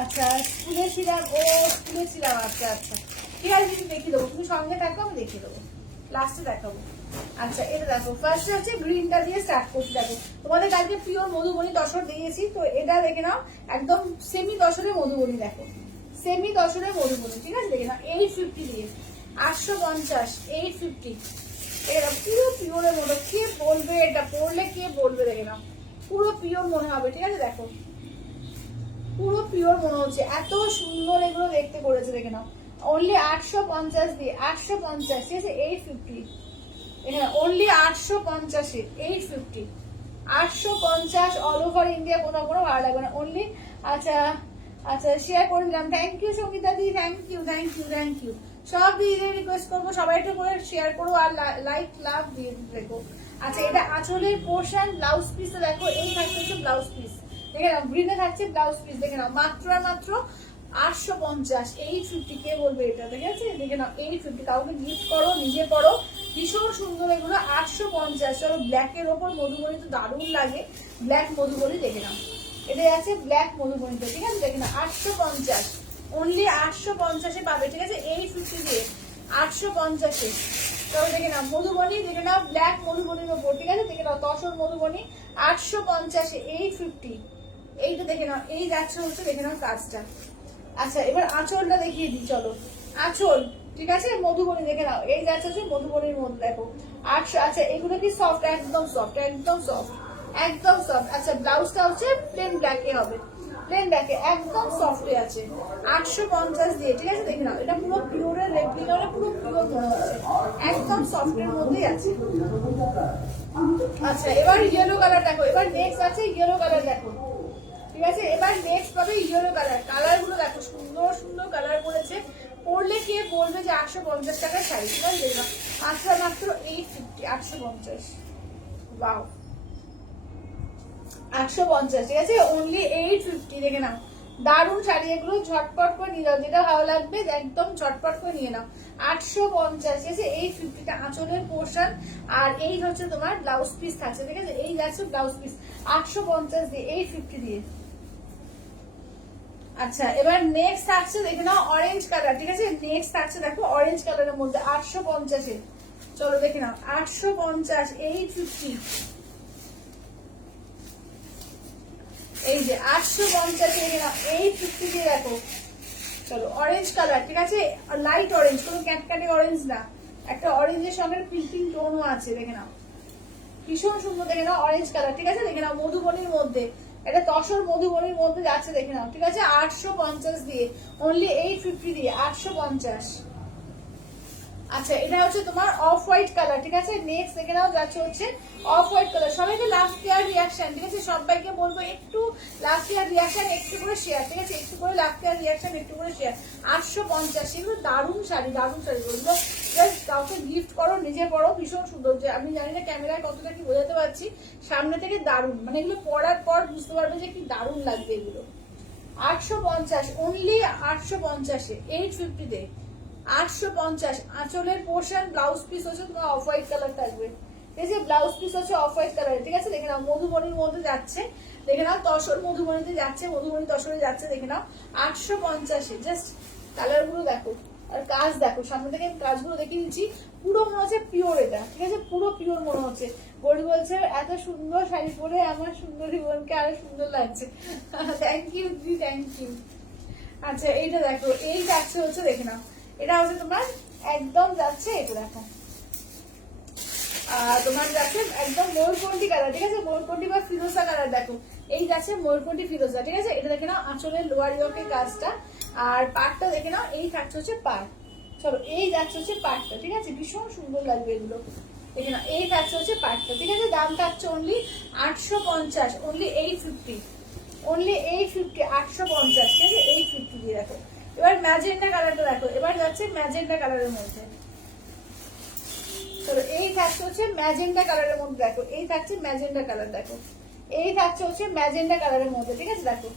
আচ্ছা স্কুলে ছিলাম, ও স্কুলে ছিলাম, আচ্ছা আচ্ছা ঠিক আছে দিদি দেখিয়ে দেবো, তুমি সঙ্গে থাকো আমি দেখিয়ে দেবো, লাস্টে দেখাবো। আচ্ছা এটা দেখো, ফার্স্ট হচ্ছে গ্রিনটা দিয়ে স্টার্ট করছি। দেখো তোমাদের কালকে পিওর মধুবনী তসর দিয়েছি, তো এটা দেখে নাও একদম সেমি তসরের মধুবনী, দেখো সেমি তসরের মধুবনী ঠিক আছে, দেখে নাও 850 দিয়ে 850, 850। এটা পুরো পিওরের মতো, কে বলবে এটা পরলে কে বলবে, দেখে নাও পুরো পিওর মনে হবে ঠিক আছে, দেখো পুরো পিওর মনে হচ্ছে, এত সুন্দর এগুলো দেখতে করেছে, দেখে নাও অনলি 850 দিয়ে 850 ঠিক আছে 850, এখানে অনলি 850 850, 850 অল ওভার ইন্ডিয়া, কোথাও কোনো ভালো লাগবে না অনলি। আচ্ছা আচ্ছা শেয়ার করে দিলাম, thank you Sangeeta di, thank you thank you thank you. সব দিদিদের রিকোয়েস্ট করবো সবাই একটু করে শেয়ার করো আর লাইক লাভ দিয়ে দেখো। আচ্ছা এটা আঁচলের পোর্শন, ব্লাউজ পিস দেখো, এই থাকছে হচ্ছে ব্লাউজ পিস, দেখে নাও গ্রিনে থাকছে ব্লাউজ পিস, দেখে নাও মাত্র আর মাত্র 850, 850 কে বলবে এটা, ঠিক আছে দেখে নাও 850, কাউকে গিফট করো নিজে পড়ো, ভীষণ সুন্দর এগুলো 850। চলো ব্ল্যাকের ওপর মধুবনী তো দারুণ লাগে, ব্ল্যাক মধুবনী দেখে নাও, এটা আছে ব্ল্যাক মধুবনীতে ঠিক আছে, দেখে নাও 850, অনলি 850 পাবে ঠিক আছে 850 দিয়ে 850। তবে দেখে নাও মধুবনী, দেখে নাও ব্ল্যাক মধুবনীর ওপর ঠিক আছে, দেখে নাও তসর মধুবনী 850, 850। এইটা দেখে নাও, এই যাচ্ছে হচ্ছে দেখে নাও কাজটা। আচ্ছা এবার আঁচলটা দেখিয়ে দিই, চলো আঁচল ঠিক আছে মধুবনী দেখে নাও, এই যাচ্ছে হচ্ছে মধুবনীর মধ্যে দেখো 800। আচ্ছা এগুলো কি সফট, একদম সফট, একদম সফট, একদম সফট। আচ্ছা ব্লাউজটা হচ্ছে প্লেন ব্ল্যাকে হবে, প্লেন ব্ল্যাকে একদম সফটে আছে 850 দিয়ে ঠিক আছে, দেখে নাও এটা পুরো পিওরের রেপ্লিকারে, পুরো পিওর মনে হচ্ছে, একদম সফটের মধ্যেই আছে। আচ্ছা এবার ইয়েলো কালার দেখো, এবার নেক্সট আছে ইয়েলো কালার দেখো ঠিক আছে, এবার নেক্সট পাবে ইয়েলো কালার, কালার গুলো দেখো সুন্দর সুন্দর কালার করেছে, পরলে কে বলবে যে 850 টাকার শাড়ি ঠিক আছে, মাত্র মাত্র 850, 850 ওয়াও 850 ঠিক আছে অনলি 850, দেখে নাও দারুণ শাড়ি এগুলো, ঝটপট করে নিয়ে যাও, যেটা ভালো লাগবে একদম ঝটপট করে নিয়ে নাও 850 ঠিক আছে 850টা আঁচলের পোর্শন, আর এই হচ্ছে তোমার ব্লাউজ পিস থাকছে ঠিক আছে, এই যাচ্ছে ব্লাউজ পিস 850 দিয়ে 850 দিয়ে। আচ্ছা এবার নেক্সট থাকছে দেখে নাও অরেঞ্জ কালার ঠিক আছে, নেক্সট থাকছে দেখো অরেঞ্জ কালারের মধ্যে 850, চলো দেখে নাও 850, 850, এই যে 850 দেখে নাও 850 দিয়ে দেখো। চলো অরেঞ্জ কালার ঠিক আছে, লাইট অরেঞ্জ, কোনো ক্যাটক্যাটে অরেঞ্জ না, একটা অরেঞ্জের সঙ্গে পিঙ্কিং টোনও আছে, দেখে নাও ভীষণ সুন্দর, দেখে নাও অরেঞ্জ কালার ঠিক আছে, দেখে নাও মধুবনীর মধ্যে, এটা তসর মধুবনীর মধ্যে যাচ্ছে দেখে নাও ঠিক আছে 850 দিয়ে অনলি 850 দিয়ে 850। আচ্ছা এটা হচ্ছে তোমার অফ হোয়াইট কালার ঠিক আছে, নেক্সট দেখে নাও যাচ্ছে হচ্ছে অফ হোয়াইট কালার। সবাইকে লাস্ট ইয়ার রিয়াকশন ঠিক আছে, সবাইকে বলবো একটু লাস্ট ইয়ার রিয়াকশন একটু করে শেয়ার ঠিক আছে, একটু করে লাস্ট ইয়ার রিয়াকশন একটু করে শেয়ার 850, এগুলো দারুণ শাড়ি, দারুণ শাড়ি, ওগুলো জাস্ট কাউকে গিফট করো নিজে পরো, ভীষণ সুন্দর, যে আমি জানি না ক্যামেরায় কতটা কি বোঝাতে পারছি, সামনে থেকে দারুণ, মানে এগুলো পরার পর বুঝতে পারবে যে কি দারুণ লাগবে এগুলো। 850 অনলি 850 850 তে 850 আঁচলের পোর্শন, ব্লাউজ পিস হচ্ছে তোমার অফ হোয়াইট কালার থাকবে ঠিক আছে। ব্লাউজ পিস হচ্ছে অফ হোয়াইট কালারের, ঠিক আছে। দেখে নাও মধুবনীর মধ্যে যাচ্ছে, দেখে নাও তসর মধুবনীতে যাচ্ছে, মধুবনী তসরে যাচ্ছে, দেখে নাও 850। জাস্ট কালার গুলো দেখো আর কাজ দেখো, সামনে থেকে কাজগুলো দেখিয়ে দিচ্ছি, পুরো মনে হচ্ছে পিওর এটা, ঠিক আছে, পুরো পিওর মনে হচ্ছে। গৌরী বলছে এত সুন্দর শাড়ি পরে আমার সুন্দরী বোনকে আরো সুন্দর লাগছে। থ্যাংক ইউ দিদি, থ্যাংক ইউ। আচ্ছা এইটা দেখো, এই যাচ্ছে হচ্ছে, দেখে নাও এটা হচ্ছে তোমার একদম যাচ্ছে, এটা দেখো তোমার যাচ্ছে একদম ময়ূরকণ্ঠী কালার, ঠিক আছে, ময়ূরকণ্ঠী বা ফিরোজা কালার। দেখো এই যাচ্ছে ময়ূরকণ্ঠী ফিরোজা, ঠিক আছে। এটা দেখে নাও আঁচলের লোয়ার ইয়কের কাজটা, আর পাটটা দেখে নাও, এই থাকছে হচ্ছে পাট। চলো এই যাচ্ছে হচ্ছে পাটটা, ঠিক আছে, ভীষণ সুন্দর লাগবে এগুলো, দেখে নাও এই থাকছে হচ্ছে পাটটা, ঠিক আছে। দাম থাকছে অনলি 850, অনলি 850, অনলি 850, 850, ঠিক আছে, 850 দিয়ে। দেখো এবার ম্যাজেন্ডা কালারটা দেখো, এবার যাচ্ছে ম্যাজেন্ডা কালারের মধ্যে। চলো এই থাকছে হচ্ছে ম্যাজেন্ডা কালারের মধ্যে, দেখো এই থাকছে ম্যাজেন্ডা কালার, দেখো এই থাকছে হচ্ছে ম্যাজেন্ডা কালারের মধ্যে, ঠিক আছে। দেখো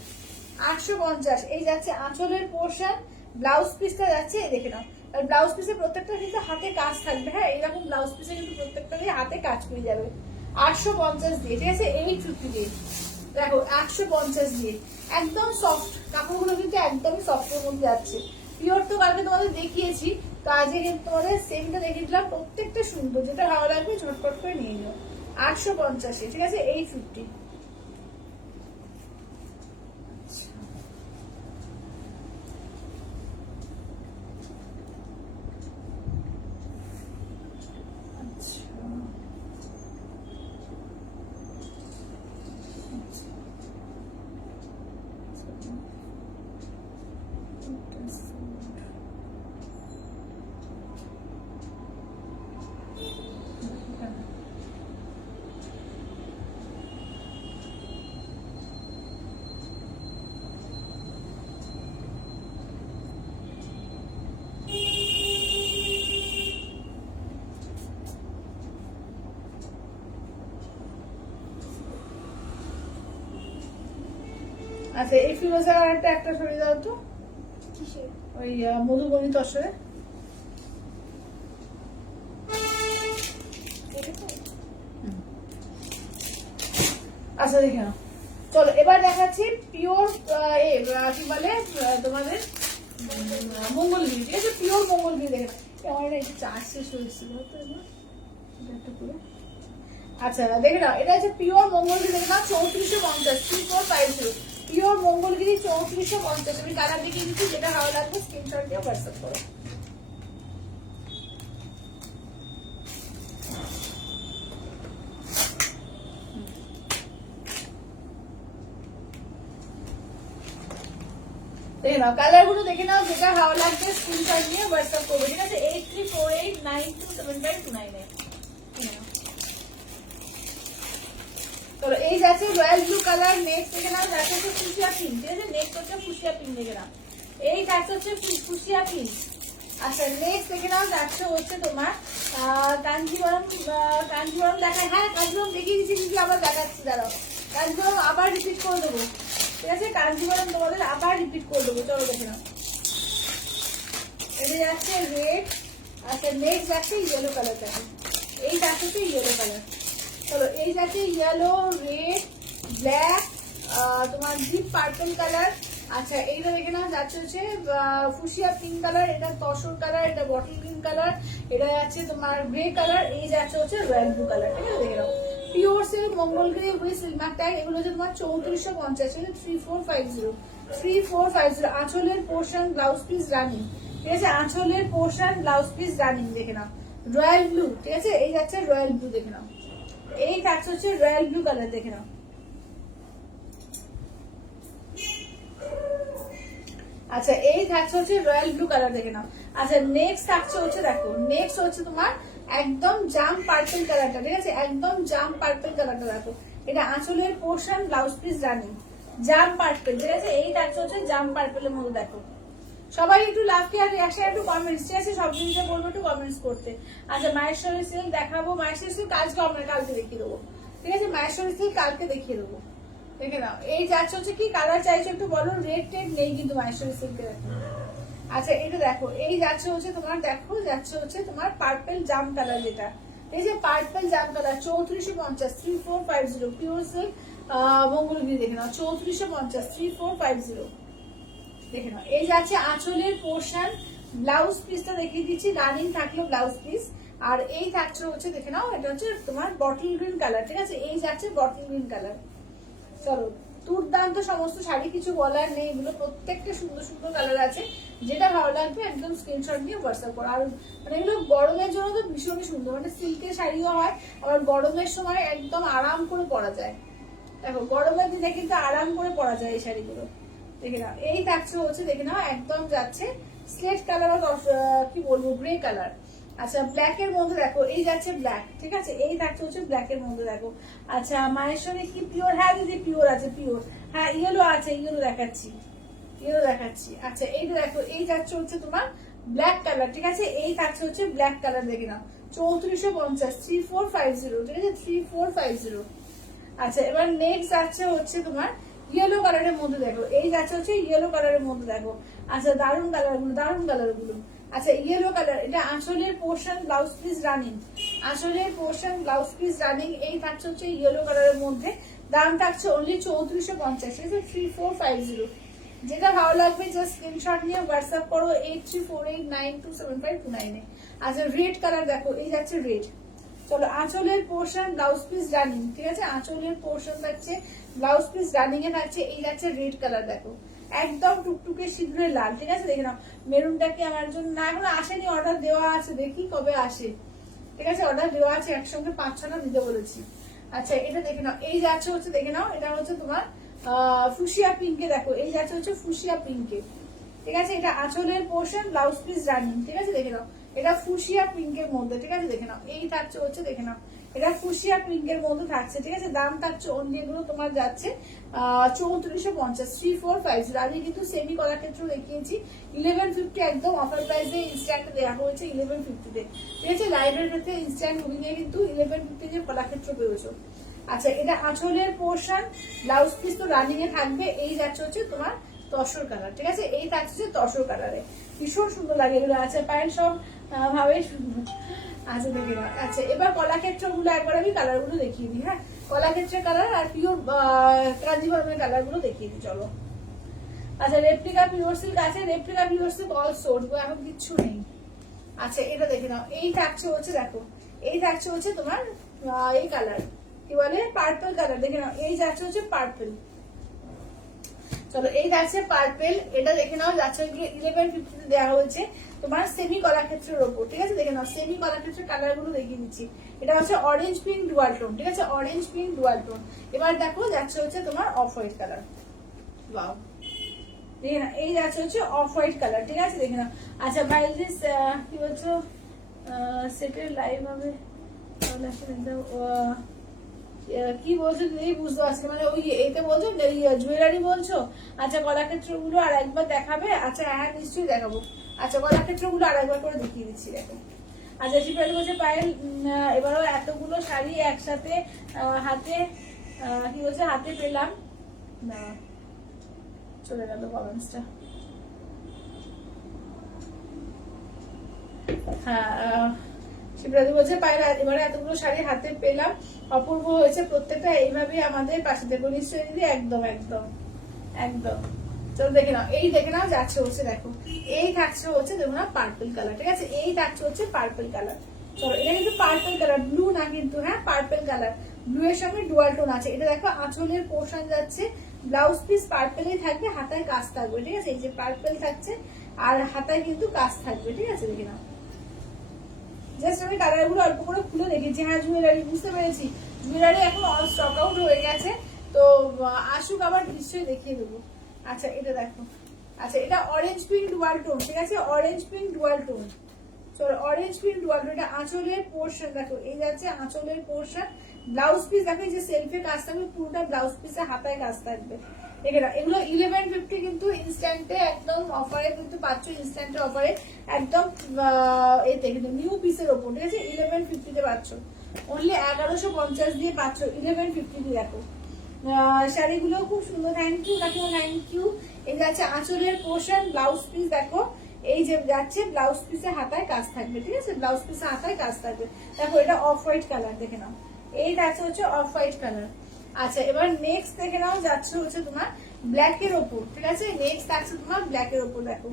850, এই যাচ্ছে আঁচলের পোর্শন, ব্লাউজ পিসটা যাচ্ছে, এই দেখে নাও। আর ব্লাউজ পিসে প্রত্যেকটা কিন্তু হাতে কাজ থাকবে, হ্যাঁ, এইরকম ব্লাউজ পিসে কিন্তু প্রত্যেকটা হাতে কাজ করে যাবে। 850 দিয়ে, ঠিক আছে, 850 দিয়ে। দেখো 850 দিয়ে, একদম সফট কাপড়গুলো, কিন্তু একদমই সফটের মধ্যে যাচ্ছে। পিওর তো কালকে তোমাদের দেখিয়েছি, তো আজকে কিন্তু তোমাদের সেমটা দেখিয়ে দিলাম, প্রত্যেকটা সুন্দর, যেটা ভালো লাগবে ঝটপট করে নিয়ে নিও। 850, ঠিক আছে, 850। আচ্ছা এই ফিরোজা কালারটা একটা সরিয়ে দাও তো, কিসের? ওই মধুবনী তসরে। আচ্ছা দেখে নাও। চলো এবার দেখাচ্ছি পিওর কি বলে তোমাদের মঙ্গলগিরি, ঠিক আছে, পিওর মঙ্গলগিরি। দেখে নাও আমার এটা একটু চার্জ শেষ হয়েছিল তো একটা করে। আচ্ছা দেখে নাও এটা হচ্ছে পিওর মঙ্গলগিরি, দেখে নাও 3450, 3450, পিওর মঙ্গলগিরি 3450। আমি কালার দেখিয়ে দিচ্ছি, যেটা ভালো লাগবে স্ক্রিনশট দিয়ে হোয়াটসঅ্যাপ করো। দেখে নাও কালার গুলো, দেখে নাও যেটা ভালো লাগবে স্ক্রিনশট নিয়ে হোয়াটসঅ্যাপ করবে, ঠিক আছে। 8348927529। চলো এই যাচ্ছে রয়্যাল ব্লু কালার, নেক্সট দেখে নাও যাচ্ছে হচ্ছে ফুসিয়া পিঙ্ক, ঠিক আছে, নেক্সট হচ্ছে ফুসিয়া পিঙ্ক, দেখে নাও এই যাচ্ছে হচ্ছে ফুসিয়া পিঙ্ক। আচ্ছা নেক্সট দেখে নাও যাচ্ছে হচ্ছে তোমার কাঞ্জিবরম, কাঞ্জিবরম দেখায়, হ্যাঁ কাঞ্জিবরম দেখিয়ে দিচ্ছি, কিন্তু আবার দেখাচ্ছি, দাঁড়াও কাঞ্জিবরম আবার রিপিট করে দেবো, ঠিক আছে, কাঞ্জিবরম তোমাদের আবার রিপিট করে দেবো। চলো দেখে নাও এটা যাচ্ছে রেড, আচ্ছা নেক্সট যাচ্ছে ইয়েলো কালার, দেখো এই যাচ্ছে হচ্ছে ইয়েলো কালার। চলো এই যাচ্ছে ইয়েলো, রেড, ব্ল্যাক, তোমার ডিপ পার্পল কালার। আচ্ছা এইটা দেখে নাও যাচ্ছে হচ্ছে ফুসিয়া পিঙ্ক কালার, এটা তসর কালার, এটা বটল গ্রিন কালার, এটা যাচ্ছে তোমার গ্রে কালার, এই যাচ্ছে হচ্ছে রয়্যাল ব্লু কালার, ঠিক আছে। দেখে নাও pure silk Mangalagiri with silk mark tag, এগুলো হচ্ছে তোমার 3450, 3450, 3450। আঁচলের পোর্শন ব্লাউজ পিস রানিং, ঠিক আছে, আঁচলের পোর্শন ব্লাউজ পিস রানিং, দেখে নাও রয়্যাল ব্লু, ঠিক আছে, এই যাচ্ছে রয়্যাল ব্লু, দেখে নাও এই থাকছে হচ্ছে রয়্যাল ব্লু কালার, দেখে নাও। আচ্ছা এই থাকছে হচ্ছে রয়্যাল ব্লু কালার, দেখে নাও। আচ্ছা নেক্সট থাকছে হচ্ছে, দেখো নেক্সট হচ্ছে তোমার একদম জাম পার্পল কালারটা, ঠিক আছে, একদম জাম পার্পল কালারটা, দেখো এটা আঁচলের পোর্শন ব্লাউজ পিস রানিং, জাম পার্পল, ঠিক আছে, এই থাকছে হচ্ছে জাম পার্পলের মধ্যে। দেখো সবাই একটু লাভ কেয়ার রিয়াকশন, একটু কমেন্টস, ঠিক আছে, সব জিনিসে বলবো একটু কমেন্টস করতে। আচ্ছা মাহেশ্বরী সিল্ক দেখাবো, মাহেশ্বরী সিল্ক আজকে আমরা কালকে দেখিয়ে দেবো, ঠিক আছে, মাহেশ্বরী সিল্ক কালকে দেখিয়ে দেবো, দেখে নাও এই যাচ্ছে হচ্ছে কি কালার চাইছো একটু বলো, রেড টেড নেই কিন্তু মাহেশ্বরী সিল্কে, দেখো। আচ্ছা এটা দেখো এই যাচ্ছে হচ্ছে তোমার, দেখো যাচ্ছে হচ্ছে তোমার পার্পল জাম কালার, যেটা এই যে পার্পল জাম কালার 3450 3450 পিওর সিল্ক মঙ্গলগিরি দেখে নাও 3450 3450 দেখে নাও। এই যাচ্ছে আঁচলের পোর্শন, ব্লাউজ পিসটা দেখিয়ে দিচ্ছি, রানিং থাকলো ব্লাউজ পিস। আর এই থাকছে হচ্ছে দেখে নাও, এটা হচ্ছে তোমার বটল গ্রিন কালার, ঠিক আছে, এই যাচ্ছে বটল গ্রিন কালার। চলো দুর্দান্ত সমস্ত শাড়ি, কিছু বলার নেই, এগুলো প্রত্যেকটা সুন্দর সুন্দর কালার আছে, যেটা ভালো লাগবে একদম স্ক্রিনশট নিয়ে হোয়াটসঅ্যাপ করো। আর মানে এগুলো গরমের জন্য তো ভীষণই সুন্দর, মানে সিল্কের শাড়িও হয়, আবার গরমের সময় একদম আরাম করে পরা যায়। দেখো গরমের দিনে কিন্তু আরাম করে পরা যায় এই শাড়িগুলো, দেখে নাও। এই থাকছে হচ্ছে দেখে নাও একদম যাচ্ছে স্লেট কালার, কি বলবো গ্রে কালার। আচ্ছা ব্ল্যাক এর মধ্যে দেখো, এই যাচ্ছে ব্ল্যাক, ঠিক আছে, এই থাকছে হচ্ছে ব্ল্যাক এর মধ্যে দেখো। আচ্ছা মায়ের সঙ্গে কি পিওর, হ্যাঁ দিদি পিওর আছে, পিওর, হ্যাঁ ইয়েলো আছে, ইয়েলো দেখাচ্ছি, ইয়েলো দেখাচ্ছি। আচ্ছা এইটা দেখো, এই যাচ্ছে হচ্ছে তোমার ব্ল্যাক কালার, ঠিক আছে, এই থাকছে হচ্ছে ব্ল্যাক কালার, দেখে নাও 3450 3450, ঠিক আছে 3450। আচ্ছা এবার নেক্সট যাচ্ছে হচ্ছে তোমার ইয়েলো কালারের মধ্যে দেখো, এই যাচ্ছে হচ্ছে ইয়েলো কালারের মধ্যে দেখো। আচ্ছা দারুন কালার গুলো, দারুন কালার গুলো। আচ্ছা ইয়েলো কালার, এটা আঁচলের পোর্শন ব্লাউজ পিস রানিং, আঁচলের পোর্শন ব্লাউজ পিস রানিং, এই থাকছে হচ্ছে ইয়েলো কালারের মধ্যে, দাম থাকছে অনলি 3450, ঠিক আছে 3450। যেটা ভালো লাগবে জাস্ট স্ক্রিনশট নিয়ে হোয়াটসঅ্যাপ করো 8348927529 এ। আচ্ছা রেড কালার দেখো, এই যাচ্ছে রেড। চলো আঁচলের পোর্শন ব্লাউজ পিস রানিং, ঠিক আছে, আঁচলের পোর্শন থাকছে ব্লাউজ পিস রানিং এ থাকছে, এই যাচ্ছে রেড কালার দেখো, একদম টুকটুকে শীঘ্রই লাল, ঠিক আছে, দেখে নাও। মেরুনটা কি আমার জন্য না এখনো আসেনি, অর্ডার দেওয়া আছে, দেখি কবে আসে, ঠিক আছে, অর্ডার দেওয়া আছে, একসঙ্গে 5-6টা দিতে বলেছি। আচ্ছা এটা দেখে নাও, এই যাচ্ছে হচ্ছে দেখে নাও, এটা হচ্ছে তোমার ফুশিয়া পিঙ্কে দেখো, এই যাচ্ছে হচ্ছে ফুশিয়া পিঙ্কে, ঠিক আছে, এটা আঁচলের পোর্শন ব্লাউজ পিস রানিং, ঠিক আছে, দেখে নাও, এটা ফুশিয়া পিঙ্কের মধ্যে, ঠিক আছে, দেখে নাও, এই থাকছে হচ্ছে দেখে নাও, এটা ফুশিয়া পিঙ্কের মধ্যে থাকছে, ঠিক আছে, দাম থাকছে অনলি এগুলো তোমার যাচ্ছে 3450 3450। আমি কিন্তু সেমি কলার ক্ষেত্রে দেখিয়েছি 1150, একদম অফার প্রাইসে ইনস্ট্যান্ট দেওয়া হয়েছে 1150-তে, ঠিক আছে, লাইভের ক্ষেত্রে ইনস্ট্যান্ট বুকিং এ কিন্তু 1150 যে কলাক্ষেত্র পেয়েছো। আচ্ছা এটা আঁচলের পোর্শন ব্লাউজ পিস তো রানিং এ থাকবে, এই যাচ্ছে হচ্ছে তোমার তসর কালার, ঠিক আছে, এই থাকছে তসর কালারে, ভীষণ সুন্দর লাগে এগুলো। আচ্ছা প্যান্ট সব ভাবে সুন্দর। আচ্ছা দেখে নাও। আচ্ছা এবার কলাক্ষেত্র গুলো একবার আমি কালার গুলো দেখিয়ে দিই, হ্যাঁ কলাক্ষেত্রের কালার আর পিওর কাঞ্জিভরমের কালার গুলো দেখিয়ে দিই, চলো। আচ্ছা রেপ্লিকা পিওর সিল্ক আছে, replica pure silk all source, এখন কিচ্ছু নেই। আচ্ছা এটা দেখে নাও, এই থাকছে হচ্ছে দেখো, এই থাকছে হচ্ছে তোমার এই কালার কি বলে পার্পল কালার, দেখে নাও, এই যাচ্ছে হচ্ছে পার্পল। চলো এই যাচ্ছে পার্পেল, এটা দেখে নাও যাচ্ছে 1150 দেওয়া হয়েছে তোমার সেমি কলাক্ষেত্রের ওপর, ঠিক আছে, দেখে নাও সেমি কলাক্ষেত্রের কালার গুলো দেখিয়ে দিচ্ছি। এটা হচ্ছে অরেঞ্জ পিঙ্ক ডুয়াল টোন, ঠিক আছে, অরেঞ্জ পিঙ্ক ডুয়াল টোন। এবার দেখো যাচ্ছে হচ্ছে তোমার অফ হোয়াইট কালার, ওয়াও দেখে না, এই যাচ্ছে হচ্ছে অফ হোয়াইট কালার, ঠিক আছে, দেখে নাও। আচ্ছা ভাই দিস কি বলছো সেটের লাইভ হবে কি বলছো এই বুঝতে পারছি, মানে ওই এইতে বলছো জুয়েলারি বলছো। আচ্ছা কলাক্ষেত্র গুলো আর একবার দেখাবে? আচ্ছা হ্যাঁ নিশ্চয়ই দেখাবো। আচ্ছা কলাক্ষেত্র গুলো আর একবার করে দেখিয়ে দিচ্ছি দেখো। আচ্ছা শিপ্রালি বলছে পায়েল এবারও এতগুলো শাড়ি একসাথে হাতে কি বলছে হাতে পেলাম না, চলে গেল কমেন্টসটা। হ্যাঁ শিবরাজি বলছে পায়রা এবারে এতগুলো শাড়ি হাতে পেলাম, অপূর্ব হয়েছে প্রত্যেকটা, এইভাবে আমাদের পাশে দেখো নিশ্চয়ই দিদি, একদম একদম একদম। চলো দেখে নাও, এই দেখে নাও যাচ্ছে হচ্ছে দেখো, এই থাকছে হচ্ছে দেখো না পার্পল কালার, ঠিক আছে, এই থাকছে হচ্ছে পার্পল কালার। চলো এটা কিন্তু পার্পল কালার, ব্লু না কিন্তু, হ্যাঁ পার্পল কালার, ব্লু এর সঙ্গে ডুয়াল টোন আছে। এটা দেখো আঁচলের পোর্শন যাচ্ছে, ব্লাউজ পিস পার্পেলেই থাকবে, হাতায় কাজ থাকবে, ঠিক আছে, এই যে পার্পল থাকছে আর হাতায় কিন্তু কাজ থাকবে, ঠিক আছে, দেখে নাও। জাস্ট আমি কালার গুলো অল্প করে খুলে দেখেছি। হ্যাঁ জুয়েলারি বুঝতে পেরেছি, জুয়েলারি এখন অল স্টক আউট হয়ে গেছে, তো আসুক আবার নিশ্চয়ই দেখিয়ে দেবো। আচ্ছা এটা দেখো, আচ্ছা এটা অরেঞ্জ পিঙ্ক ডুয়াল টোন, ঠিক আছে, অরেঞ্জ পিঙ্ক ডুয়াল টোন। চলো অরেঞ্জ পিঙ্ক ডুয়াল টোন, এটা আঁচলের পোর্শন দেখো, এই যাচ্ছে আঁচলের পোর্শন, ব্লাউজ পিস দেখো যে সেলফে কাজ থাকবে, পুরোটা ব্লাউজ পিসে হাতায় কাজ থাকবে। এগুলো 1150 কিন্তু ইনস্ট্যান্টে একদম অফারে কিন্তু পাচ্ছ, ইনস্ট্যান্টে অফারে একদম এতে কিন্তু নিউ পিসের ওপর, ঠিক আছে, 1150 তে পাচ্ছ, অনলি 1150 দিয়ে পাচ্ছ 1150 দিয়ে। দেখো শাড়িগুলো খুব সুন্দর, থ্যাংক ইউ কাকিমা, থ্যাংক ইউ। এই যাচ্ছে আঁচলের পোর্শন, ব্লাউজ পিস দেখো, এই যে যাচ্ছে ব্লাউজ পিসে হাতায় কাজ থাকবে, ঠিক আছে, ব্লাউজ পিসে হাতায় কাজ থাকবে। দেখো এটা অফ হোয়াইট কালার, দেখে নাও, এই যাচ্ছে হচ্ছে অফ হোয়াইট কালার। আচ্ছা এবার নেক্সট দেখে নাও, যাচ্ছে হচ্ছে তোমার ব্ল্যাক এর ওপর, ঠিক আছে, নেক্সট থাকছে তোমার ব্ল্যাক এর ওপর। দেখো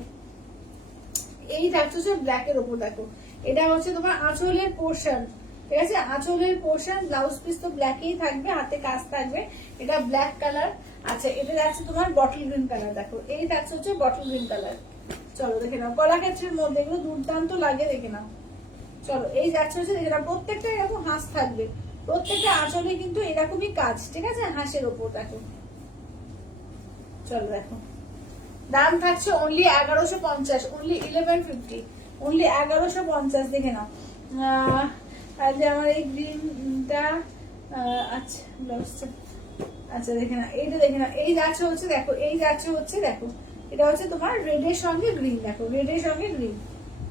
এই থাকছে হচ্ছে ব্ল্যাক এর ওপর। দেখো এটা হচ্ছে তোমার আঁচলের পোর্শন, ঠিক আছে, আঁচলের পোর্শন, ব্লাউজ পিস তো ব্ল্যাকই থাকবে, হাতে কাজ থাকবে, এটা ব্ল্যাক কালার। আচ্ছা এটা যাচ্ছে তোমার বটল গ্রিন কালার। দেখো এই থাকছে হচ্ছে বটল গ্রিন কালার। চলো দেখে নাও, কলাক্ষেত্রের মধ্যে এগুলো দুর্দান্ত লাগে, দেখে নাও। চলো এই যাচ্ছে হচ্ছে, দেখে নাও, প্রত্যেকটা এরকম হাঁস থাকবে, প্রত্যেকটা আঁচলে কিন্তু এরকমই কাজ, ঠিক আছে, হাঁসের ওপর। দেখো চলো দেখো, দাম থাকছে অনলি 1150, অনলি 1150, অনলি 1150। দেখে নাও আর যে আমার এই গ্রিনটা, আচ্ছা ব্লাউজটা, আচ্ছা দেখে না, এইটা দেখে না, এই যাচ্ছে হচ্ছে, দেখো এই যাচ্ছে হচ্ছে, দেখো এটা হচ্ছে তোমার রেডের সঙ্গে গ্রিন। দেখো রেডের সঙ্গে গ্রিন,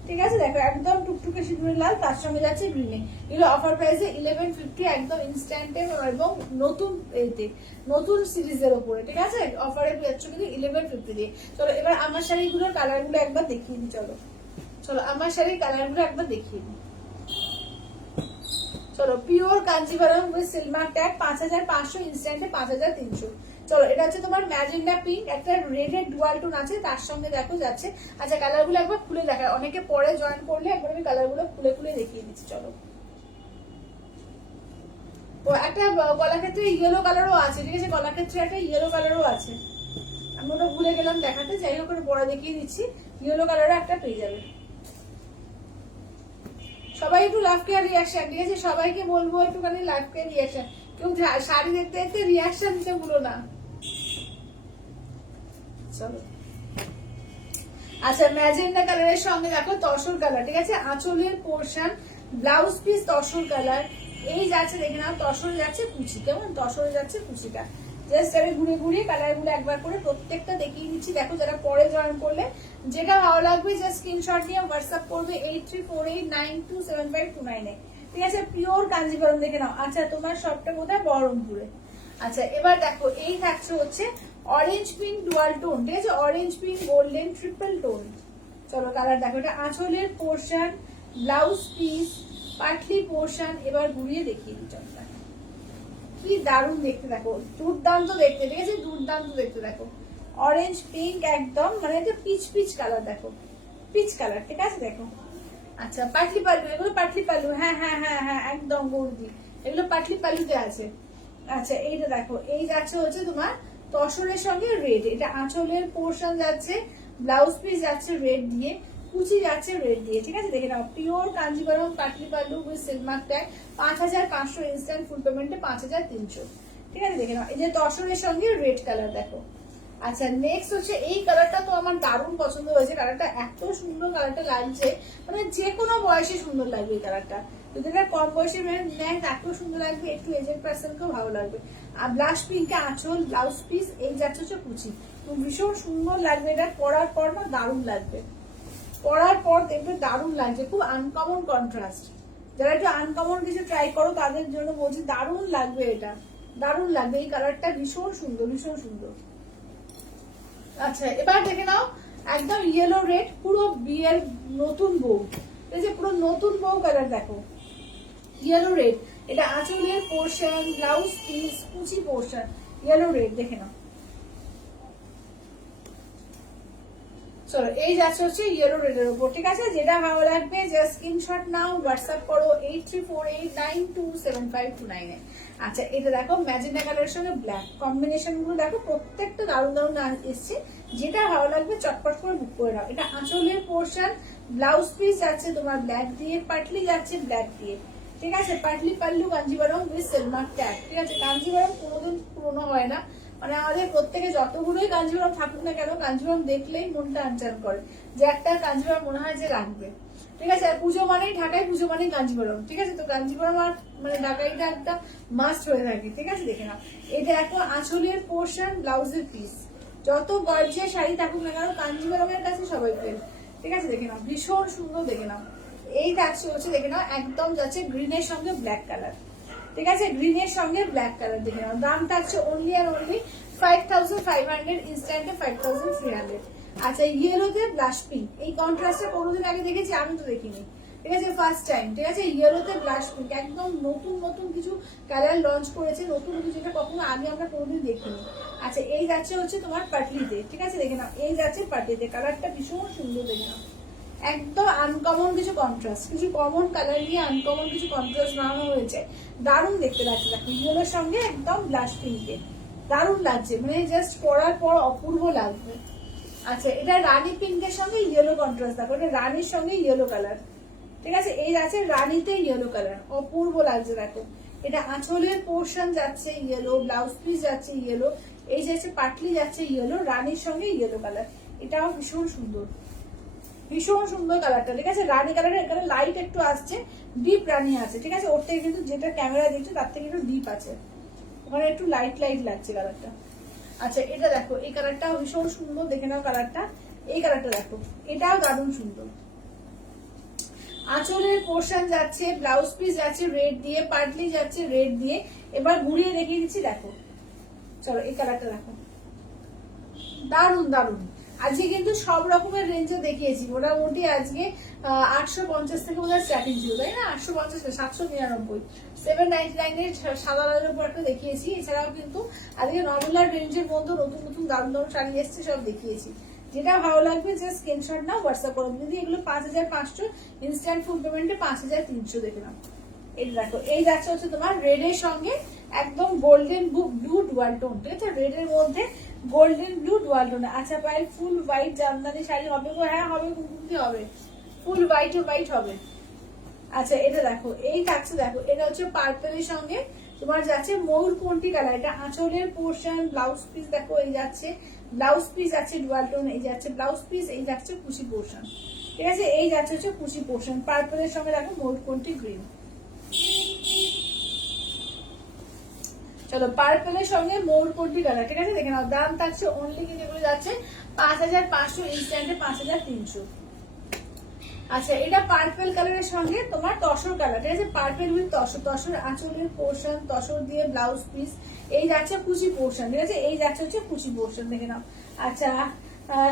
ঠিক আছে, দেখো একদম টুকটুকে সিঁদুরের লাল, তার সঙ্গে যাচ্ছে গ্রিনে। এগুলো অফার প্রাইসে 1150, একদম ইনস্ট্যান্টে এবং নতুন এতে নতুন সিরিজের উপরে, ঠিক আছে, অফারে যাচ্ছে কিন্তু 1150 দিয়ে। চলো এবার আমার শাড়িগুলোর কালারগুলো একবার দেখিয়ে দিই। চলো চলো আমার শাড়ির কালারগুলো একবার দেখিয়ে দিই। চলো pure Kanjivaram with silver tag 5500, ইনস্ট্যান্টে 5300। চলো এটা হচ্ছে তোমার ম্যাজেন্ডা পিঙ্ক, একটা রেডের ডুয়াল টোন আছে, তার সঙ্গে দেখো যাচ্ছে। আচ্ছা কালারগুলো একবার খুলে দেখায়, অনেকে পরে জয়েন করলে একবার আমি কালারগুলো খুলে খুলে দেখিয়ে দিচ্ছি। চলো তো একটা কলাক্ষেত্রে ইয়েলো কালারও আছে, ঠিক আছে, কলাক্ষেত্রে একটা ইয়েলো কালারও আছে, আমি ওটা ভুলে গেলাম দেখাতে, যাই হোক পরে দেখিয়ে দিচ্ছি। ইয়েলো কালারও একটা পেয়ে যাবে। সবাই একটু লাভ কেয়ার রিয়াকশন, ঠিক আছে, সবাইকে বলবো একটুখানি লাভ কেয়ার রিয়াকশন, কেউ শাড়ি দেখতে দেখতে রিয়াকশন দিতে ভুলো না। চলো আচ্ছা ম্যাজেন্ডা কালারের সঙ্গে দেখো তসর কালার, ঠিক আছে, আঁচলের portion, blouse piece tussar colour. এই যাচ্ছে দেখে নাও, তসর যাচ্ছে কুচি, কেমন তসরে যাচ্ছে কুচিটা। জাস্ট আমি ঘুরে ঘুরিয়ে কালার গুলো একবার করে প্রত্যেকটা দেখিয়ে দিচ্ছি। দেখো যারা পরে জয়েন করলে যেটা ভালো লাগবে জাস্ট স্ক্রিনশট নিয়ে হোয়াটসঅ্যাপ করবে 8348927529, ঠিক আছে, পিওর কাঞ্জিভরম। দেখে নাও। আচ্ছা তোমার সবটা কোথায়? বহরমপুরে। আচ্ছা এবার দেখো এই থাকছে হচ্ছে অরেঞ্জ পিঙ্ক ডুয়াল টোন, ঠিক আছে, orange pink golden triple tone. চলো কালার দেখো, এটা আঁচলের portion, blouse piece, Patli portion. এবার ঘুরিয়ে দেখিয়ে দিই, চলো কি দারুণ দেখতে, দেখো দুর্দান্ত দেখতে, ঠিক আছে, দুর্দান্ত দেখতে। দেখো অরেঞ্জ পিঙ্ক একদম, মানে এটা পিচ পিচ কালার, দেখো পিচ কালার, ঠিক আছে, দেখো। আচ্ছা পাটলি পাল্লু, এগুলো পাটলি পাল্লু, হ্যাঁ হ্যাঁ হ্যাঁ হ্যাঁ একদম গৌরদি, এগুলো পাটলি পাল্লুতে আছে। আচ্ছা এইটা দেখো, এই যাচ্ছে হচ্ছে তোমার তসরের সঙ্গে রেড, এটা আঁচলের পোর্শন যাচ্ছে, ব্লাউজ পিস যাচ্ছে রেড দিয়ে, কুচি যাচ্ছে রেড দিয়ে, ঠিক আছে, দেখে নাও, পিওর কাঞ্জিভারম পাটলি pallu with silk mark tag 5500, instant full পেমেন্টে 5300, ঠিক আছে, দেখে নাও। এই যে তসরের সঙ্গে রেড কালার, দেখো। আচ্ছা নেক্সট হচ্ছে এই কালারটা তো আমার দারুণ পছন্দ হয়েছে, কালারটা এত সুন্দর কালারটা লাগছে, মানে যে কোনো বয়সে সুন্দর লাগবে এই কালারটা, যদি এটা কম বয়সে নেয় এত সুন্দর লাগবে, একটু এজেড পার্সনকেও ভালো লাগবে। আর ব্লাশ পিঙ্কে আঁচল, ব্লাউজ পিস, এই যাচ্ছে হচ্ছে কুচি, ভীষণ সুন্দর লাগবে, এটা পরার পর না দারুণ লাগবে, পরার পর দেখবে দারুণ লাগছে, খুব আনকমন কন্ট্রাস্ট। যারা একটু আনকমন কিছু ট্রাই করো তাদের জন্য বলছি দারুণ লাগবে, এটা দারুণ লাগবে, এই কালারটা ভীষণ সুন্দর, ভীষণ সুন্দর। আচ্ছা এবার দেখে নাও, একদম ইয়েলো রেড, পুরো বিয়ের নতুন বউ, এই যে পুরো নতুন বউ কালার, দেখো ইয়েলো রেড, এটা আঁচলের পোর্শন, ব্লাউজ পিস, কুচি পোর্শন, ইয়েলো রেড, দেখে নাও। চলো এই যাচ্ছে হচ্ছে ইয়েলো রেডের উপর, ঠিক আছে, যেটা ভালো লাগবে জাস্ট স্ক্রিনশট নাও, হোয়াটসঅ্যাপ করো 8348927529। আচ্ছা এটা দেখো ম্যাজেন্ডা কালারের সঙ্গে ব্ল্যাক কম্বিনেশন গুলো দেখো, প্রত্যেকটা দারুণ দারুণ এসছে, যেটা ভালো লাগবে চটপট করে বুক করে নাও। এটা আঁচলের পোর্শন, ব্লাউজ পিস যাচ্ছে তোমার ব্ল্যাক দিয়ে, পাটলি যাচ্ছে ব্ল্যাক দিয়ে, ঠিক আছে, Patli pallu Kanjivaram with silk mark tag, ঠিক আছে, কাঞ্জিভারম কোনোদিন পুরোনো হয় না, মানে আমাদের প্রত্যেকে যতগুলোই কাঞ্জিভারম থাকুক না কেন, কাঞ্জিভারম দেখলেই মনটা আনচান করে, যে একটা কাঞ্জিভারম মনে হয় যে লাগবে, ঠিক আছে। আর পুজো মানেই ঢাকায়, পুজো মানেই কাঞ্জিভারম, ঠিক আছে, তো কাঞ্জিভারম আর মানে ঢাকাইটা একটা মাস্ট হয়ে থাকে, ঠিক আছে, দেখে নাও। এটা একটা আঁচলের পোর্শন, ব্লাউজের পিস, যত গর্জিয়া শাড়ি থাকুক না কেন কাঞ্জিভারমের কাছে সবাই পেন, ঠিক আছে, দেখে নাও ভীষণ সুন্দর, দেখে নাও। এই যাচ্ছে হচ্ছে দেখে নাও, একদম যাচ্ছে গ্রিনের সঙ্গে ব্ল্যাক কালার, ঠিক আছে, গ্রিনের সঙ্গে ব্ল্যাক কালার, দেখে নাও। দাম থাকছে অনলি আর অনলি 5500, ইনস্ট্যান্টে 5300। আচ্ছা ইয়েলোতে ব্লাশ পিঙ্ক, এই কন্ট্রাস্টটা কোনোদিন আগে দেখেছি আমি তো দেখিনি, ঠিক আছে ফার্স্ট টাইম, ঠিক আছে ইয়েলোতে ব্লাশ পিঙ্ক, একদম নতুন নতুন কিছু কালার লঞ্চ করেছে, নতুন কিছু যেটা কখনো আগে আমরা কোনোদিন দেখিনি। আচ্ছা এই যাচ্ছে হচ্ছে তোমার পাটলিতে, ঠিক আছে দেখে নাও, এই যাচ্ছে পাটলিতে, কালারটা ভীষণ সুন্দর দেখে নাও, একদম আনকমন কিছু কন্ট্রাস্ট, কিছু কমন কালার নিয়ে আনকমন কিছু কন্ট্রাস্ট বানানো হয়েছে, দারুণ দেখতে লাগছে। দেখো ইয়েলোর সঙ্গে একদম ব্লাশ পিঙ্কে দারুণ লাগছে, মানে জাস্ট পরার পর অপূর্ব লাগবে। আচ্ছা এটা রানী পিঙ্কের সঙ্গে ইয়েলো কন্ট্রাস্ট, দেখো এটা রানীর সঙ্গে ইয়েলো কালার, ঠিক আছে এই আছে রানীতে ইয়েলো কালার, অপূর্ব লাগছে দেখো। এটা আঁচলের পোর্শন যাচ্ছে ইয়েলো, ব্লাউজ পিস যাচ্ছে ইয়েলো, এই যাচ্ছে পাটলি যাচ্ছে ইয়েলো, রানীর সঙ্গে ইয়েলো কালার, এটাও ভীষণ সুন্দর, ভীষণ সুন্দর কালারটা, ঠিক আছে রানী কালারের, এখানে লাইট একটু আসছে, ডিপ রানী আছে, ঠিক আছে ওর থেকে কিন্তু যেটা ক্যামেরা দেখছো তার থেকে একটু ডিপ আছে, ওখানে একটু লাইট লাইট লাগছে কালারটা। আচ্ছা এটা দেখো এই কালারটাও ভীষণ সুন্দর, দেখে নাও কালারটা, এই কালারটা দেখো এটাও দারুণ সুন্দর। আঁচলের পোর্শন যাচ্ছে, ব্লাউজ পিস যাচ্ছে রেড দিয়ে, পার্টলি যাচ্ছে রেড দিয়ে, এবার ঘুরিয়ে দেখিয়ে দিচ্ছি দেখো, চলো এই কালারটা দেখো, দারুণ দারুণ। আজকে কিন্তু সব রকমের রেঞ্জে দেখিয়েছি, মোটামুটি আজকে 850 থেকে বোধহয় স্টার্টিং ছিল তাই না, 850 799, 799 এর সাদা লালের উপর একটা দেখিয়েছি, এছাড়াও কিন্তু আজকে নর্মাল রেঞ্জের মধ্যে নতুন নতুন দারুণ দারুণ শাড়ি এসছে, সব দেখিয়েছি। যেটা ভালো লাগবে যে স্ক্রিনশট নাও, হোয়াটসঅ্যাপ করো, যদি এগুলো 5500, ইনস্ট্যান্ট ফুল পেমেন্টে 5300 দেখে নাও। এই দেখো এই যাচ্ছে হচ্ছে তোমার রেড এর সঙ্গে একদম গোল্ডেন ব্লু ডুয়াল টোন, ঠিক আছে রেড এর মধ্যে গোল্ডেন ব্লু ডুয়াল টোন। আচ্ছা পায়েল ফুল হোয়াইট জামদানি শাড়ি হবে গো, হ্যাঁ হবে, কুমকুমতি হবে, ফুল হোয়াইট হোয়াইট হবে। আচ্ছা এটা দেখো এই থাকছে, দেখো এটা হচ্ছে পার্পেলের সঙ্গে তোমার যাচ্ছে ময়ূরকণ্ঠী কালার, এটা আঁচলের পোর্শন, ব্লাউজ পিস দেখো এই যাচ্ছে, ব্লাউজ পিস যাচ্ছে ডুয়াল টোন, এই যাচ্ছে ব্লাউজ পিস, এই যাচ্ছে কুচি পোর্শন, ঠিক আছে এই যাচ্ছে হচ্ছে কুচি পোর্শন, পার্পেলের সঙ্গে দেখো ময়ূরকণ্ঠী গ্রিন। চলো পার্পেলের সঙ্গে ময়ূরকণ্ঠী কালার, ঠিক আছে দেখে নাও, দাম থাকছে অনলি কিন্তু এগুলো যাচ্ছে 5500, ইনস্ট্যান্টে 5300। আচ্ছা এটা পার্পেল কালারের সঙ্গে তোমার তসর কালার, ঠিক আছে পার্পেল উইথ তসর, তসর আঁচলের পোর্শন, তসর দিয়ে ব্লাউজ পিস, এই যাচ্ছে কুচি পোর্শন, ঠিক আছে এই যাচ্ছে হচ্ছে কুচি পোর্শন দেখে নাও। আচ্ছা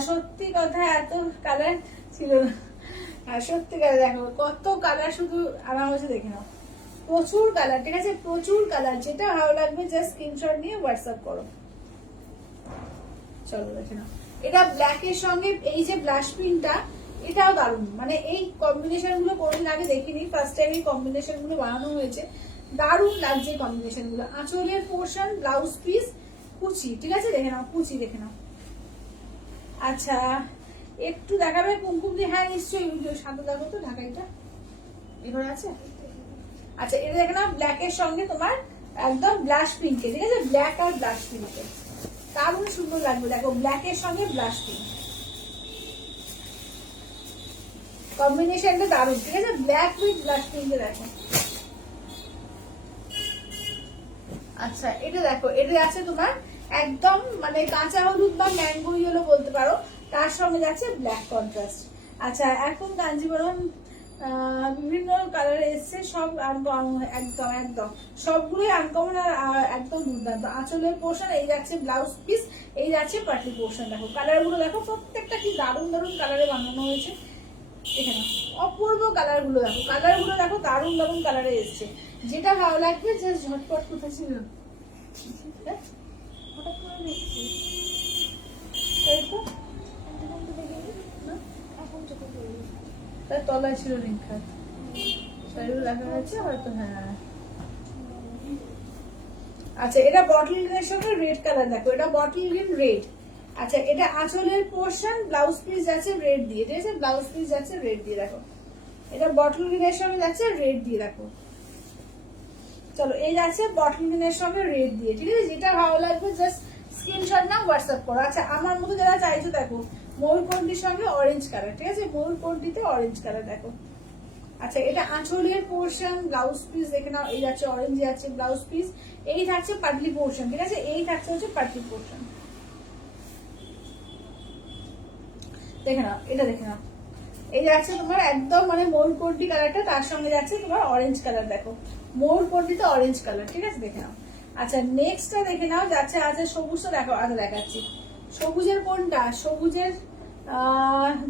সত্যি কথা এত কালার ছিল না, সত্যি কালার দেখো কত কালার শুধু আনা হয়েছে দেখে নাও, প্রচুর কালার, ঠিক আছে প্রচুর কালার, যেটা ভালো লাগবে জাস্ট স্ক্রিনশট নিয়ে হোয়াটসঅ্যাপ করো। চলো দেখে নাও এটা ব্ল্যাক এর সঙ্গে এই যে ব্লাশ পিনটা, এটাও দারুণ, মানে এই কম্বিনেশন গুলো কোনদিন আগে দেখিনি, ফার্স্ট টাইম এই কম্বিনেশন গুলো বানানো হয়েছে, দারুণ লাগছে কম্বিনেশন গুলো। আঁচলের পোর্শন, ব্লাউজ পিস, কুচি, ঠিক আছে দেখে নাও কুচি দেখে নাও। আচ্ছা একটু দেখাবে কুমকুম দিয়ে, হ্যাঁ নিশ্চয়ই সাদা দেখো তো ঢাকাইটা এখানে আছে। আচ্ছা এটা দেখে নাও ব্ল্যাক এর সঙ্গে তোমার একদম ব্লাশ পিঙ্কে, ঠিক আছে ব্ল্যাক আর ব্লাশ পিঙ্কে দারুণ সুন্দর লাগবে, দেখো ব্ল্যাক এর সঙ্গে ব্লাশ পিঙ্ক কম্বিনেশনটা দারুণ, ঠিক আছে ব্ল্যাক উইথ ব্লাশ পিঙ্কে দেখো। আচ্ছা এটা দেখো এটা আছে তোমার একদম মানে কাঁচা হলুদ বা ম্যাঙ্গো ইয়েলো বলতে পারো, তার সঙ্গে যাচ্ছে ব্ল্যাক কন্ট্রাস্ট। আচ্ছা এখন কাঞ্জিবরম বিভিন্ন কালার এসছে, সব একদম একদম সবগুলোই আনকমন আর একদম দুর্দান্ত। আঁচলের পোর্শন, এই যাচ্ছে ব্লাউজ পিস, এই যাচ্ছে পাটলি পোর্শন, দেখো কালার গুলো দেখো প্রত্যেকটা কি দারুণ দারুণ কালারে বানানো হয়েছে, এখানে অপূর্ব কালার গুলো দেখো, কালার গুলো দেখো দারুণ দারুণ কালারে এসছে, যেটা ভালো লাগবে জাস্ট ঝটপট কোথায় ছিল হঠাৎ করে দেখছি তাই তো, তার তলায় ছিল লিঙ্ক খাত শাড়িগুলো দেখা যাচ্ছে হয়তো, হ্যাঁ আচ্ছা এটা বটল গ্রিনের সঙ্গে রেড কালার, দেখো এটা বটল গ্রিন রেড। আচ্ছা এটা আঁচলের পোর্শন, ব্লাউজ পিস যাচ্ছে রেড দিয়ে, ঠিক আছে ব্লাউজ পিস যাচ্ছে রেড দিয়ে, দেখো এটা বটল গ্রিনের সঙ্গে যাচ্ছে রেড দিয়ে দেখো। চলো এই যাচ্ছে বটল গ্রিনের সঙ্গে রেড দিয়ে, ঠিক আছে যেটা ভালো লাগবে জাস্ট স্ক্রিনশট নাও হোয়াটসঅ্যাপ করো। আচ্ছা আমার মতো যারা চাইছো দেখো ময়ূরকণ্ঠীর সঙ্গে অরেঞ্জ কালার, ঠিক আছে ময়ূরকণ্ঠীতে অরেঞ্জ কালার দেখো। আচ্ছা এটা আঁচলের পোর্শন, ব্লাউজ পিস দেখে নাও, এই যাচ্ছে অরেঞ্জ যাচ্ছে ব্লাউজ পিস, এই থাকছে পাটলি পোর্শন, ঠিক আছে এই থাকছে হচ্ছে পাটলি পোর্শন দেখে নাও, এটা দেখে নাও এই যাচ্ছে তোমার একদম মানে ময়ূরকণ্ঠী কালারটা, তার সঙ্গে যাচ্ছে তোমার অরেঞ্জ কালার, দেখো ময়ূরকণ্ঠীতে অরেঞ্জ কালার, ঠিক আছে দেখে নাও। আচ্ছা নেক্সটটা দেখে নাও যাচ্ছে, আচ্ছা সবুজটা দেখো, আচ্ছা দেখাচ্ছি সবুজের কোনটা, সবুজের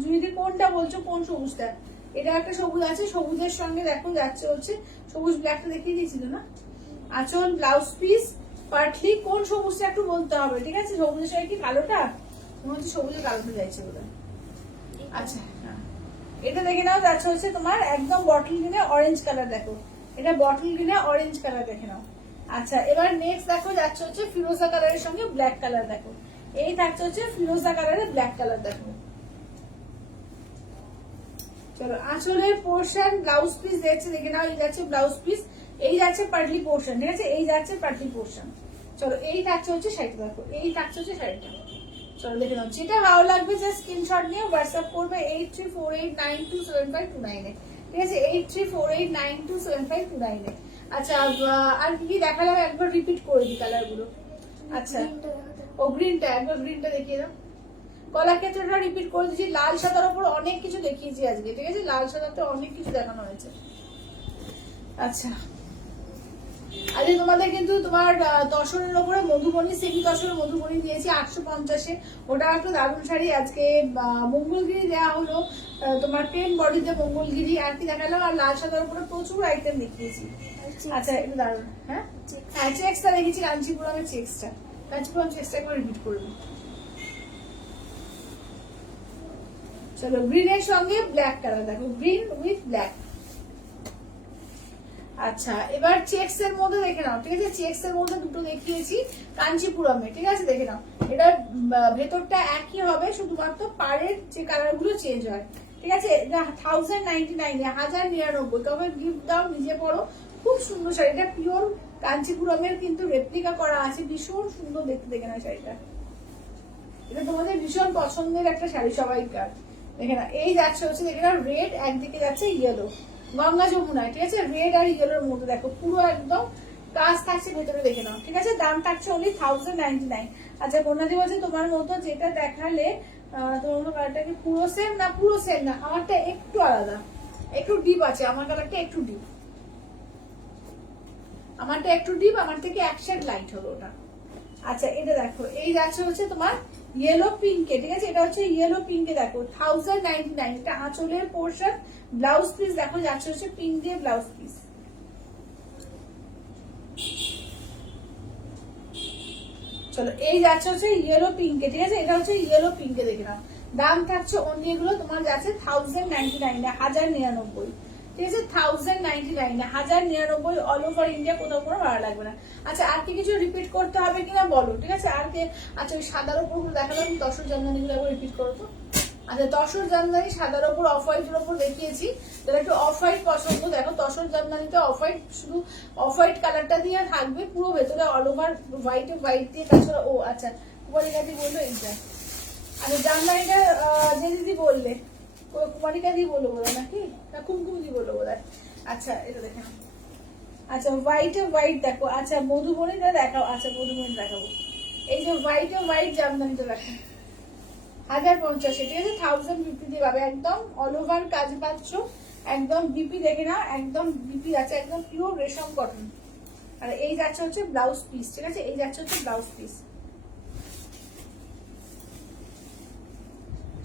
যদি কোনটা বলছো, কোন সবুজটা? এটা একটা সবুজ আছে, সবুজের সঙ্গে দেখো যাচ্ছে হচ্ছে সবুজ ব্ল্যাকটা দেখিয়ে দিয়েছিল না? আঁচল, ব্লাউজ পিস, পাটলি, কোন সবুজটা একটু বলতে হবে, ঠিক আছে? সবুজের সঙ্গে কি কালোটা? মনে হচ্ছে সবুজের কালোটা যাচ্ছে বোধ হয়। আচ্ছা হ্যাঁ, এটা দেখে নাও যাচ্ছে হচ্ছে তোমার একদম বটল গ্রিনে অরেঞ্জ কালার। দেখো এটা বটল গ্রিনে অরেঞ্জ কালার, দেখে নাও। আচ্ছা এবার নেক্সট দেখো যাচ্ছে হচ্ছে ফিরোজা কালারের সঙ্গে ব্ল্যাক কালার। দেখো এই থাকছে হচ্ছে ফিরোজা কালারের ব্ল্যাক কালার। দেখো চলো আঁচলের পোর্শন, ব্লাউজ পিস দেখছে, দেখে নাও। এই যাচ্ছে ব্লাউজ পিস, এই যাচ্ছে পার্টলি পোর্শন, ঠিক আছে? এই যাচ্ছে পার্টলি পোর্শন। চলো এই থাকছে হচ্ছে শাড়িটা। দেখো এই থাকছে হচ্ছে শাড়িটা। চলো দেখে নাও, যেটা ভালো লাগবে যে স্ক্রিনশট নিয়ে হোয়াটসঅ্যাপ করবে 8348927529 এ, ঠিক আছে? 8348927529 এ। আচ্ছা আর কি কি দেখালাম একবার রিপিট করে দিই কালার গুলো। আচ্ছা ও গ্রিনটা, একবার গ্রিনটা দেখিয়ে দাও। কলা ক্ষেত্রটা রিপিট করে দিচ্ছি। লাল সাদার উপর অনেক কিছু দেখিয়েছি আজকে, ঠিক আছে? লাল সাদাতে অনেক কিছু দেখানো হয়েছে। আচ্ছা আজকে তোমাদের কিন্তু তোমার তসরের উপরে মধুবনী, সেমি তসরের মধুবনী দিয়েছি 850-এ। ওটা একটা দারুণ শাড়ি। আজকে মঙ্গলগিরি দেওয়া হলো, তোমার প্লেন বডিতে মঙ্গলগিরি। আর কি দেখালাম? আর লাল সাদার উপরে প্রচুর আইটেম দেখিয়েছি। আচ্ছা একটু দারুণ। হ্যাঁ হ্যাঁ, চেক্সটা দেখেছি, কাঞ্চিপুরমের চেক্সটা। কাঞ্চিপুরম চেক্সটা একবার রিপিট করবো। চলো গ্রিনের সঙ্গে ব্ল্যাক কালার। দেখো গ্রিন উইথ ব্ল্যাক। আচ্ছা এবার চেক্স এর মধ্যে দেখে নাও, ঠিক আছে? চেক্স এর মধ্যে দুটো দেখিয়েছি কাঞ্চিপুরমে, ঠিক আছে? দেখে নাও, এটা ভেতরটা একই হবে, শুধুমাত্র পাড়ের যে কালার গুলো চেঞ্জ হয়, ঠিক আছে? 1099 1099। তবে গিফট দাও, নিজে পড়ো, খুব সুন্দর শাড়ি। এটা পিওর কাঞ্চিপুরমের কিন্তু রেপ্লিকা করা আছে, ভীষণ সুন্দর দেখতে। দেখে নাও শাড়িটা, এটা তোমাদের ভীষণ পছন্দের একটা শাড়ি সবাইকার। দেখে না এই যাচ্ছে হচ্ছে, দেখে না রেড, একদিকে যাচ্ছে ইয়েলো, গঙ্গা যমুনায়, ঠিক আছে? রেড আর ইয়েলোর মধ্যে দেখো পুরো একদম কাজ থাকছে ভেতরে, দেখে নাও, ঠিক আছে? দাম থাকছে অনলি 1099। আচ্ছা বন্যাদি বলছে তোমার মতো যেটা দেখালে তোমার মতো কালারটা কি পুরো সেম? না পুরো সেম না, আমারটা একটু আলাদা, একটু ডিপ আছে। আমার কালারটা একটু ডিপ, আমারটা একটু ডিপ, আমার থেকে এক শেড লাইট হলো ওটা। আচ্ছা এটা দেখো, এই যাচ্ছে হচ্ছে তোমার ইয়েলো পিঙ্কে, ঠিক আছে? এটা হচ্ছে ইয়েলো পিঙ্কে। দেখো 1099। এটা আঁচলের পোর্শন, ব্লাউজ পিস দেখো যাচ্ছে হচ্ছে পিঙ্ক দিয়ে ব্লাউজ পিস। চলো এই যাচ্ছে হচ্ছে ইয়েলো পিঙ্কে, ঠিক আছে? এটা হচ্ছে ইয়েলো পিঙ্কে, দেখে নাও। দাম থাকছে অন্য এগুলো তোমার যাচ্ছে 1099, 1099, ঠিক আছে? 1099, 1099 অল ওভার ইন্ডিয়া, কোথাও কোনো ভাড়া লাগবে না। আচ্ছা আর কি কিছু রিপিট করতে হবে কিনা বলো, ঠিক আছে? আর কি? আচ্ছা ওই সাদার উপর দেখালাম, তসর জামদানি গুলো একবার রিপিট করো তো। আচ্ছা তসর জামদানি সাদার উপর অফ হোয়াইটের উপর দেখিয়েছি, যারা একটু অফ হোয়াইট পছন্দ, দেখো তসর জামদানিতে অফ হোয়াইট, শুধু অফ হোয়াইট কালারটা দিয়ে থাকবে, পুরো ভেতরে অল ওভার হোয়াইট দিয়ে কাজ করা। ও আচ্ছা কুমারিকাদি বললো এইটা। আচ্ছা জামদানিটা যে দিদি বললে, কুমারিকা দি বললো বোধ নাকি, না কুমকুম দি বললো বোধ। আচ্ছা এটা দেখে নাও। আচ্ছা হোয়াইটে হোয়াইট দেখো। আচ্ছা মধুবনীটা দেখাও। আচ্ছা মধুবনী দেখাবো। এই যে হোয়াইটে হোয়াইট জামদানিটা দেখো 1050, ঠিক আছে? 1050 দিয়ে পাবে, একদম অল ওভার কাজ পাচ্ছ, একদম বিপি দেখে নাও, একদম বিপি আছে, একদম পিওর রেশম কটন। আর এই যাচ্ছে হচ্ছে ব্লাউজ পিস, ঠিক আছে? এই যাচ্ছে হচ্ছে ব্লাউজ পিস,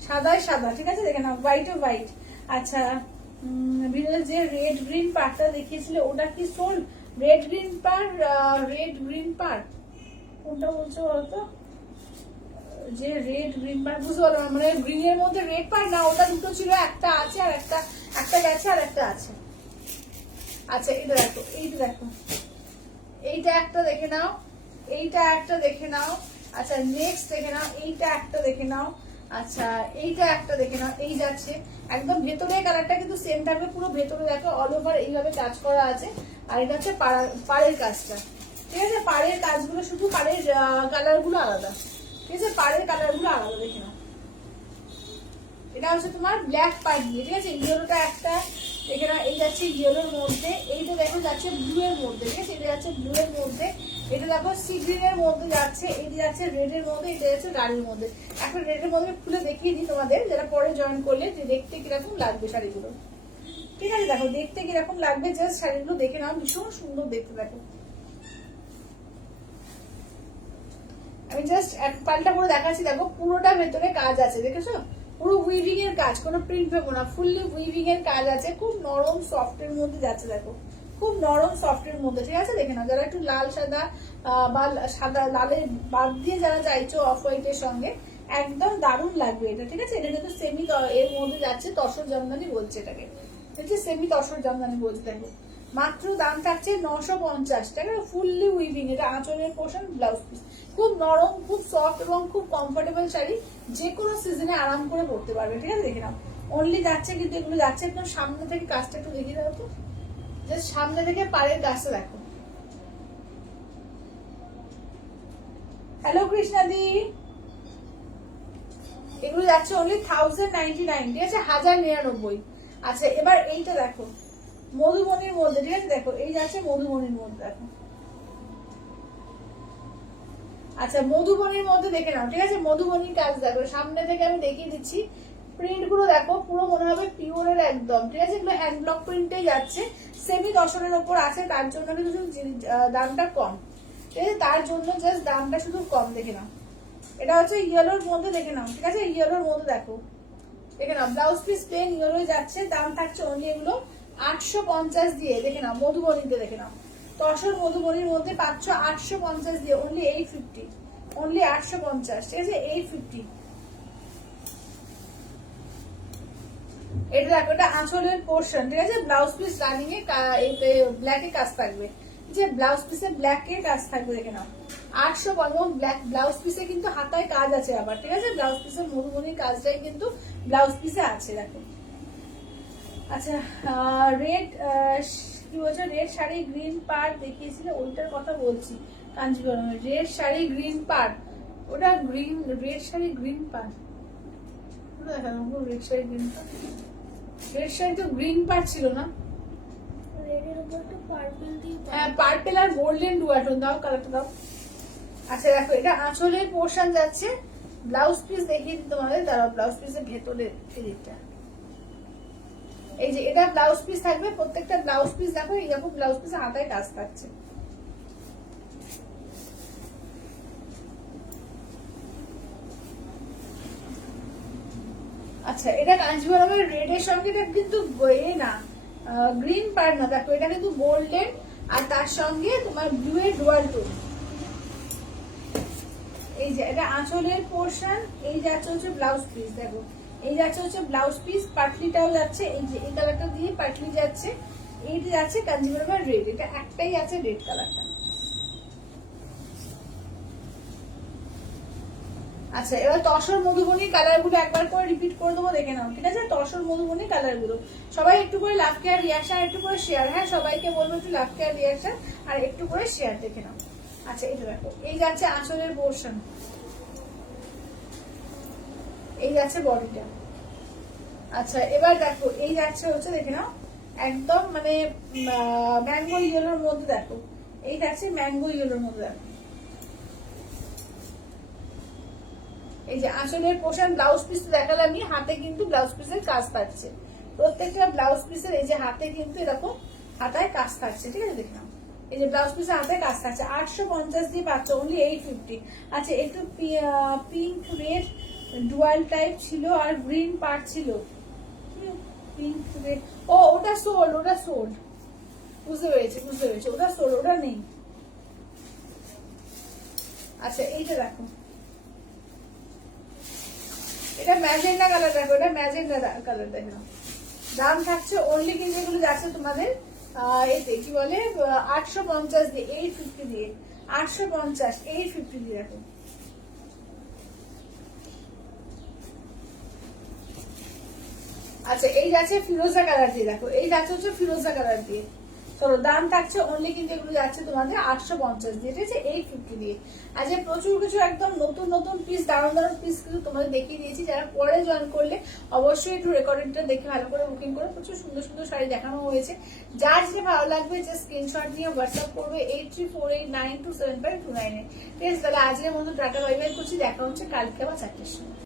সাদায় সাদা, ঠিক আছে? দেখে নাও হোয়াইট ও হোয়াইট। আচ্ছা যে রেড গ্রিন পাড়টা দেখিয়েছিলে ওটা কি সোল? রেড গ্রিন পাড়, রেড গ্রিন পাড় কোনটা বলছো বলতো? যে রেড গ্রিন পাড় বুঝতে পারলাম না, মানে গ্রিনের মধ্যে রেড পাড় না, ওটা দুটো ছিল, একটা আছে আর একটা গেছে আর একটা আছে। আচ্ছা এটা দেখো, এইটা দেখো, এইটা একটা দেখে নাও, এইটা একটা দেখে নাও। আচ্ছা নেক্সট দেখে নাও, এইটা একটা দেখে নাও। আচ্ছা এইটা একটা দেখে নাও। এই যাচ্ছে একদম ভেতরে, কালারটা কিন্তু সেম থাকবে, পুরো ভেতরে দেখো অল ওভার এইভাবে কাজ করা আছে। আর এটা হচ্ছে পাড়ের কাজটা, ঠিক আছে? পাড়ের কাজগুলো শুধু পাড়ের কালার গুলো আলাদা, ঠিক আছে? পাড়ের কালার গুলো আলাদা, দেখে নাও। এটা হচ্ছে তোমার ব্ল্যাক পাড় দিয়ে, ঠিক আছে? ইয়েলোটা একটা দেখে নাও, এই যাচ্ছে ইয়েলোর মধ্যে, এইটা দেখো যাচ্ছে ব্লু এর মধ্যে, ঠিক আছে? এটা যাচ্ছে ব্লু এর মধ্যে, এটা দেখো সি গ্রিন এর মধ্যে যাচ্ছে, এটা যাচ্ছে রেড এর মধ্যে, এটা যাচ্ছে লালের মধ্যে। এখন রেড এর মধ্যে খুলে দেখিয়ে দিই তোমাদের, যারা পরে জয়েন করলে, যে দেখতে কিরকম লাগবে শাড়িগুলো, ঠিক আছে? দেখো দেখতে কিরকম লাগবে, জাস্ট শাড়িগুলো দেখে নাও, ভীষণ সুন্দর দেখতে। দেখো আমি জাস্ট এক পাল্টা করে দেখাচ্ছি, দেখো পুরোটা ভেতরে কাজ আছে, দেখেছো? পুরো উইভিং এর কাজ, কোনো প্রিন্ট পাবো না, ফুললি উইভিং এর কাজ আছে, খুব নরম সফট এর মধ্যে যাচ্ছে দেখো, খুব নরম সফট এর মধ্যে, ঠিক আছে? দেখে নাও, যারা একটু লাল সাদা বা সাদা লালের বাদ দিয়ে যারা চাইছো অফ হোয়াইট এর সঙ্গে, একদম দারুণ লাগবে এটা, ঠিক আছে? এটা কিন্তু সেমি এর মধ্যে যাচ্ছে, তসর জামদানি বলছে এটাকে, হচ্ছে সেমি তসর জামদানি বলছে। দেখো মাত্র দাম থাকছে 950 টাকা, ফুললি উইভিং, এটা আঁচলের পোর্শন, ব্লাউজ পিস, খুব নরম, খুব সফট এবং খুব কমফোর্টেবল শাড়ি, যে কোনো সিজনে আরাম করে পরতে পারবে, ঠিক আছে? দেখে নাও, অনলি যাচ্ছে কিন্তু এগুলো যাচ্ছে একদম সামনে থেকে, কাজটা একটু দেখিয়ে দাও তো, জাস্ট সামনে থেকে পাড়ের কাজটা দেখো। হ্যালো কৃষ্ণাদি, এগুলো যাচ্ছে অনলি 1099, ঠিক আছে? 1099। আচ্ছা এবার এইটা দেখো, মধুবনির মধ্যে, ঠিক আছে? দেখো এই যাচ্ছে মধুবনির মধ্যে, দেখো। আচ্ছা মধুবনির মধ্যে দেখে নাও, ঠিক আছে? মধুবনির কাজ দেখো, সামনে থেকে আমি দেখিয়ে দিচ্ছি, প্রিন্ট গুলো দেখো, পুরো মনে হবে পিওরের একদম, ঠিক আছে? এগুলো হ্যান্ড ব্লক প্রিন্টেই যাচ্ছে, সেমি দশনের ওপর আছে, তার জন্য কিন্তু দামটা কম, ঠিক আছে? তার জন্য জাস্ট দামটা শুধু কম, দেখে নাও। এটা হচ্ছে ইয়েলোর মধ্যে, দেখে নাও, ঠিক আছে? ইয়েলোর মধ্যে দেখো, দেখে নাও, ব্লাউজ পিস প্লেন ইয়েলো যাচ্ছে, দাম থাকছে অনলি এগুলো 850 দিয়ে, দেখে নাও, মধুবনিতে দেখে নাও, তসর মধুবনির মধ্যে পাচ্ছ 850 দিয়ে, অনলি 850, অনলি 850, ঠিক আছে? 850। এটা দেখো, এটা আঁচলের পোর্শন, ঠিক আছে? ব্লাউজ পিস রানিং এ ব্ল্যাক এর কাজ থাকবে, যে ব্লাউজ পিসে ব্ল্যাক এর কাজ থাকবে, দেখে নাও 850। ব্ল্যাক ব্লাউজ পিসে কিন্তু হাতায় কাজ আছে আবার, ঠিক আছে? ব্লাউজ পিসের মধুবনির কাজটাই কিন্তু ব্লাউজ পিসে আছে, দেখো। আচ্ছা রেড কি বলছো, রেড শাড়ি গ্রিন পাড় দেখিয়েছিলে, ওইটার কথা বলছি, কাঞ্জিবরমের রেড শাড়ি গ্রিন পাড়, ওটা গ্রিন, রেড শাড়ি গ্রিন পাড়, রেড শাড়ি গ্রিন পাড়, রেড শাড়ি তো গ্রিন পাড় ছিল না? রেডের উপর একটু পার্পল দিয়ে, হ্যাঁ পার্পল আর গোল্ডেন ডুয়াটন দাও, কালারটা দাও। আচ্ছা দেখো, এটা আঁচলের পোর্শন যাচ্ছে, ব্লাউজ পিস দেখিয়ে দিই তোমাদের, দাঁড়াও, ব্লাউজ পিসের ভেতরে এদিকটা, এই যে এটা ব্লাউজ পিস থাকবে, প্রত্যেকটা ব্লাউজ পিস দেখো এইরকম ব্লাউজ পিসে হাতায় কাজ থাকছে। আচ্ছা এটা কাঞ্জিবরমের রেড এর সঙ্গে, এটা কিন্তু না গ্রিন পার্ট না, দেখো এটা কিন্তু গোল্ডেন, আর তার সঙ্গে তোমার ব্লু এর ডুয়াল টোন, এই যে এটা আঁচলের পোর্শন, এই যাচ্ছে হচ্ছে ব্লাউজ পিস, দেখো এই যাচ্ছে হচ্ছে ব্লাউজ পিস, পাটলিটাও যাচ্ছে, এই যে এই কালারটা দিয়ে পাটলি যাচ্ছে, এইটা যাচ্ছে কাঞ্জিবরমের রেড, এটা একটাই আছে রেড কালারটা। আচ্ছা এবার তসর মধুবনী কালার গুলো একবার করে রিপিট করে দেবো, দেখে নাও, ঠিক আছে? তসর মধুবনী কালার গুলো সবাই একটু করে লাভ কেয়ার রিয়াকশন, একটু করে শেয়ার, হ্যাঁ সবাইকে বলবো একটু লাভ কেয়ার রিয়াকশন আর একটু করে শেয়ার, দেখে নাও। আচ্ছা এটা দেখো, এই যাচ্ছে আঁচলের পোর্শন, এই যাচ্ছে বডিটা। আচ্ছা এবার দেখো, এই যাচ্ছে হচ্ছে, দেখে নাও, একদম মানে ম্যাঙ্গো ইয়েলোর মধ্যে, দেখো এই যাচ্ছে ম্যাঙ্গো ইয়েলোর মধ্যে, দেখো এই যে আঁচলের পোর্শন, ব্লাউজ পিস দেখালামই, হাতে কিন্তু ব্লাউজ পিসের কাজ থাকছে, প্রত্যেকটা ব্লাউজ পিসের এই যে হাতে কিন্তু এরকম হাতায় কাজ থাকছে, ঠিক আছে? দেখলাম এই যে ব্লাউজ পিসের হাতে কাজ থাকছে, 850 দিয়ে পাচ্ছ অনলি 850। আচ্ছা একটু পিঙ্ক রেড ডুয়াল টাইপ ছিল আর গ্রিন পার্ট ছিল, পিঙ্ক রেড, ও ওটা সোল্ড, ওটা সোল্ড, বুঝতে পেরেছি বুঝতে পেরেছি, ওটা সোল্ড, ওটা নেই। আচ্ছা এইটা দেখো, এটা ম্যাজেন্ডা কালার, দেখো এটা ম্যাজেন্ডা কালার, দেখো দাম থাকছে অনলি কিন্তু এগুলো যাচ্ছে তোমাদের এতে কি বলে 850 দিয়ে, 850 দিয়ে, 850 850 দিয়ে, দেখো আচ্ছা এই যাচ্ছে ফিরোজা কালার দিয়ে, দেখো এই যাচ্ছে হচ্ছে ফিরোজা কালার দিয়ে, চলো দাম থাকছে অনলি কিন্তু এগুলো যাচ্ছে তোমাদের 850 দিয়ে, ঠিক আছে? 850 দিয়ে। আজ প্রচুর কিছু একদম নতুন নতুন পিস, দারুণ দারুণ পিস কিন্তু তোমাদের দেখিয়ে দিয়েছি, যারা পরে জয়েন করলে অবশ্যই একটু রেকর্ডিংটা দেখে ভালো করে বুকিং করে, প্রচুর সুন্দর সুন্দর শাড়ি দেখানো হয়েছে, যার যেটা ভালো লাগবে যে স্ক্রিনশট নিয়ে হোয়াটসঅ্যাপ করবে 8348927529, ঠিক আছে? তাহলে আজকের মতো টাটা বাই বাই করছি, দেখা হচ্ছে কালকে আবার 4টের সময়।